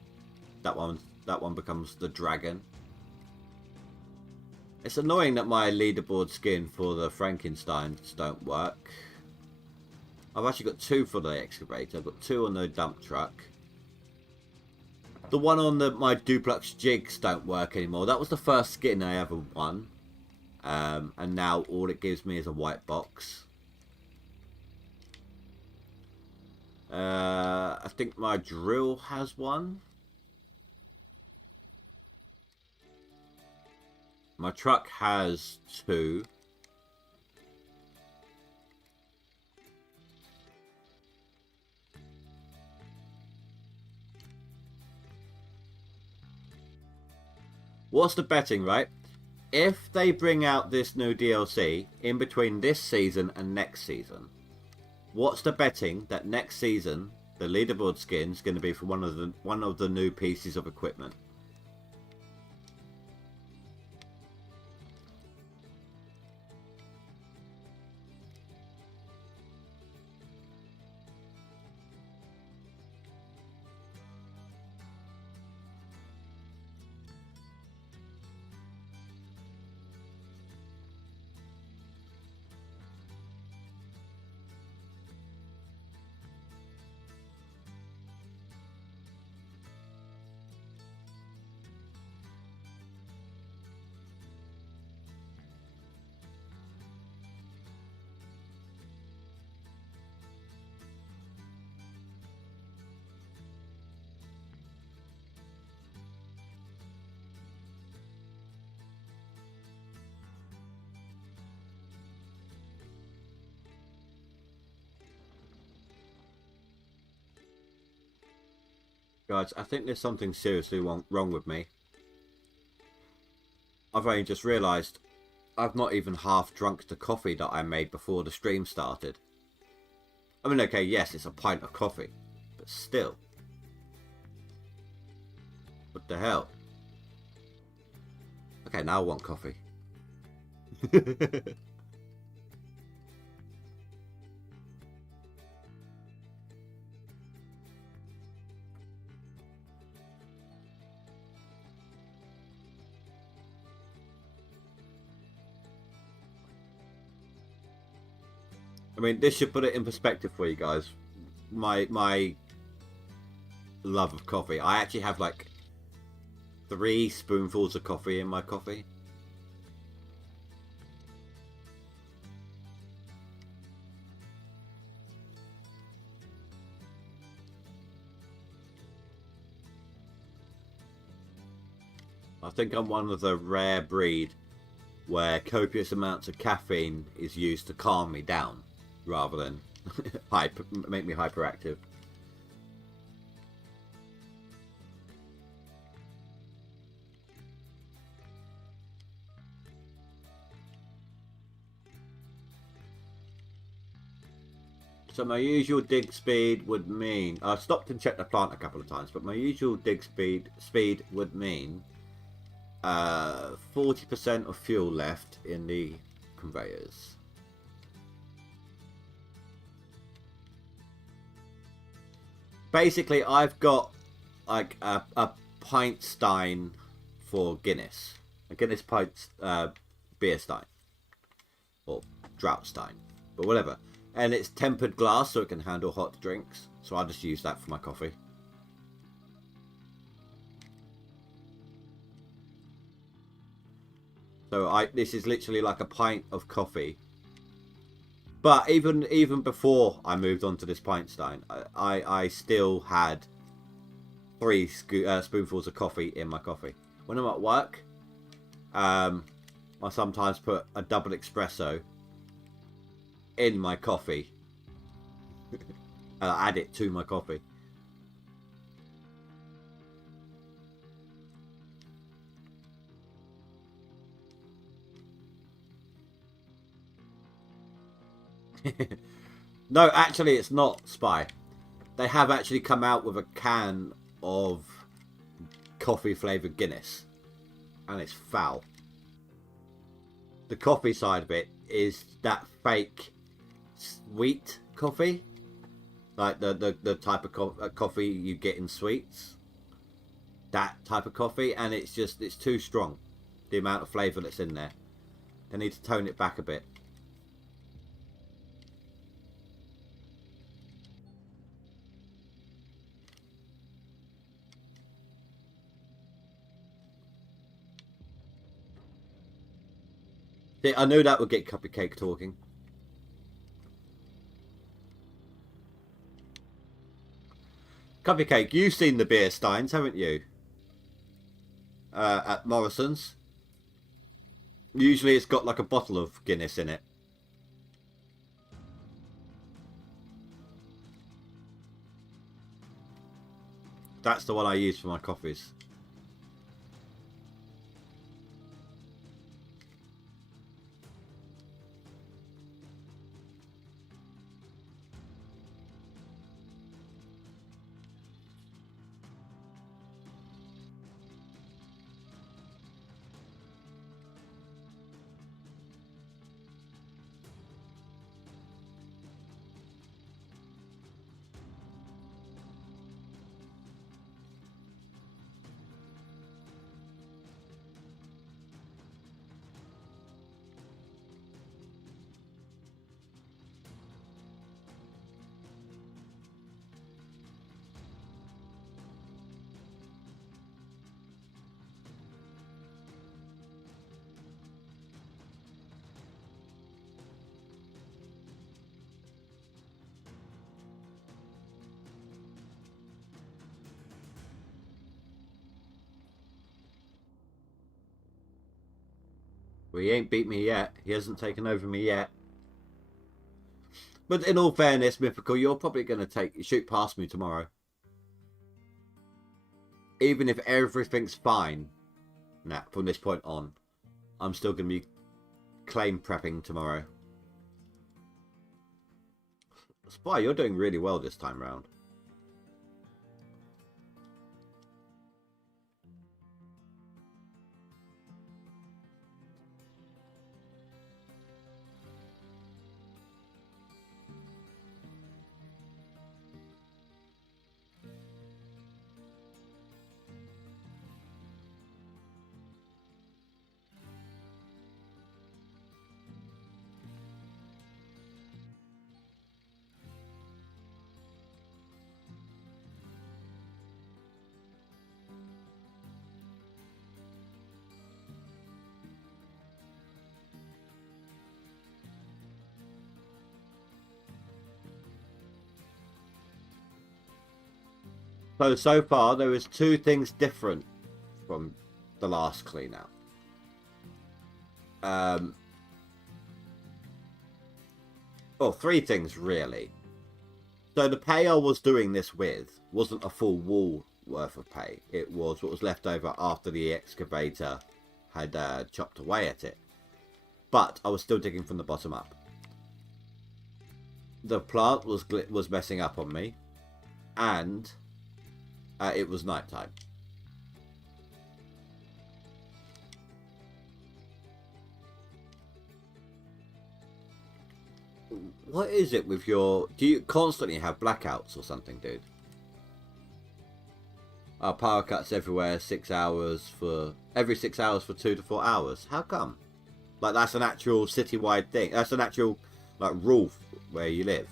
That one becomes the dragon. It's annoying that my leaderboard skin for the Frankensteins don't work. I've actually got 2 for the excavator. I've got 2 on the dump truck. The one on my duplex jigs don't work anymore. That was the first skin I ever won. And now all it gives me is a white box. I think my drill has one. My truck has 2. What's the betting, right? If they bring out this new DLC in between this season and next season, what's the betting that next season the leaderboard skin is going to be for one of the new pieces of equipment? Guys, I think there's something seriously wrong with me. I've only just realised I've not even half drunk the coffee that I made before the stream started. I mean, okay, yes, it's a pint of coffee, but still. What the hell? Okay, now I want coffee. I mean, this should put it in perspective for you guys. My love of coffee. I actually have like 3 spoonfuls of coffee in my coffee. I think I'm one of the rare breed where copious amounts of caffeine is used to calm me down rather than make me hyperactive. So my usual dig speed would mean... I've stopped and checked the plant a couple of times, but my usual dig speed would mean 40% of fuel left in the conveyors. Basically, I've got like a pint stein for Guinness. A Guinness pint beer stein. Or drought stein. But whatever. And it's tempered glass so it can handle hot drinks. So I just use that for my coffee. So this is literally like a pint of coffee. But even before I moved on to this pint stein, I still had 3 spoonfuls of coffee in my coffee. When I'm at work, I sometimes put a double espresso in my coffee. And I add it to my coffee. No, actually it's not, Spy. They have actually come out with a can of coffee flavoured Guinness. And it's foul. The coffee side of it is that fake sweet coffee. Like the type of coffee you get in sweets. That type of coffee. And it's too strong. The amount of flavour that's in there. They need to tone it back a bit. I knew that would get Cupcake talking. Cupcake, you've seen the beer steins, haven't you? At Morrison's. Usually it's got like a bottle of Guinness in it. That's the one I use for my coffees. Well, he ain't beat me yet. He hasn't taken over me yet. But in all fairness, Mythical, you're probably going to shoot past me tomorrow. even if everything's fine now from this point on, I'm still going to be claim prepping tomorrow. Spy, you're doing really well this time round. So far, there is 2 things different from the last clean out. Well, 3 things, really. So the pay I was doing this with wasn't a full wall worth of pay. It was what was left over after the excavator had chopped away at it. But I was still digging from the bottom up. The plant was messing up on me. And... it was nighttime. What is it with your... Do you constantly have blackouts or something, dude? Power cuts everywhere, 6 hours for... Every 6 hours for 2 to 4 hours. How come? Like, that's an actual citywide thing. That's an actual, like, rule where you live.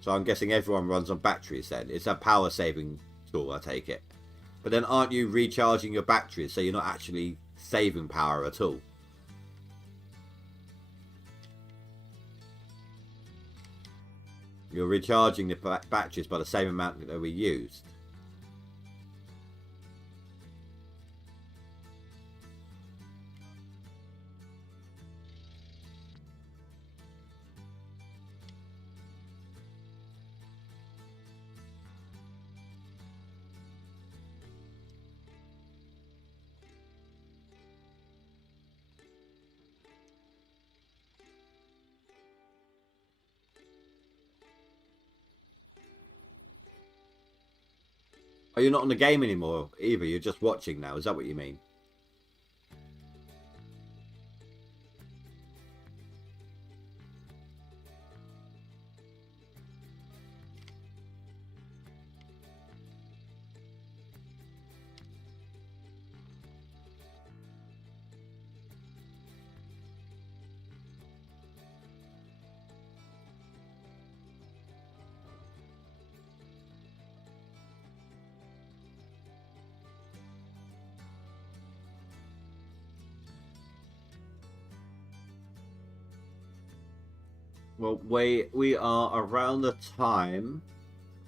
So I'm guessing everyone runs on batteries then. It's a power saving tool, I take it. But then aren't you recharging your batteries so you're not actually saving power at all? You're recharging the batteries by the same amount that we used. Are you not on the game anymore either? You're just watching now. Is that what you mean? Well, we are around the time,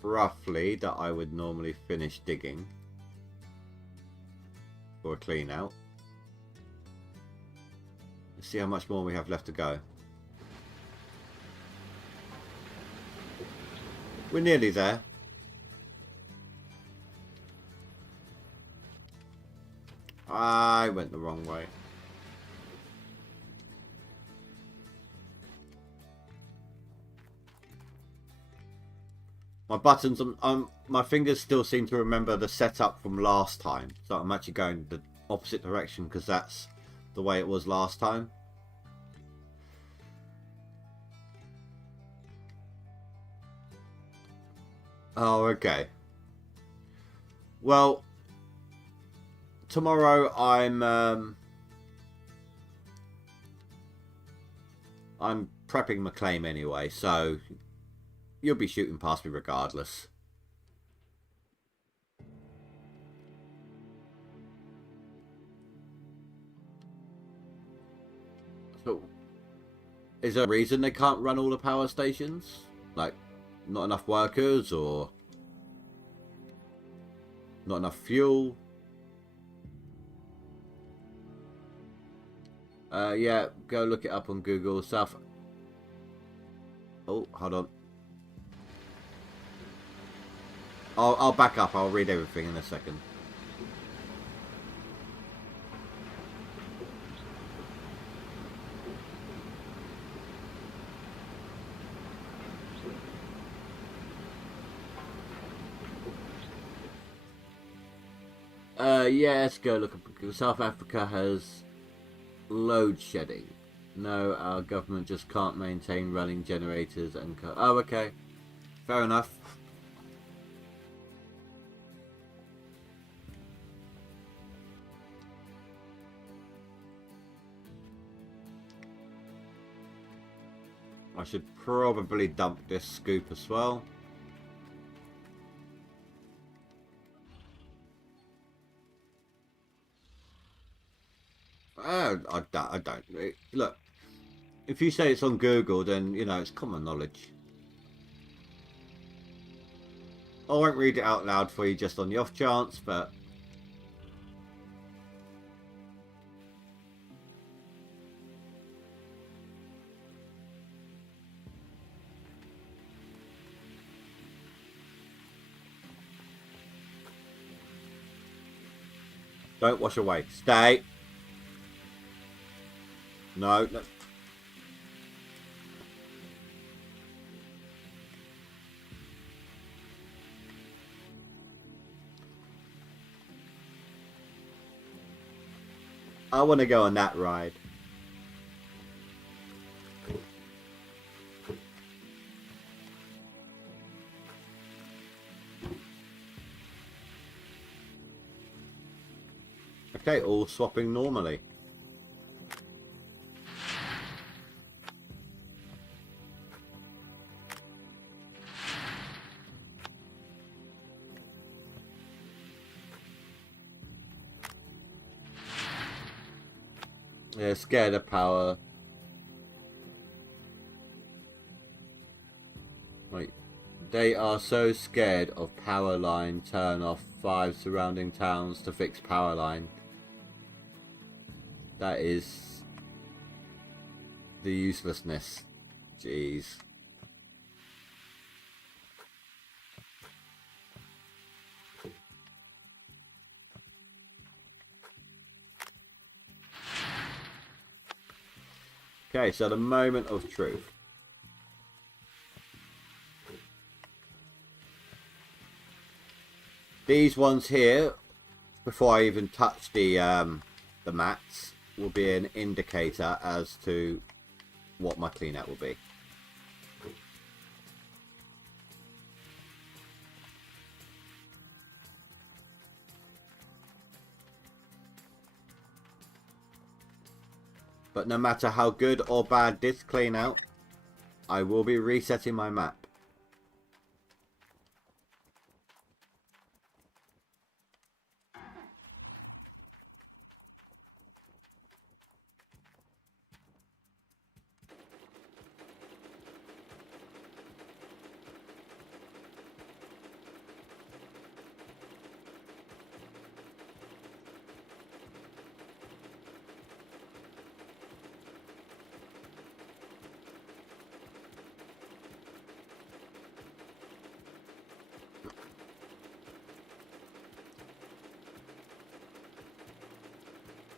roughly, that I would normally finish digging for a clean out. Let's see how much more we have left to go. We're nearly there. I went the wrong way. My buttons, my fingers still seem to remember the setup from last time. So I'm actually going the opposite direction because that's the way it was last time. Oh, okay. Well, tomorrow I'm prepping my claim anyway, so you'll be shooting past me regardless. So, is there a reason they can't run all the power stations? Like, not enough workers or not enough fuel? Yeah, go look it up on Google. South... Oh, hold on. I'll back up. I'll read everything in a second. Yeah, let's go look. South Africa has load shedding. No, our government just can't maintain running generators and... Oh, okay. Fair enough. I should probably dump this scoop as well. I don't. Look, if you say it's on Google, then, you know, it's common knowledge. I won't read it out loud for you just on the off chance, but... Don't wash away. Stay. No. I want to go on that ride. Okay, all swapping normally. Yeah, scared of power. Wait. They are so scared of power line. Turn off 5 surrounding towns to fix power line. That is the uselessness. Jeez. Okay, so the moment of truth. These ones here, before I even touch the mats, will be an indicator as to what my cleanout will be. But no matter how good or bad this cleanout, I will be resetting my map.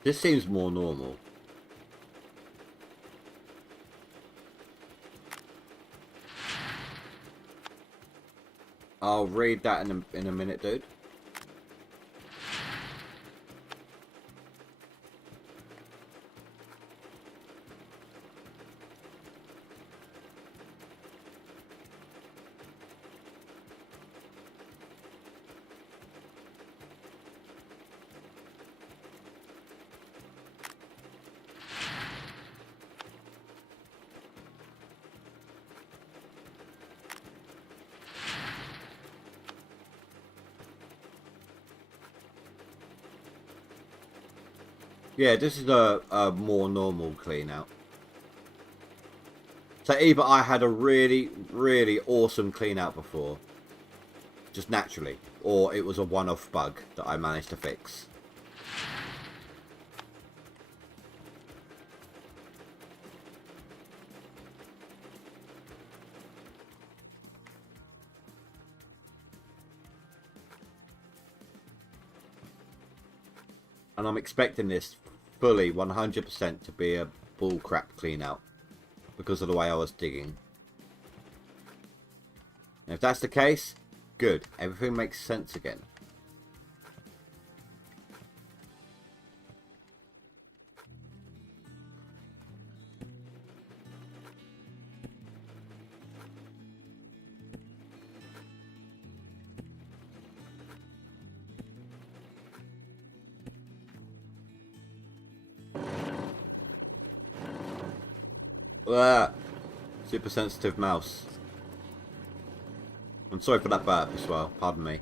This seems more normal. I'll read that in a minute, dude. Yeah, this is a more normal clean out. So either I had a really, really awesome clean out before, just naturally, or it was a one-off bug that I managed to fix. And I'm expecting this fully 100% to be a bullcrap clean out because of the way I was digging. And if that's the case, good. Everything makes sense again. Super sensitive mouse. I'm sorry for that burp as well, pardon me.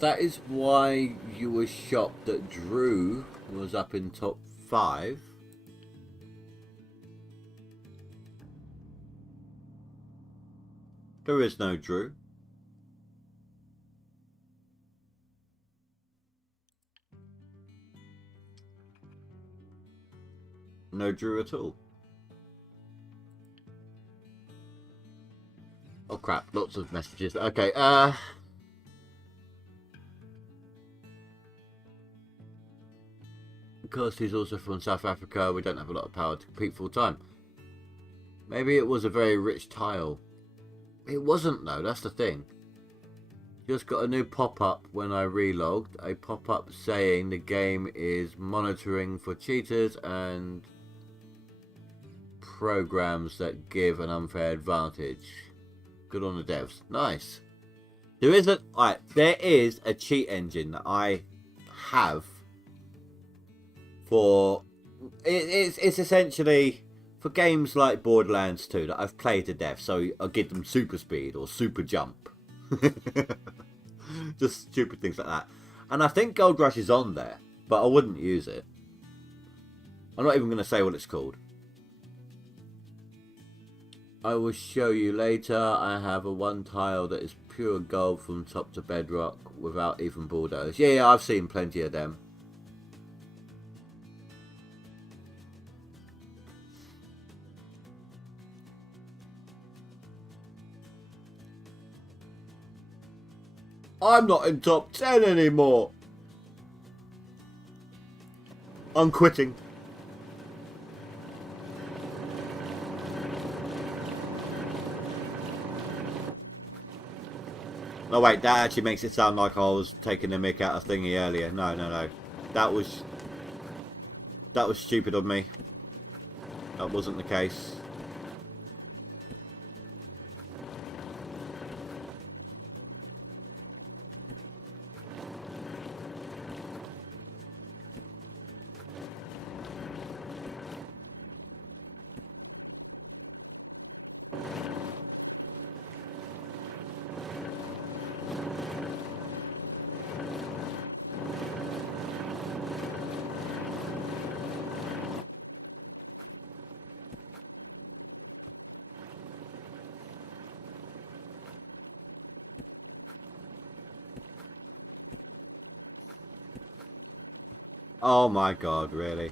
That is why you were shocked that Drew was up in top 5. There is no Drew. No Drew at all. Oh crap, lots of messages. Okay, because he's also from South Africa, we don't have a lot of power to compete full time. Maybe it was a very rich tile. It wasn't though, that's the thing. Just got a new pop-up when I relogged. A pop-up saying the game is monitoring for cheaters and programs that give an unfair advantage. Good on the devs. Nice. There is a cheat engine that I have for it's essentially for games like Borderlands 2 that I've played to death, so I give them super speed or super jump. Just stupid things like that. And I think GoldRush is on there, but I wouldn't use it. I'm not even going to say what it's called. I will show you later. I have a one tile that is pure gold from top to bedrock without even bulldoze. Yeah, I've seen plenty of them. I'm not in top 10 anymore. I'm quitting. No wait, that actually makes it sound like I was taking the mick out of thingy earlier. No. That was stupid of me. That wasn't the case. Oh my god, really?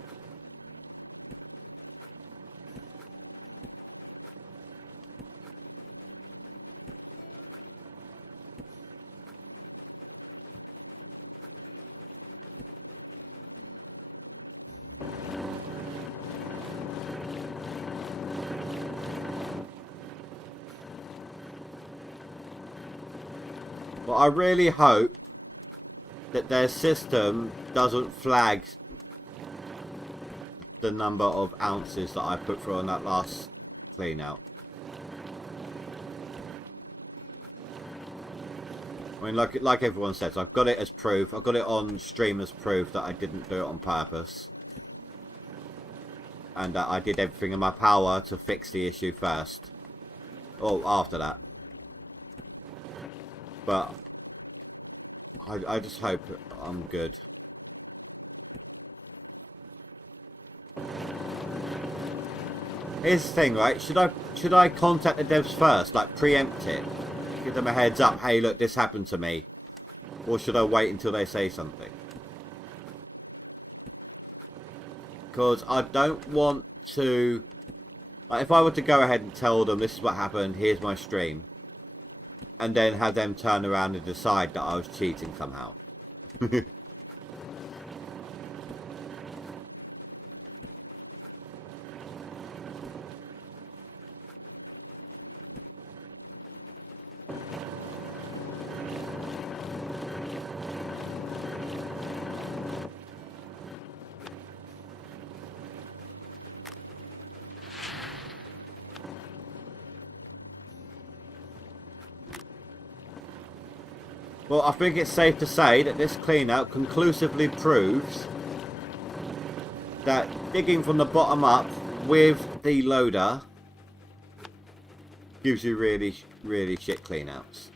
Well, I really hope that their system doesn't flag the number of ounces that I put through on that last clean out. I mean, like everyone says, I've got it as proof. I've got it on stream as proof that I didn't do it on purpose. And that I did everything in my power to fix the issue first. Or after that. But I just hope I'm good. Here's the thing, right? Should I contact the devs first, like preempt it, give them a heads up? Hey, look, this happened to me. Or should I wait until they say something? Because I don't want to... Like, if I were to go ahead and tell them this is what happened, here's my stream, and then have them turn around and decide that I was cheating somehow. Well, I think it's safe to say that this cleanout conclusively proves that digging from the bottom up with the loader gives you really, really shit cleanouts.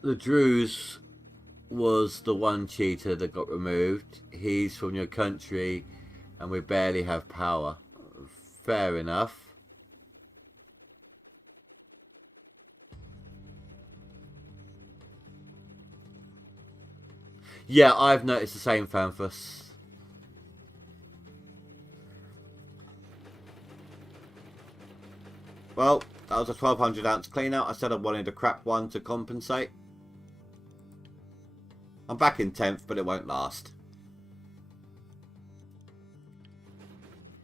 The Druze was the one cheater that got removed. He's from your country and we barely have power. Fair enough. Yeah, I've noticed the same, Fanfus. Well, that was a 1200 ounce clean out. I said I wanted a crap one to compensate. I'm back in 10th, but it won't last.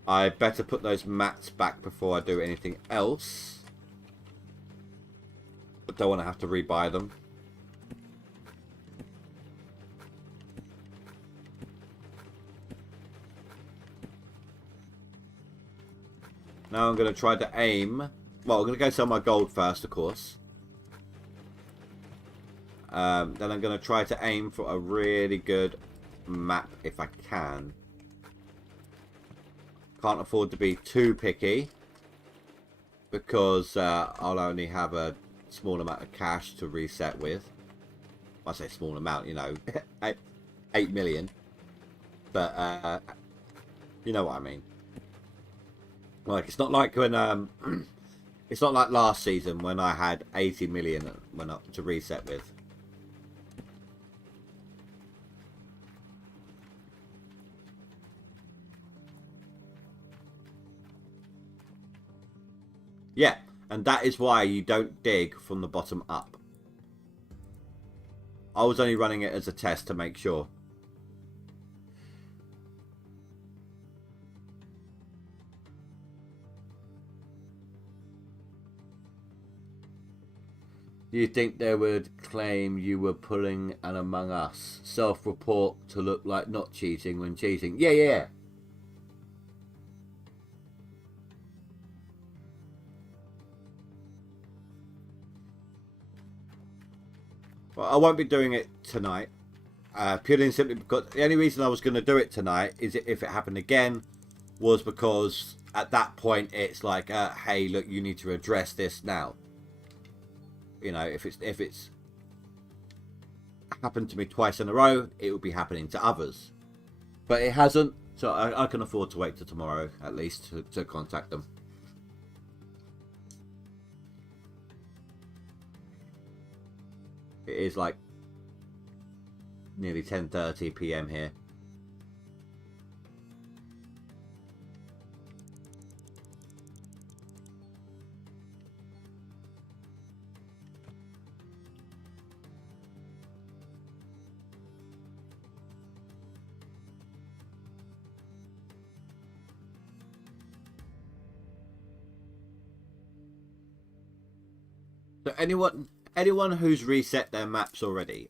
I better put those mats back before I do anything else. I don't want to have to rebuy them. Now I'm going to try to aim. Well, I'm going to go sell my gold first, of course. Then I'm going to try to aim for a really good map if I can. Can't afford to be too picky because I'll only have a small amount of cash to reset with. I say small amount, you know, 8 million. But you know what I mean. Like, it's not like when it's not like last season when I had 80 million to reset with. Yeah, and that is why you don't dig from the bottom up. I was only running it as a test to make sure. Do you think they would claim you were pulling an Among Us? Self-report to look like not cheating when cheating? Yeah. Well, I won't be doing it tonight. Purely and simply because the only reason I was going to do it tonight is if it happened again was because at that point it's like, hey, look, you need to address this now. You know, if it's happened to me twice in a row, it will be happening to others. But it hasn't, so I can afford to wait till tomorrow at least to contact them. It is like nearly 10:30 PM here. So anyone who's reset their maps already,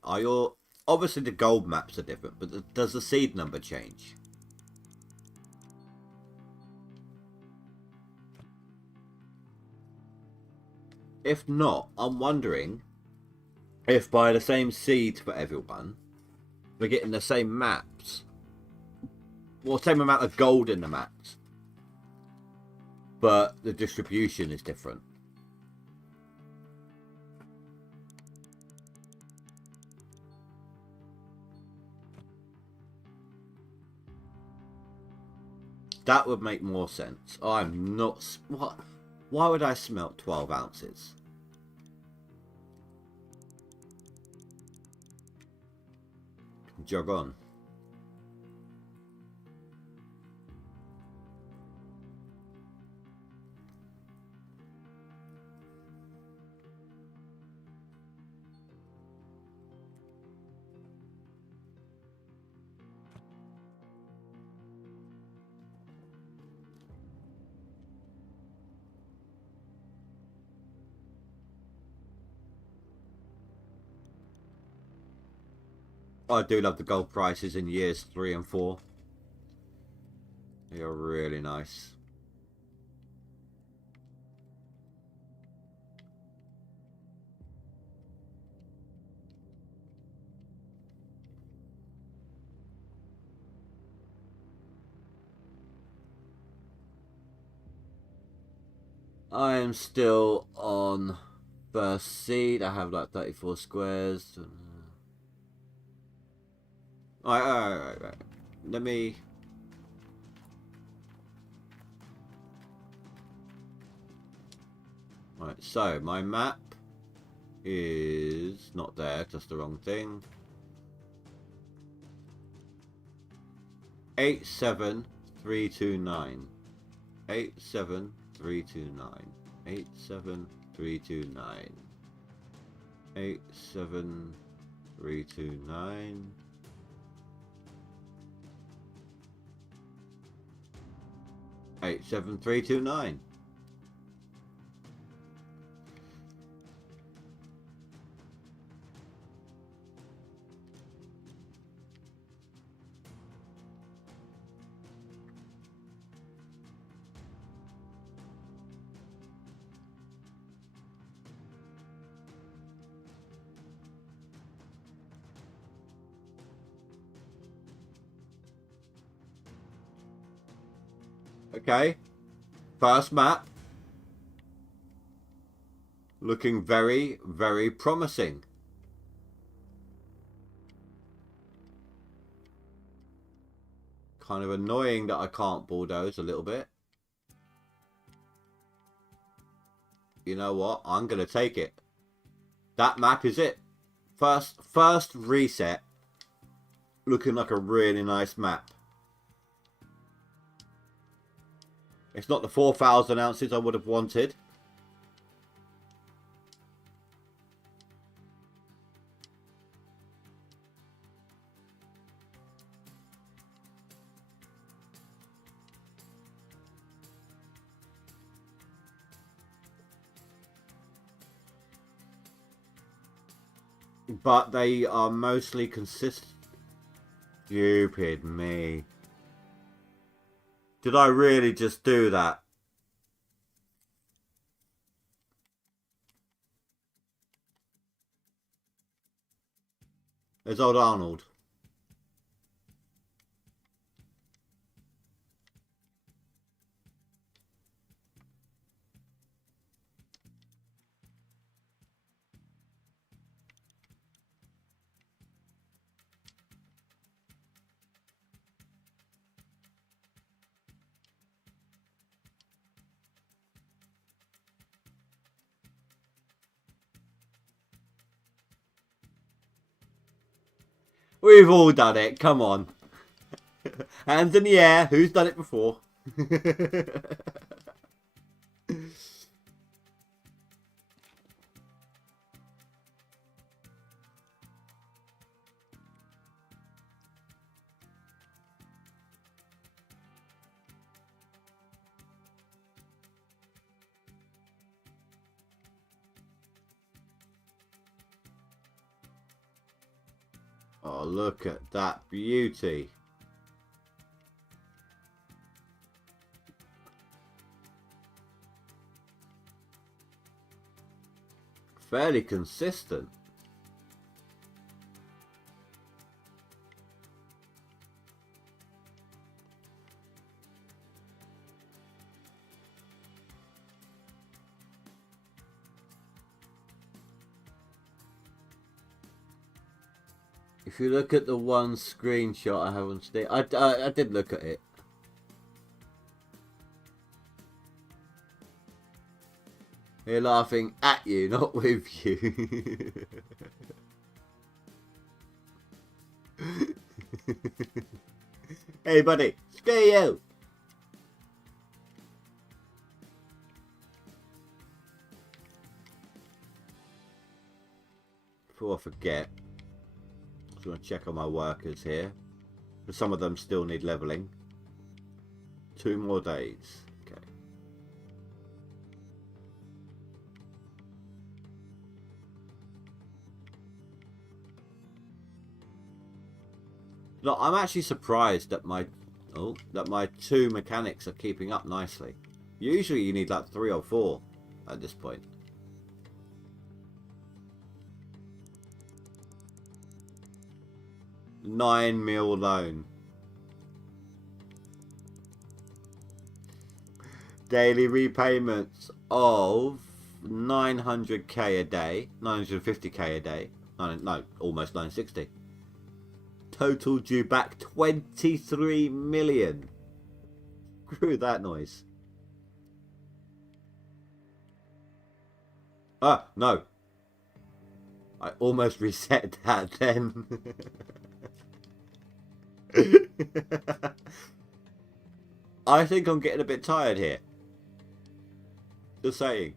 obviously the gold maps are different, but does the seed number change? If not, I'm wondering if by the same seed for everyone, we're getting the same maps, well, same amount of gold in the maps, but the distribution is different. That would make more sense. I'm not... What? Why would I smelt 12 ounces? Jog on. I do love the gold prices in years 3 and 4. They are really nice. I am still on first seed. I have like 34 squares. Alright. Let me... Right, so my map is not there, just the wrong thing. 87329. 87329. 87329. 87329. 87329. Okay, first map. Looking very, very promising. Kind of annoying that I can't bulldoze a little bit. You know what? I'm going to take it. That map is it. First reset. Looking like a really nice map. It's not the 4,000 ounces I would have wanted. But they are mostly consistent. Stupid me. Did I really just do that? There's old Arnold. We've all done it. Come on. Hands in the air. Who's done it before? Oh, look at that beauty. Fairly consistent. If you look at the one screenshot I haven't seen, I did look at it. We're laughing at you, not with you. Hey buddy, screw you. Before I forget, I'm just going to check on my workers here. But some of them still need leveling. 2 more days. Okay. Look, I'm actually surprised that my 2 mechanics are keeping up nicely. Usually you need like 3 or 4 at this point. £9 loan. Daily repayments of 900k a day, 950k a day. No, almost 960. Total due back 23 million. Screw that noise. Ah, no. I almost reset that then. I think I'm getting a bit tired here. Just saying.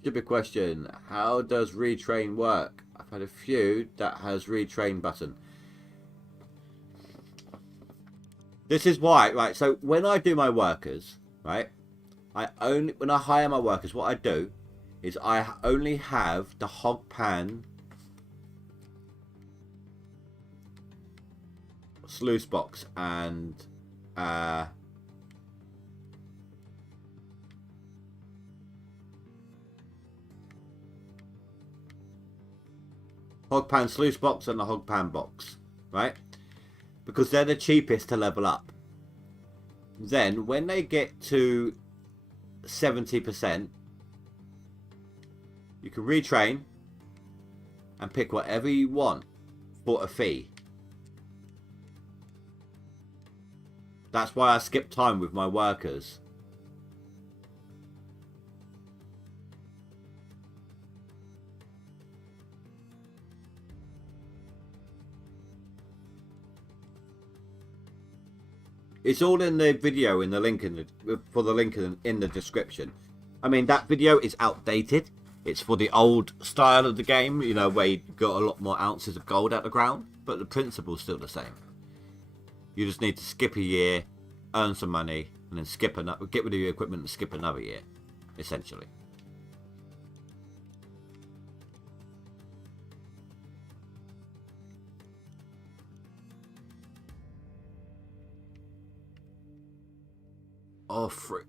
Stupid question. How does retrain work? I've had a few that has retrain button. This is why, right? So when I do my workers, right? When I hire my workers, what I do is I only have the hog pan sluice box and hog pan sluice box and the hog pan box, right? Because they're the cheapest to level up. Then when they get to 70%, you can retrain and pick whatever you want for a fee. That's why I skip time with my workers. It's all in the video in the link in the description. I mean, that video is outdated. It's for the old style of the game, you know, where you got a lot more ounces of gold out the ground, but the principle's still the same. You just need to skip a year, earn some money, and then get rid of your equipment and skip another year, essentially. Oh, frick.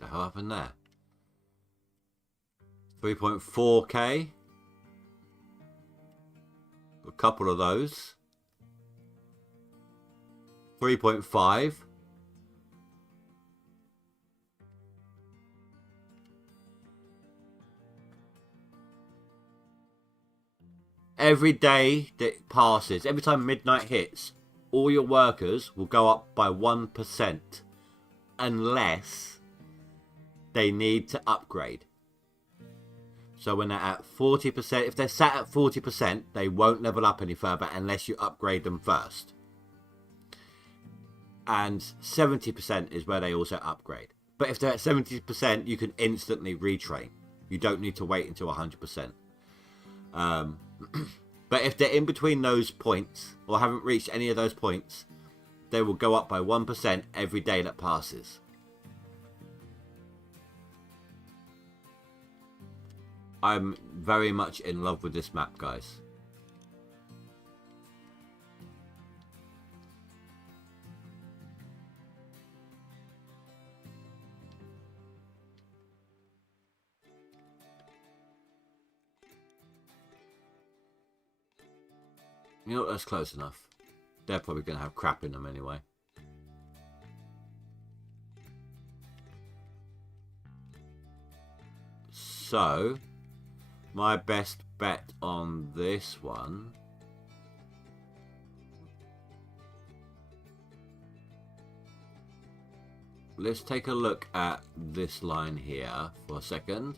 The hell happened there? 3.4k. A couple of those. 3.5. Every day that passes, every time midnight hits, all your workers will go up by 1%. Unless they need to upgrade. So when they're at 40%, if they're sat at 40%, they won't level up any further unless you upgrade them first. And 70% is where they also upgrade. But if they're at 70%, you can instantly retrain. You don't need to wait until 100%. But if they're in between those points, or haven't reached any of those points, they will go up by 1% every day that passes. I'm very much in love with this map, guys. You know what, that's close enough. They're probably going to have crap in them anyway. So, my best bet on this one let's take a look at this line here for a second.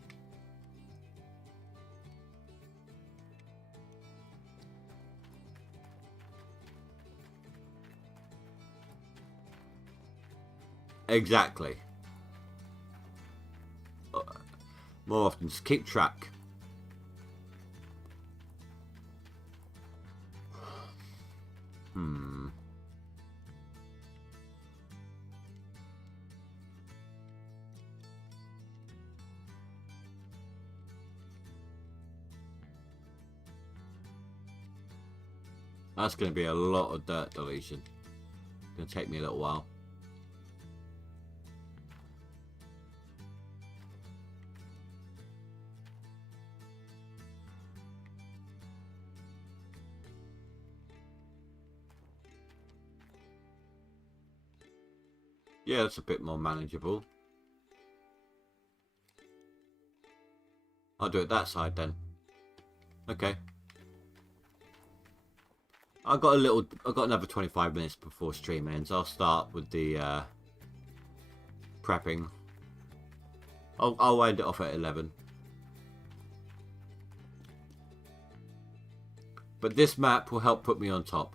Exactly. More often, just keep track. That's going to be a lot of dirt deletion. It's going to take me a little while. Yeah, that's a bit more manageable. I'll do it that side then. Okay. I've got another 25 minutes before stream ends. I'll start with the prepping. I'll end it off at 11. But this map will help put me on top.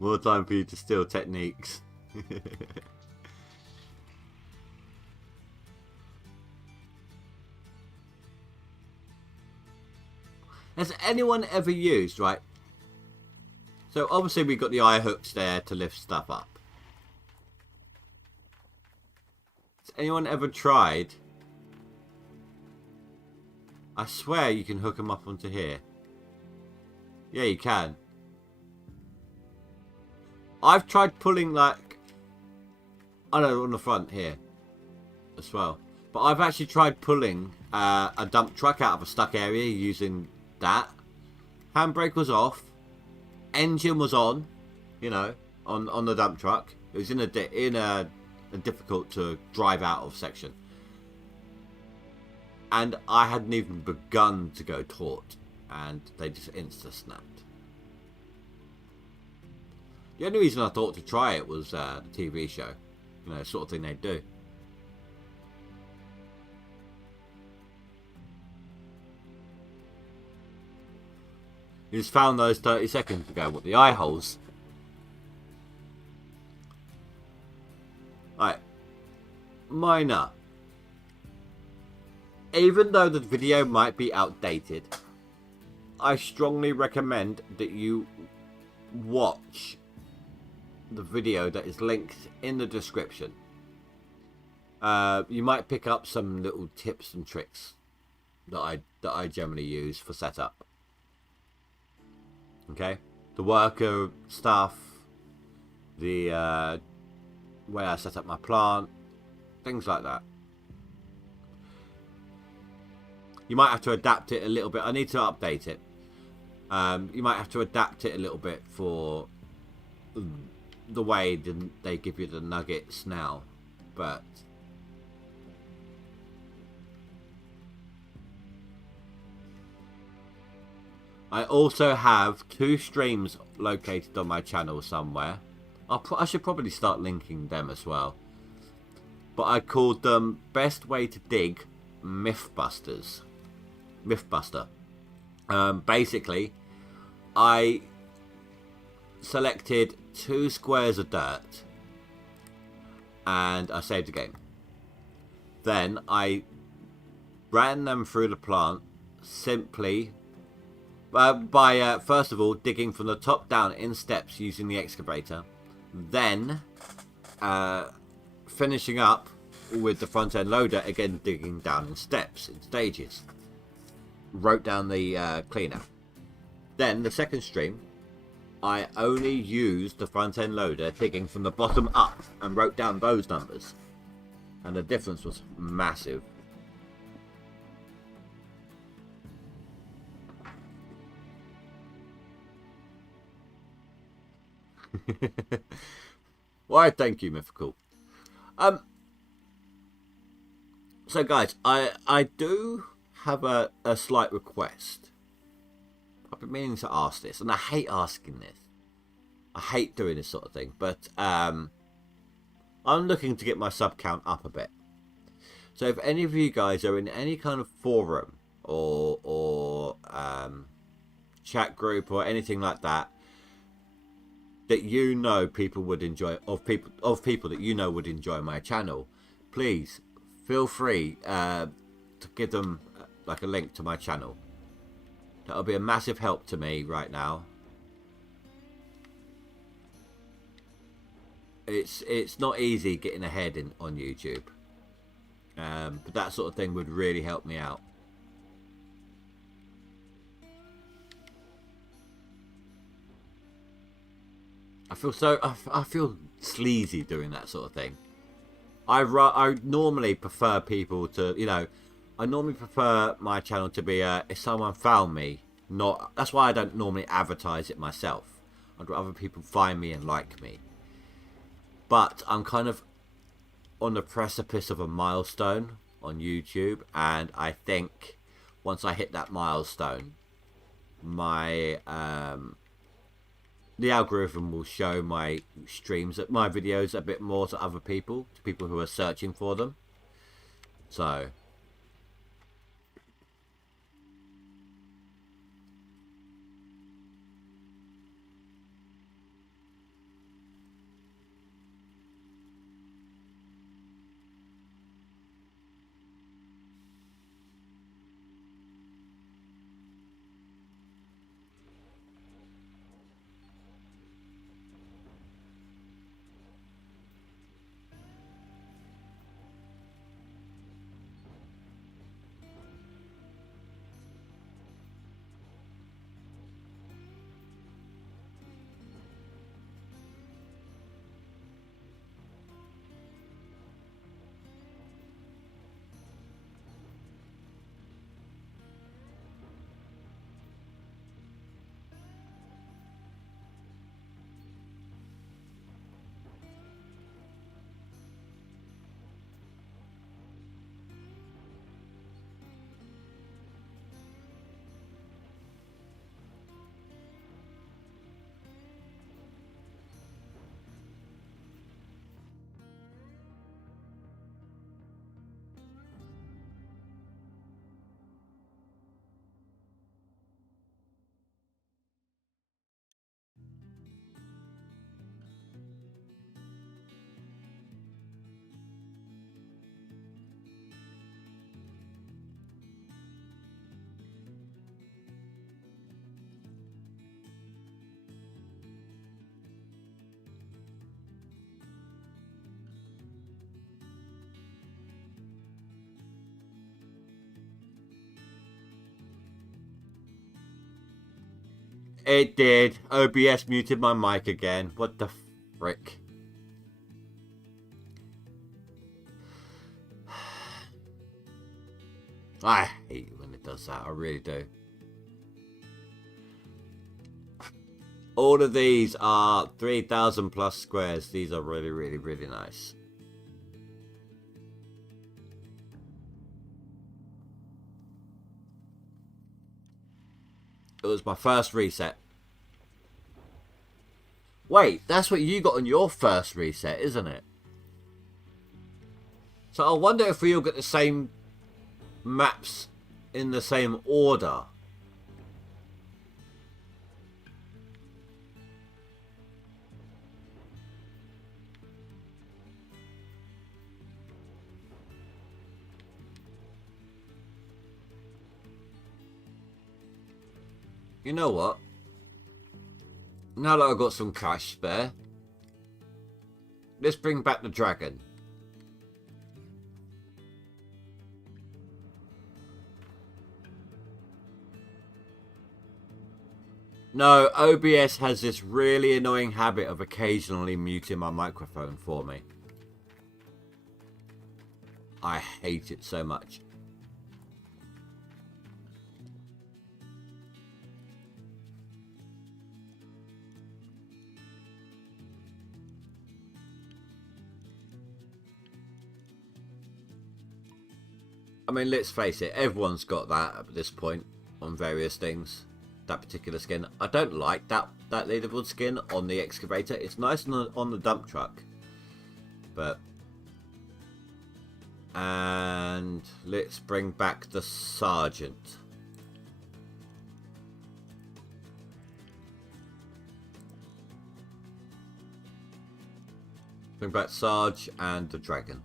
More time for you to steal techniques. Has anyone ever used, right? So obviously we've got the eye hooks there to lift stuff up. Has anyone ever tried? I swear you can hook them up onto here. Yeah, you can. I've tried pulling, like, I don't know, on the front here as well. But I've actually tried pulling a dump truck out of a stuck area using that. Handbrake was off. Engine was on, you know, on the dump truck. It was in a difficult to drive out of section. And I hadn't even begun to go taut. And they just insta-snapped. The only reason I thought to try it was the TV show. You know, the sort of thing they do. You just found those 30 seconds ago. What, the eye holes? Right. Minor. Even though the video might be outdated, I strongly recommend that you watch the video that is linked in the description. You might pick up some little tips and tricks that I generally use for setup. Okay, the worker stuff, the way I set up my plant, things like that. You might have to adapt it a little bit. I need to update it. You might have to adapt it a little bit for the way they give you the nuggets now, but I also have 2 streams located on my channel somewhere. I should probably start linking them as well, but I called them Best Way to Dig Mythbuster. Basically, I selected 2 squares of dirt and I saved the game. Then I ran them through the plant simply by first of all digging from the top down in steps using the excavator, then finishing up with the front end loader, again digging down in steps, in stages. Wrote down the cleanout. Then the second stream, I only used the front end loader digging from the bottom up and wrote down those numbers. And the difference was massive. Why, thank you, Mythical. So guys, I do have a slight request. I've been meaning to ask this, and I hate asking this. I hate doing this sort of thing, but I'm looking to get my sub count up a bit. So if any of you guys are in any kind of forum or chat group or anything like that, that you know people would enjoy, of people that you know would enjoy my channel, please feel free to give them like a link to my channel. That'll be a massive help to me right now. It's not easy getting ahead on YouTube, but that sort of thing would really help me out. I feel sleazy doing that sort of thing. I normally prefer people to, you know, I normally prefer my channel to be if someone found me, not, that's why I don't normally advertise it myself. I'd rather people find me and like me. But I'm kind of on the precipice of a milestone on YouTube, and I think once I hit that milestone, my the algorithm will show my streams, my videos a bit more to other people, to people who are searching for them. So it did. OBS muted my mic again. What the frick? I hate it when it does that. I really do. All of these are 3,000 plus squares. These are really, really, really nice. It was my first reset. Wait, that's what you got on your first reset, isn't it? So I wonder if we all get the same maps in the same order. You know what? Now that I've got some cash spare, let's bring back the dragon. No, OBS has this really annoying habit of occasionally muting my microphone for me. I hate it so much. I mean, let's face it, everyone's got that at this point on various things. That particular skin. I don't like that leaderboard skin on the excavator. It's nice on the dump truck. But... And let's bring back the sergeant. Bring back Sarge and the dragon.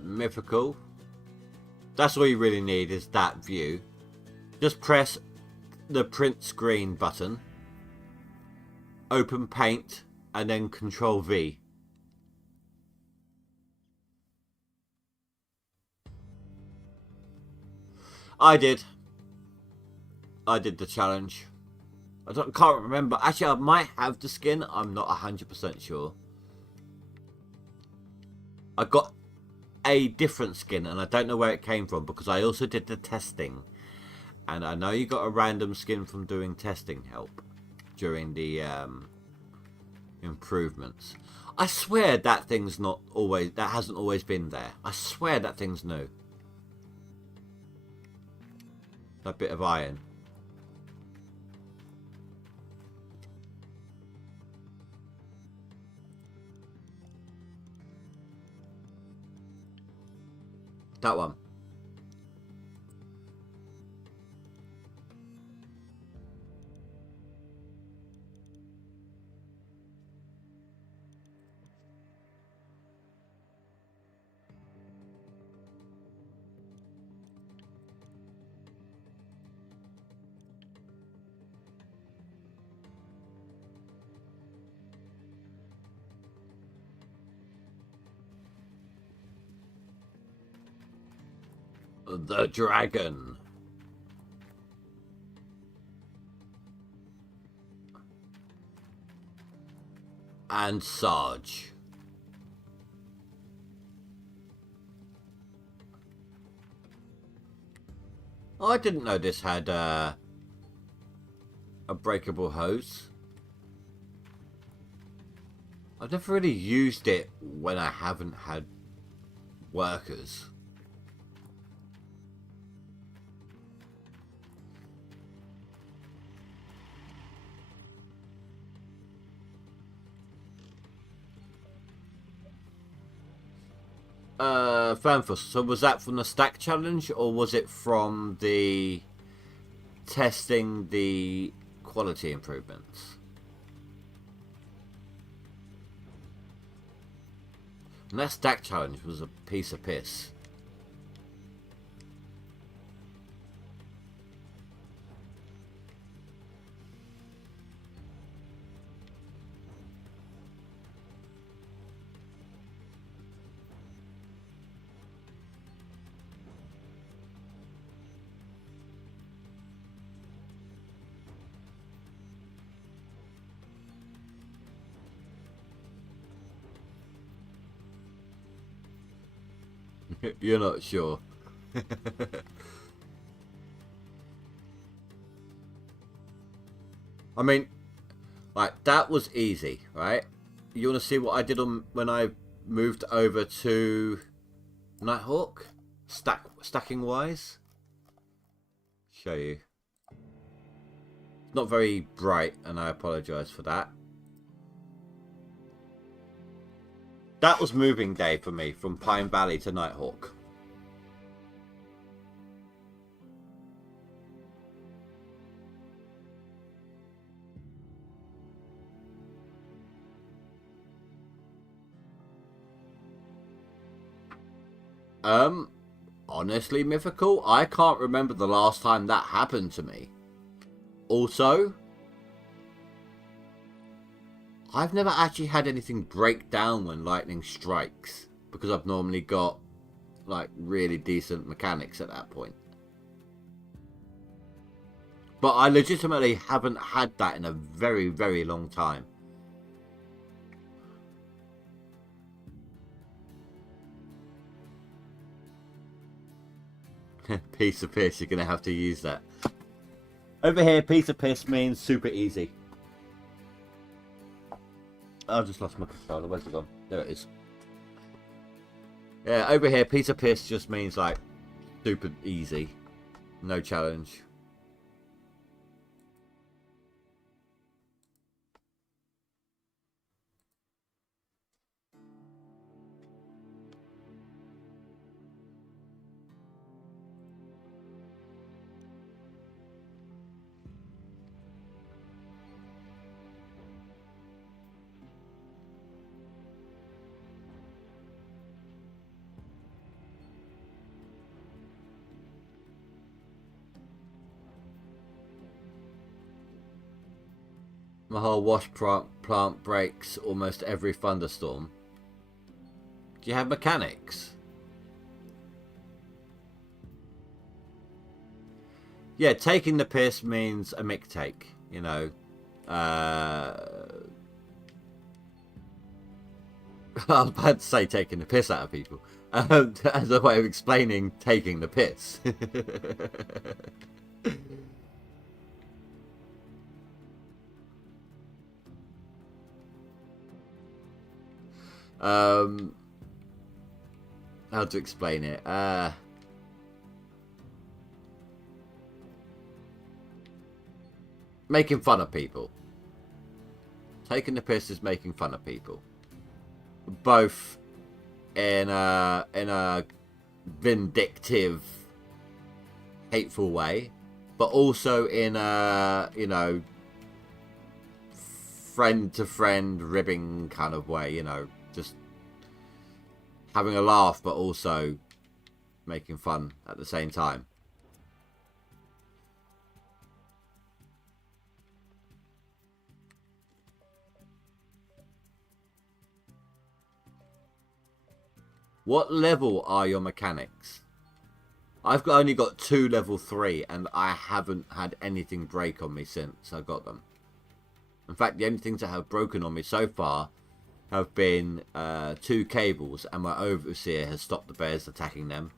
Mythical. That's all you really need is that view. Just press the print screen button, open paint, and then Control V. I did the challenge. Can't remember. Actually, I might have the skin. I'm not 100% sure. I got a different skin and I don't know where it came from because I also did the testing. And I know you got a random skin from doing testing help during the improvements. I swear that thing's not always, that hasn't always been there. I swear that thing's new. That bit of iron. That one. The dragon. And Sarge. Oh, I didn't know this had a breakable hose. I've never really used it when I haven't had workers. Fanfuss, so was that from the stack challenge or was it from the testing the quality improvements? And that stack challenge was a piece of piss. You're not sure. I mean, like, that was easy, right? You want to see what I did on when I moved over to Nighthawk? Stacking wise? Show you. It's not very bright, and I apologise for that. That was moving day for me from Pine Valley to Nighthawk. Honestly, Mythical, I can't remember the last time that happened to me. Also, I've never actually had anything break down when lightning strikes, because I've normally got like really decent mechanics at that point. But I legitimately haven't had that in a very, very long time. Piece of piss, you're going to have to use that. Over here, piece of piss means super easy. I just lost my controller. Where's it gone? There it is. Yeah, over here, piece of piss just means like super easy. No challenge. My whole wash plant breaks almost every thunderstorm. Do you have mechanics? Yeah, taking the piss means a mick take, you know. I was about to say taking the piss out of people. As a way of explaining taking the piss. How to explain it? Making fun of people. Taking the piss is making fun of people. Both in a vindictive, hateful way, but also in a, you know, friend to friend ribbing kind of way, you know, just having a laugh but also making fun at the same time. What level are your mechanics? I've only got 2 level 3 and I haven't had anything break on me since I got them. In fact, the only things that have broken on me so far have been 2 cables, and my overseer has stopped the bears attacking them.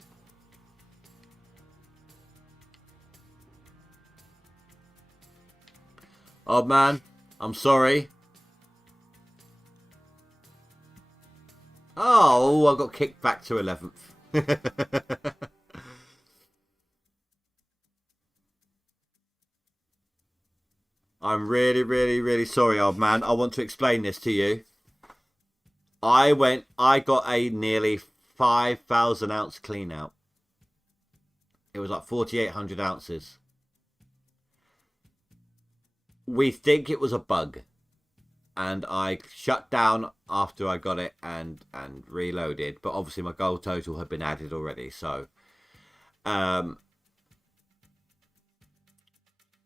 Oh man, I'm sorry. Oh, I got kicked back to 11th. I'm really, really, really sorry, old man. I want to explain this to you. I got a nearly 5,000 ounce clean out. It was like 4,800 ounces. We think it was a bug. And I shut down after I got it and reloaded. But obviously my gold total had been added already. So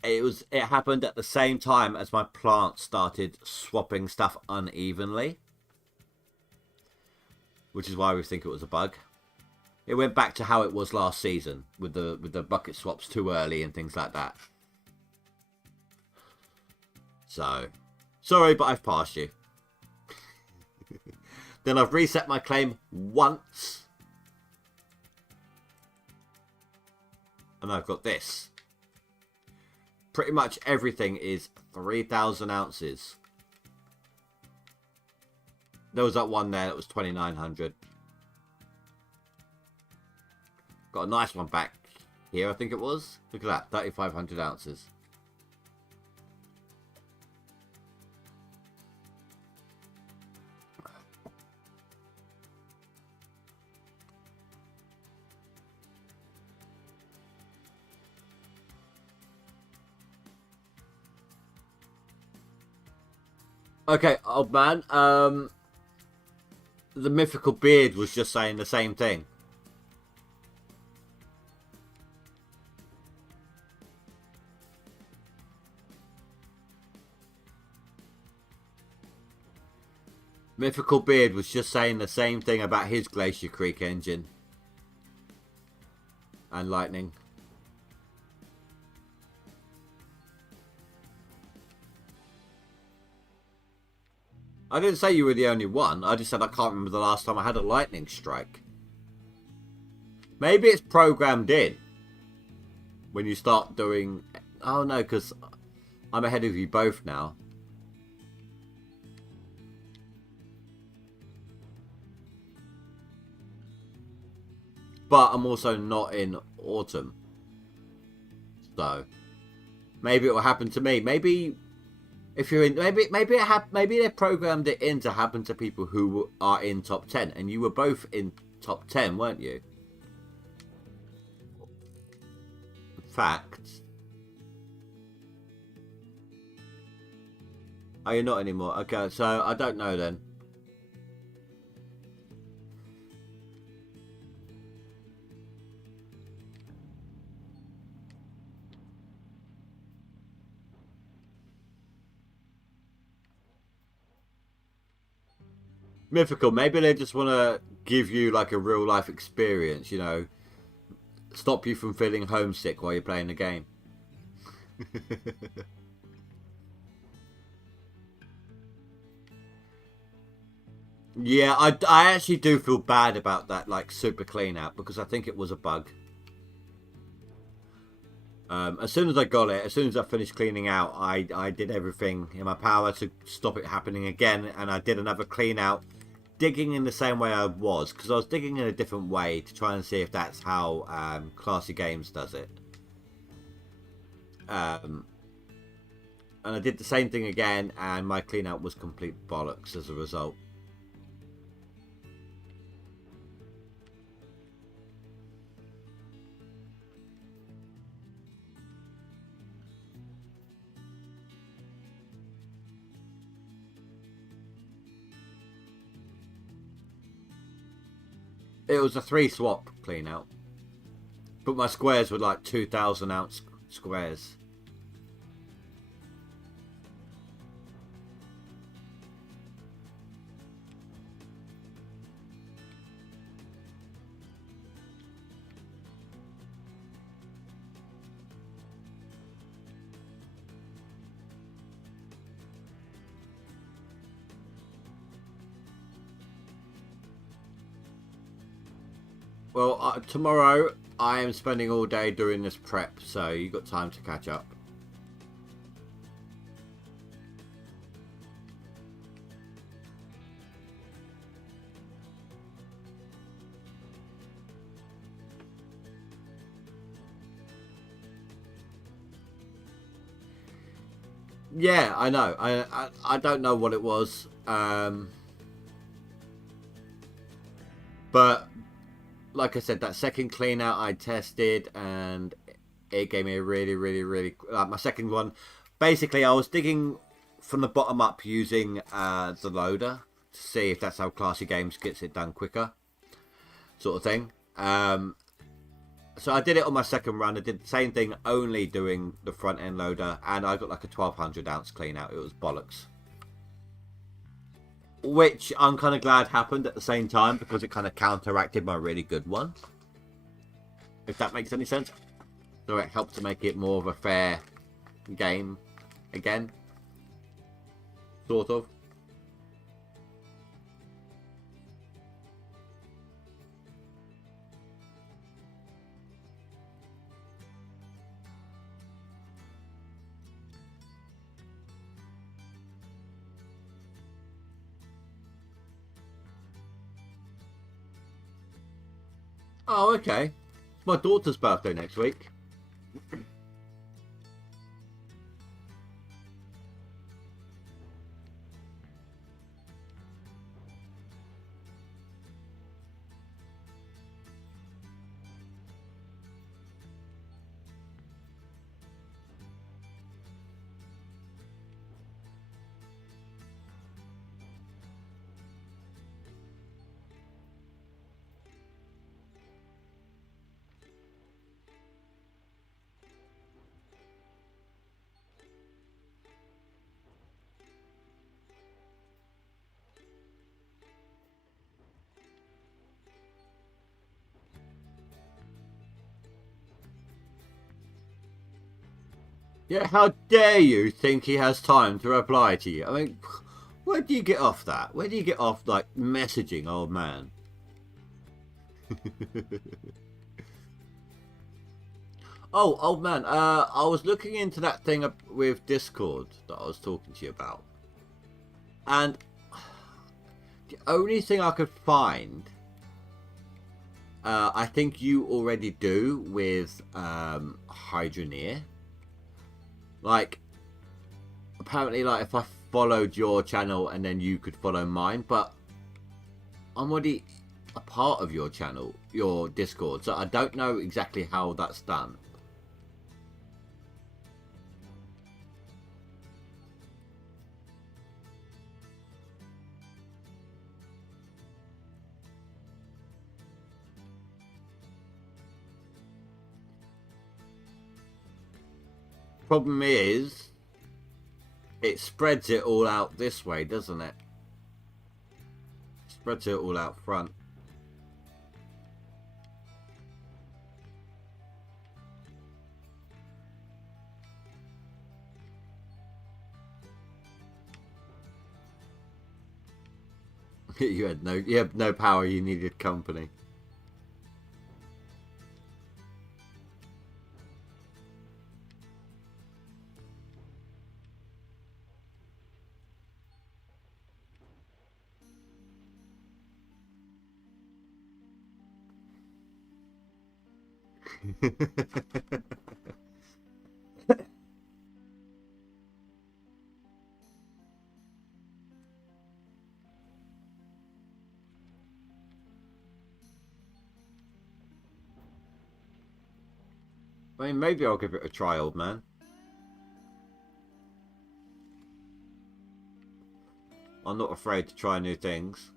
it happened at the same time as my plant started swapping stuff unevenly. Which is why we think it was a bug. It went back to how it was last season with the bucket swaps too early and things like that. So, sorry, but I've passed you. Then I've reset my claim once. And I've got this. Pretty much everything is 3,000 ounces. There was that one there that was 2,900. Got a nice one back here, I think it was. Look at that, 3,500 ounces. Okay, old man, the mythical beard was just saying the same thing. Mythical Beard was just saying the same thing about his Glacier Creek engine. And Lightning. I didn't say you were the only one. I just said I can't remember the last time I had a lightning strike. Maybe it's programmed in. When you start doing... Oh no, because I'm ahead of you both now. But I'm also not in autumn. So maybe it will happen to me. Maybe... If you're in, maybe they programmed it in to happen to people who are in top 10, and you were both in top 10, weren't you? Fact. Oh, you're not anymore. Okay, so I don't know then. Mythical, maybe they just want to give you like a real life experience, you know, stop you from feeling homesick while you're playing the game. Yeah, I actually do feel bad about that, like, super clean out, because I think it was a bug. As soon as I got it, as soon as I finished cleaning out, I did everything in my power to stop it happening again, and I did another clean out, digging in the same way I was, because I was digging in a different way to try and see if that's how Classy Games does it. And I did the same thing again, and my clean out was complete bollocks as a result. It was a 3 swap clean out, but my squares were like 2,000 ounce squares. Well, tomorrow I am spending all day doing this prep, so you got time to catch up. Yeah, I know. I don't know what it was, but like I said, that second clean out I tested, and it gave me a really my second one. Basically, I was digging from the bottom up using the loader to see if that's how Classy Games gets it done quicker, sort of thing. So I did it on my second run. I did the same thing, only doing the front end loader, and I got like a 1,200 ounce clean out. It was bollocks. Which I'm kind of glad happened at the same time, because it kind of counteracted my really good one. If that makes any sense. So it helped to make it more of a fair game again. Sort of. Oh, okay. It's my daughter's birthday next week. Yeah, how dare you think he has time to reply to you? I mean, where do you get off that? Where do you get off, like, messaging old man? Oh, old man, I was looking into that thing with Discord that I was talking to you about. And the only thing I could find, I think you already do with Hydroneer. Like, apparently, like, if I followed your channel and then you could follow mine, but I'm already a part of your channel, your Discord, so I don't know exactly how that's done. Problem is, it spreads it all out this way, doesn't it? Spreads it all out front. you had no power. You needed company. I mean, maybe I'll give it a try, old man. I'm not afraid to try new things.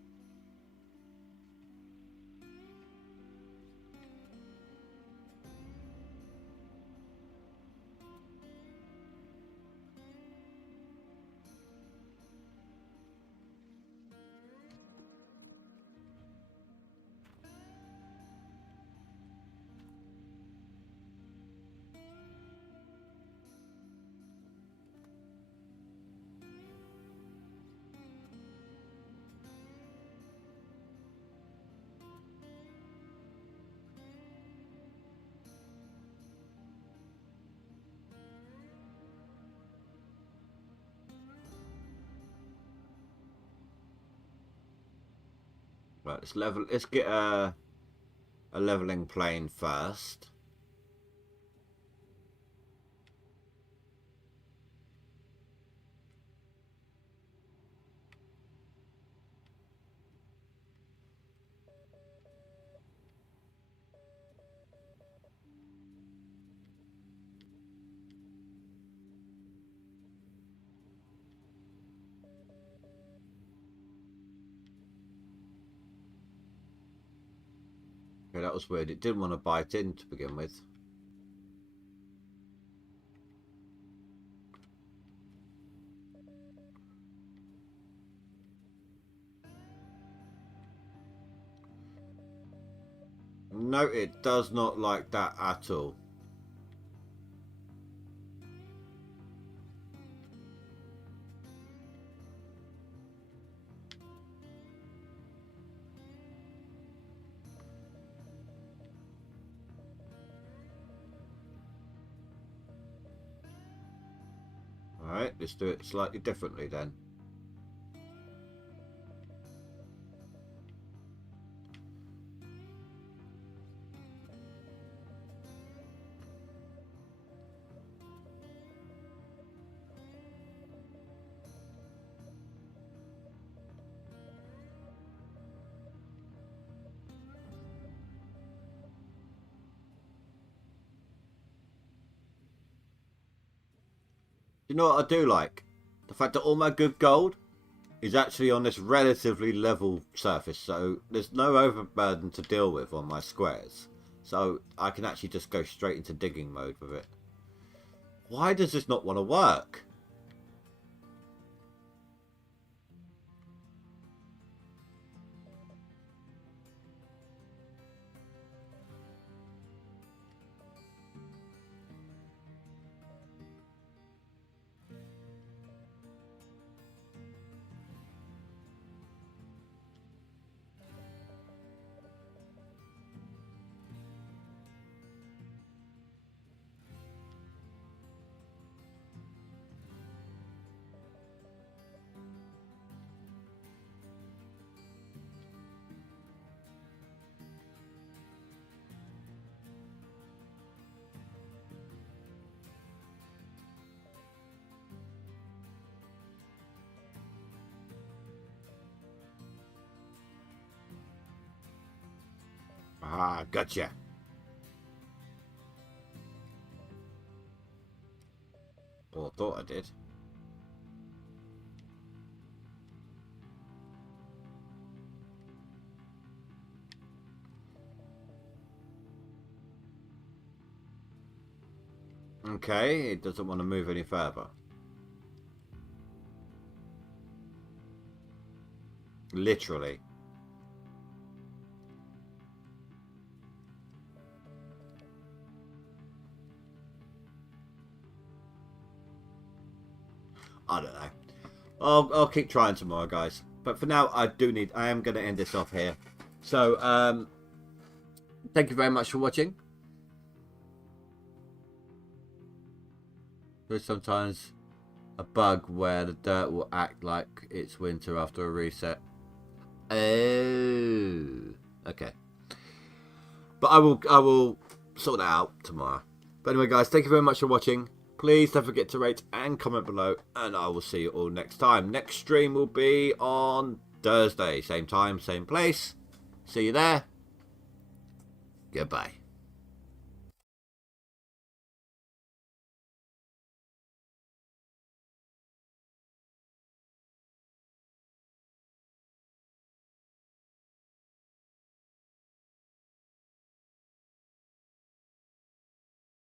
Right, let's level. Let's get a leveling plane first. Okay, that was weird. It didn't want to bite in to begin with. No, it does not like that at all. Alright, let's do it slightly differently then. You know what I do like? The fact that all my good gold is actually on this relatively level surface, so there's no overburden to deal with on my squares. So I can actually just go straight into digging mode with it. Why does this not want to work? Gotcha. Well, I thought I did. Okay, it doesn't want to move any further. Literally. I don't know. I'll keep trying tomorrow, guys. But for now, I am going to end this off here. So, thank you very much for watching. There's sometimes a bug where the dirt will act like it's winter after a reset. Oh, okay. But I will sort that out tomorrow. But anyway, guys, thank you very much for watching. Please don't forget to rate and comment below, and I will see you all next time. Next stream will be on Thursday, same time, same place. See you there. Goodbye.